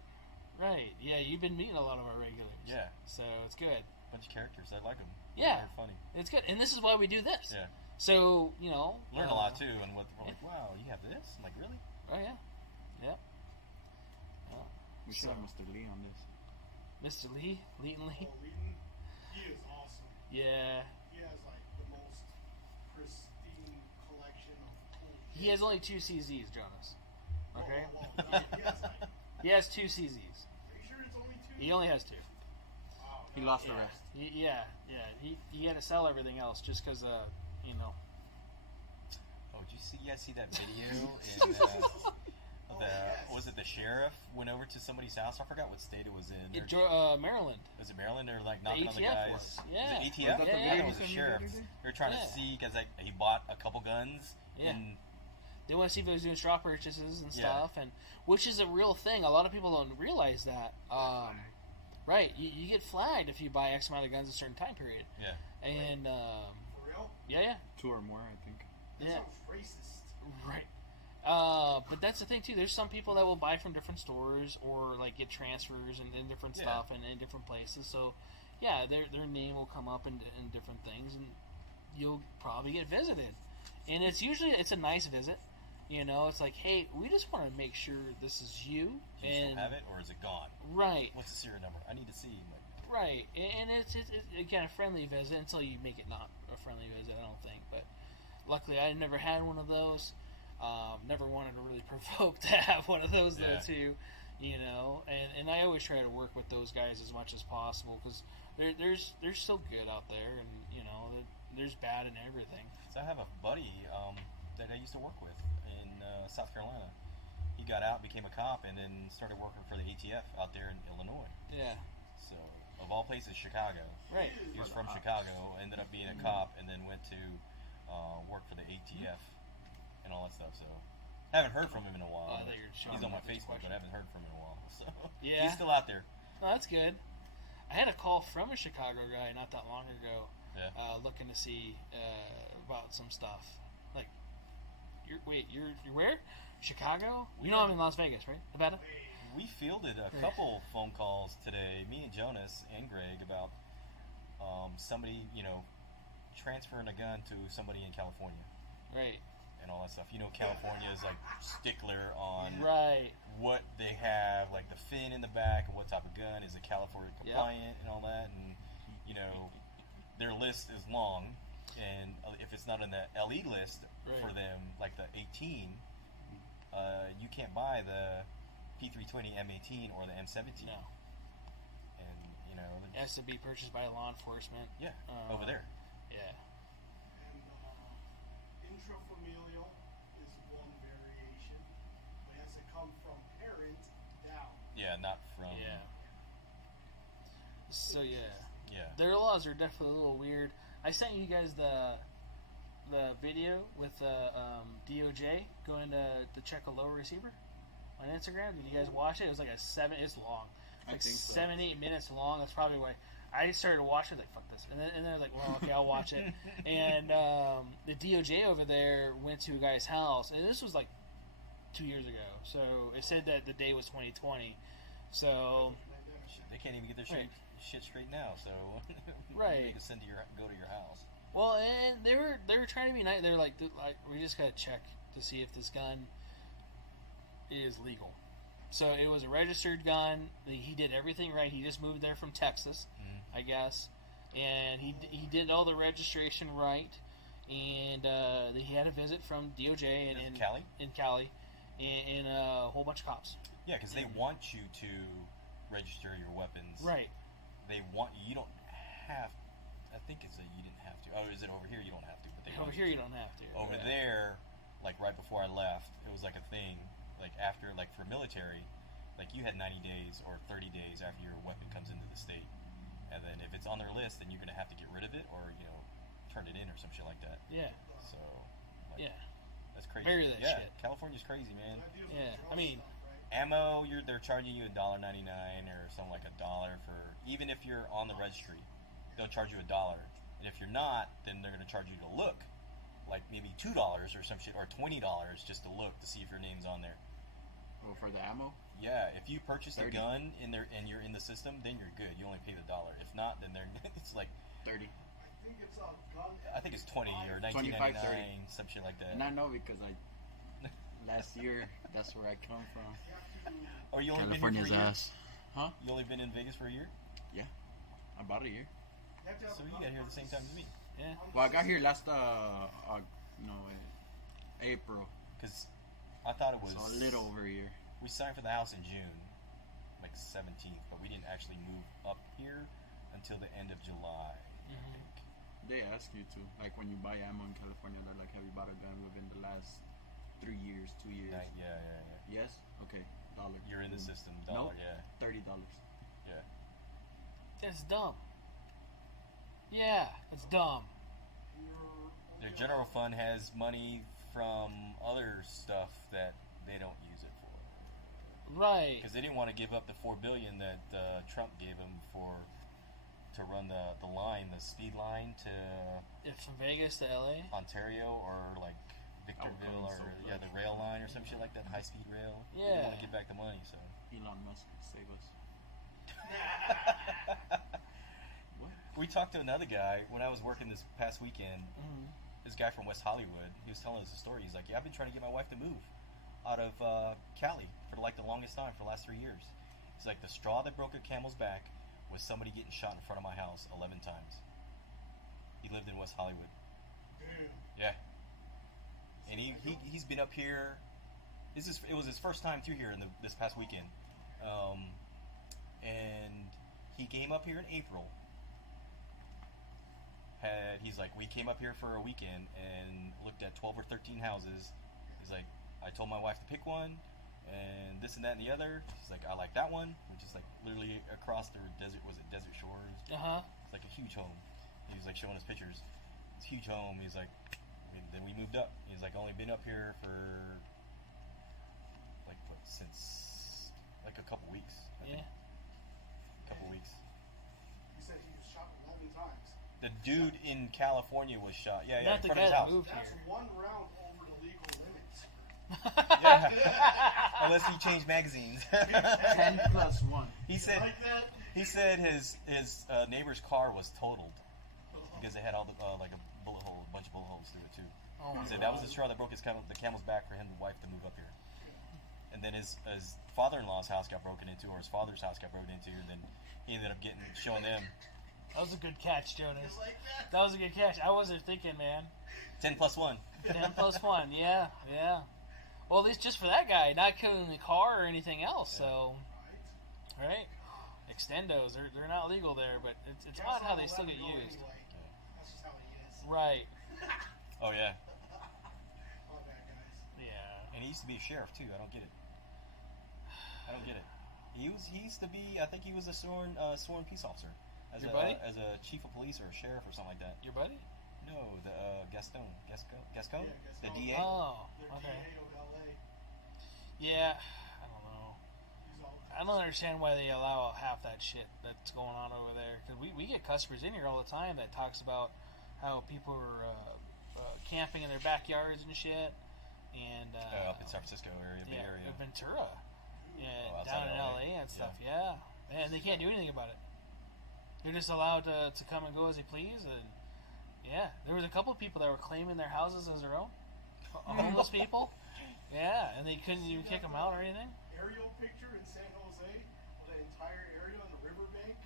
Right. Yeah, you've been meeting a lot of our regulars. Yeah. So it's good. Bunch of characters. I like them. Yeah. They're funny. It's good. And this is why we do this. Yeah. So, Learn a lot, too. And we're like, wow, you have this? I'm like, really? Oh, yeah. Yep. We should have Mr. Lee on this. Mr. Lee? Leighton Lee? Oh, Leighton, he is awesome. Yeah. He has like the most pristine collection of cool. He has only 2 CZs, Jonas. Okay? Well, he has like. He has 2 CZs. Are you sure it's only 2? He only has 2. Oh, He no, lost yeah. the rest. Yeah. He had to sell everything else just because, Oh, did you guys see that video? Was it the sheriff went over to somebody's house? I forgot what state it was in. Maryland. Was it Maryland? They're like knocking on the ATF guys. was. Yeah. Was it ATF? Was that the video I you thought it was the sheriff. They were trying to see because he bought a couple guns. Yeah. And They want to see if he was doing straw purchases and Yeah. stuff, and which is a real thing. A lot of people don't realize that. Right, you get flagged if you buy X amount of guns a certain time period. yeah. And For real? yeah, 2 or more, I think. That yeah, sounds racist. right. But that's the thing too. There's some people that will buy from different stores or like get transfers and different Yeah. stuff and in different places. So yeah, their name will come up in different things, and you'll probably get visited. And it's usually a nice visit. It's like, hey, we just want to make sure this is you. Do you still have it, or is it gone? Right. What's the serial number? I need to see. Right, and it's again a friendly visit until you make it not a friendly visit. I don't think, but luckily I never had one of those. Never wanted to really provoke to have one of those Yeah. though too, And I always try to work with those guys as much as possible because they're still good out there, and there's bad in everything. So I have a buddy that I used to work with in South Carolina. He got out, became a cop, and then started working for the ATF out there in Illinois. Yeah, So, of all places, Chicago. right. He was from Chicago, ended up being a cop, and then went to work for the ATF and all that stuff. So, haven't heard from him in a while. Oh, I thought you were showing He's on my me this Facebook, question. but I haven't heard from him in a while. So, Yeah. he's still out there. Oh, that's good. I had a call from a Chicago guy not that long ago, Yeah. looking to see about some stuff. Like, you're where? Chicago? I'm in Las Vegas, right? Nevada? We fielded a couple phone calls today, me and Jonas and Greg, about somebody, transferring a gun to somebody in California Right. and all that stuff. California is like stickler on Right. what they have, like the fin in the back, and what type of gun is it California compliant and all that, and their list is long, and if it's not in the LE list for them, like the 18, you can't buy the P320 M18 or the M17. No. And It has to be purchased by law enforcement. yeah, over there. Yeah. And intrafamilial is one variation. It has to come from parent down. Yeah, not from. Yeah. So yeah, Yeah. their laws are definitely a little weird. I sent you guys the video with DOJ going to check a low receiver on Instagram. Did you guys watch it? It was like it's long. It's like think so. 7-8 minutes long. That's probably why I started watching it, like, fuck this. And then I was like, well, okay, I'll watch it. And the DOJ over there went to a guy's house, and this was like 2 years ago. So it said that the day was 2020. So Shit, they can't even get their shit straight now. So Right. they can go to your house. well, and they were trying to be nice. They were like, we just gotta check to see if this gun is legal. So it was a registered gun. He did everything right. He just moved there from Texas, I guess, and he did all the registration right. And he had a visit from DOJ in Cali? In Cali, and a whole bunch of cops. Yeah, because they want you to register your weapons. Right. They want you don't have. I think it's you didn't have to. Oh, is it over here? You don't have to. But they Over want here, you don't have to. Over there, like right before I left, it was like a thing. Like after, like for military, like you had 90 days or 30 days after your weapon comes into the state, and then if it's on their list, then you're gonna have to get rid of it or turn it in or some shit like that. Yeah. So, like, Yeah. that's crazy. Bury that yeah, shit. California's crazy, man. That deals with Yeah, drug I mean- stuff, right? Ammo, they're charging you $1.99 or something like $1 for even if you're on the registry, they'll charge you $1. And if you're not, then they're gonna charge you to look, like maybe $2 or some shit or $20 just to look to see if your name's on there. Oh, for the ammo? Yeah, if you purchase a 30. gun in there and you're in the system, then you're good. You only pay the $1. If not, then it's like 30. I think it's a gun. I think it's 20 or 25, 19.99, some shit like that. And I know because last year, that's where I come from. Or you only California's been here for a year? ass. Huh? You only been in Vegas for a year? Yeah. About a year. So you got here at the same time as me. Yeah. Well, I got here last, April. Because I thought it was... So a little over a year. We signed for the house in June, like 17th, but we didn't actually move up here until the end of July, I think. They ask you to. Like when you buy ammo in California, they're like, have you bought a gun within the last 3 years, 2 years? Yeah. Yes? Okay. $1. You're in the system, $1, Nope. yeah. $30. Yeah. That's dumb. Yeah, it's dumb. The general fund has money from other stuff that they don't use it for. Right. Because they didn't want to give up the $4 billion that Trump gave them to run the line, the speed line to From Vegas to LA? Ontario or like Victorville or the rail line or some shit like that, high speed rail. They didn't want to give back the money, so Elon Musk, save us. we talked to another guy when I was working this past weekend. This guy from West Hollywood, he was telling us a story. He's like, yeah, I've been trying to get my wife to move out of Cali for like the longest time, for the last 3 years. He's like, the straw that broke a camel's back was somebody getting shot in front of my house 11 times. He lived in West Hollywood. Damn. Yeah. And he's been up here. It was his first time through here this past weekend. And he came up here in April. He's like, we came up here for a weekend and looked at 12 or 13 houses. He's like, I told my wife to pick one, and this and that and the other. He's like, I like that one, which is like literally across the desert. Was it Desert Shores? It's like a huge home. He was like showing us pictures. It's a huge home. He's like, then we moved up. He's like, only been up here for like since like a couple weeks. I think. A couple weeks. He said he was shot 11 times. The dude in California was shot. Yeah, Not in the front of his guy that house. moved That's here. one round over the legal limits. Yeah. Unless he changed magazines. 10 plus 1. He said Like that? he said his neighbor's car was totaled because it had all the like a bunch of bullet holes through it too. Oh my He said God. that was the straw that broke the camel's back for him and wife to move up here. And then his father-in-law's house got broken into, or his father's house got broken into, and then he ended up showing them. That was a good catch, Jonas. Like that? That was a good catch. I wasn't thinking, man. 10 plus 1. 10 plus 1, yeah. Well, at least just for that guy, not killing the car or anything else, so. Right? Extendos, they're not legal there, but it's odd how they still get used. That's just how he is. Right. Oh yeah. All bad guys. Yeah. And he used to be a sheriff too. I don't get it. He used to be. I think he was a sworn peace officer. Your buddy? As a chief of police or a sheriff or something like that. Your buddy? No, the Gaston, Yeah, the Gaston. DA. Oh, They're okay. DA of LA. Yeah, I don't know. He's all I don't understand why they allow half that shit that's going on over there. Because we get customers in here all the time that talks about how people are camping in their backyards and shit. And Up in San Francisco area, Bay Area. Ventura. Yeah, Oh, outside down in LA. LA and stuff. Yeah. And they can't do anything about it. They're just allowed to come and go as they please. And yeah, there was a couple of people that were claiming their houses as their own. Homeless people. Yeah, and they couldn't even kick them out or anything. aerial picture in San Jose of the entire area on the riverbank.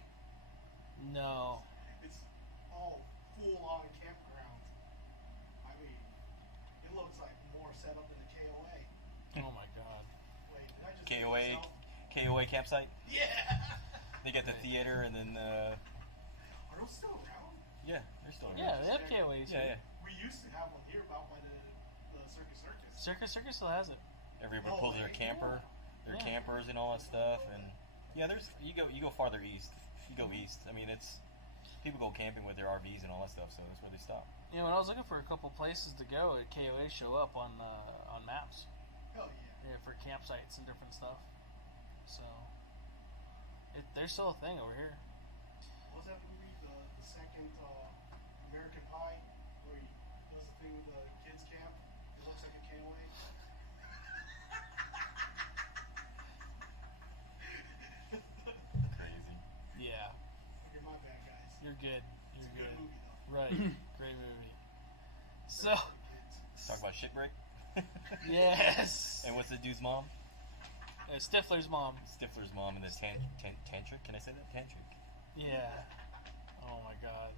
No. It's all full-on campground. I mean, it looks like more set up than a KOA. Oh my God. Wait, did I just KOA campsite. Yeah. They got the theater and then. Are those still around? Yeah, they're still around. Yeah, they have KOAs. Yeah. We used to have one here about by the Circus. Circus still has it. Everybody pulls their camper, their Yeah. campers and all that stuff, and yeah, there's you go farther east. You go east. I mean, it's people go camping with their RVs and all that stuff, so that's where they stop. You know, when I was looking for a couple places to go, KOA show up on maps. Hell yeah. Yeah, for campsites and different stuff. So there's still a thing over here. What was that movie? The second American Pie, where he does the thing with the kids camp. It looks like a KOA. You're good. It's You're a good good. movie, though. Right. Great movie. So, Talk about shit break. yes. And what's the dude's mom? Stifler's mom. Stifler's mom and the tantric. Can I say that? Tantric. Yeah. Oh my god.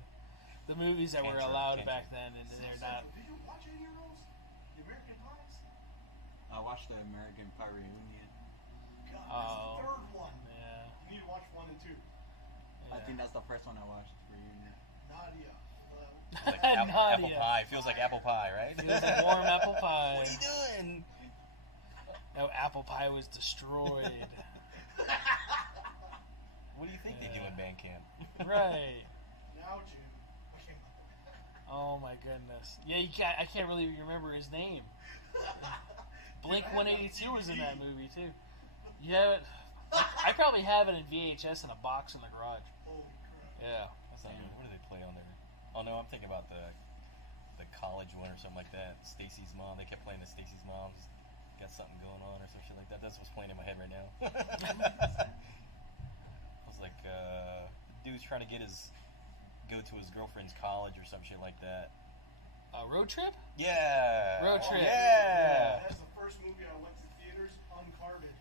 The movies that were Tantric, allowed tantric. back then, and they're not. Did you watch any of those? The American Pies? I watched the American Pie Reunion. God, Oh. that's the third one. Yeah. You need to watch 1 and 2. Yeah. I think that's the first one I watched. Reunion. Nadia. Like apple Nadia. pie. Feels like apple pie, right? Feels like warm apple pie. What are you doing? No, apple pie was destroyed. What do you think they do in band camp? Right. Now, Jim. I came up. Oh my goodness. Yeah, you can't. I can't really remember his name. Blink 182 was in that movie too. Yeah, I probably have it in VHS in a box in the garage. Holy crap. Yeah. That's not good. What do they play on there? Oh no, I'm thinking about the college one or something like that. Stacy's mom. They kept playing the Stacy's mom's got something going on or some shit like that. That's what's playing in my head right now. I was like, dude's trying to go to his girlfriend's college or some shit like that. Road Trip? Yeah. Road Trip. Yeah. That's the first movie I went to theaters uncarded.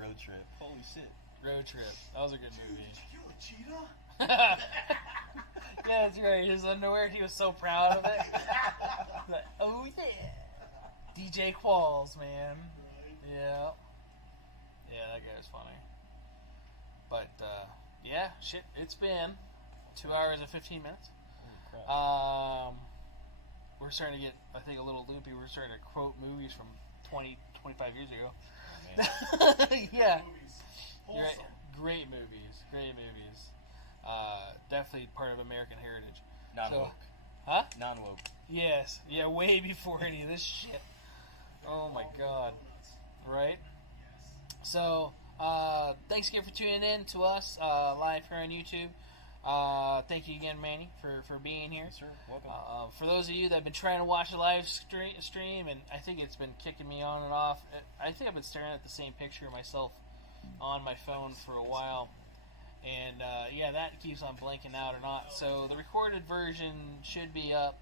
Road Trip. Holy shit. Road Trip. That was a good movie. Did you kill a cheetah? Yeah, that's right. His underwear, he was so proud of it. Like, oh yeah. DJ Qualls, man. Right. Yeah. Yeah, that guy was funny. But, yeah, shit, it's been 2 hours and 15 minutes. Holy crap. We're starting to get, I think, a little loopy. We're starting to quote movies from 20, 25 years ago. Yeah. Movies. You're right. Wholesome. Great movies. Great movies. Definitely part of American heritage. Non-woke. Huh? Non-woke. Yes. Yeah, way before any of this shit. Oh my god. Right? Yes. So, thanks again for tuning in to us live here on YouTube. Thank you again, Manny, for being here. Yes, sir. Welcome. For those of you that have been trying to watch the live stream, and I think it's been kicking me on and off, I think I've been staring at the same picture of myself on my phone for a while. And, yeah, that keeps on blanking out or not. So the recorded version should be up,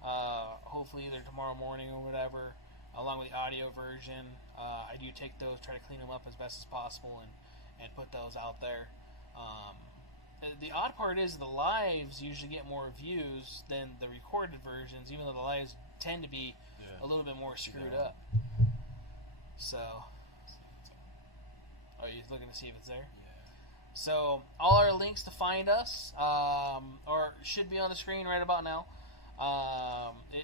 hopefully either tomorrow morning or whatever, along with the audio version. I do take those, try to clean them up as best as possible, and put those out there. The odd part is the lives usually get more views than the recorded versions, even though the lives tend to be a little bit more screwed up. So, oh, you're looking to see if it's there? Yeah. So, all our links to find us, or should be on the screen right about now.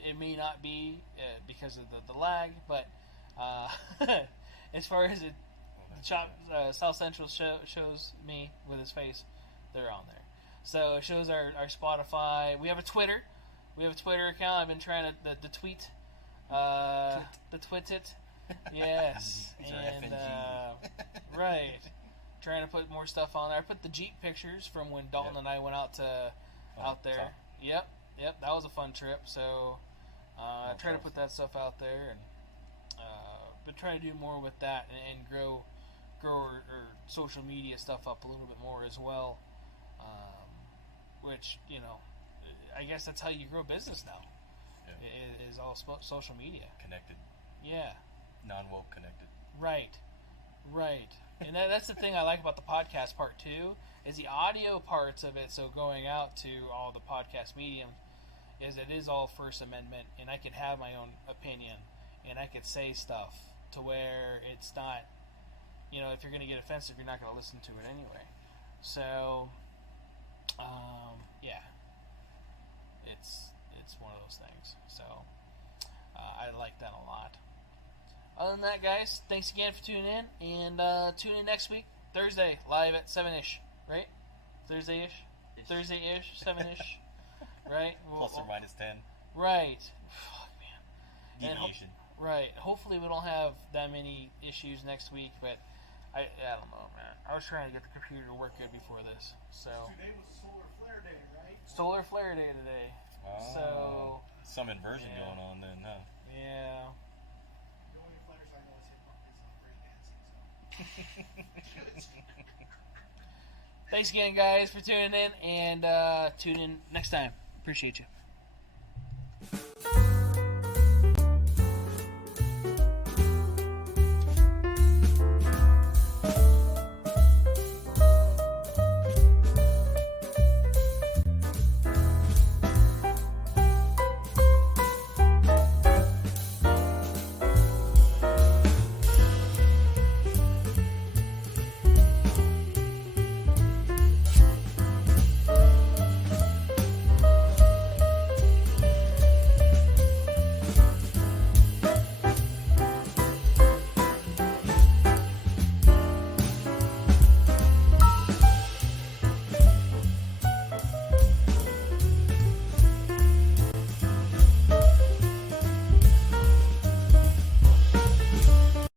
It may not be because of the lag, but as far as South Central shows me with his face, they're on there. So it shows our Spotify. We have a Twitter. We have a Twitter account. I've been trying to the tweet, the twit it. Yes, These are and FNG. right. Trying to put more stuff on there. I put the Jeep pictures from when Dalton and I went out there. top. Yep, that was a fun trip. So I try to put that stuff out there, and but try to do more with that and grow our social media stuff up a little bit more as well. Which, you know, I guess that's how you grow business now. Yeah. Is all social media. Connected. Yeah. Non-woke connected. Right. And that's the thing I like about the podcast part too, is the audio parts of it. So going out to all the podcast mediums, is it is all First Amendment, and I can have my own opinion, and I could say stuff to where it's not, you know, if you're going to get offensive, you're not going to listen to it anyway. So, yeah, it's one of those things. So I like that a lot. Other than that, guys, thanks again for tuning in, and tune in next week, Thursday, live at 7-ish, right? Thursday-ish? Thursday-ish, 7-ish, right? Plus or minus 10. Right. Fuck, man. And Deviation. right. Hopefully we don't have that many issues next week, but I don't know, man. I was trying to get the computer to work good before this, so. Today was a solar flare day, right? Solar flare day today. Oh. So. Some inversion Yeah. going on then, huh? Yeah. The only flares I know is hip hop is breakdancing. So. Thanks again, guys, for tuning in, and tune in next time. Appreciate you.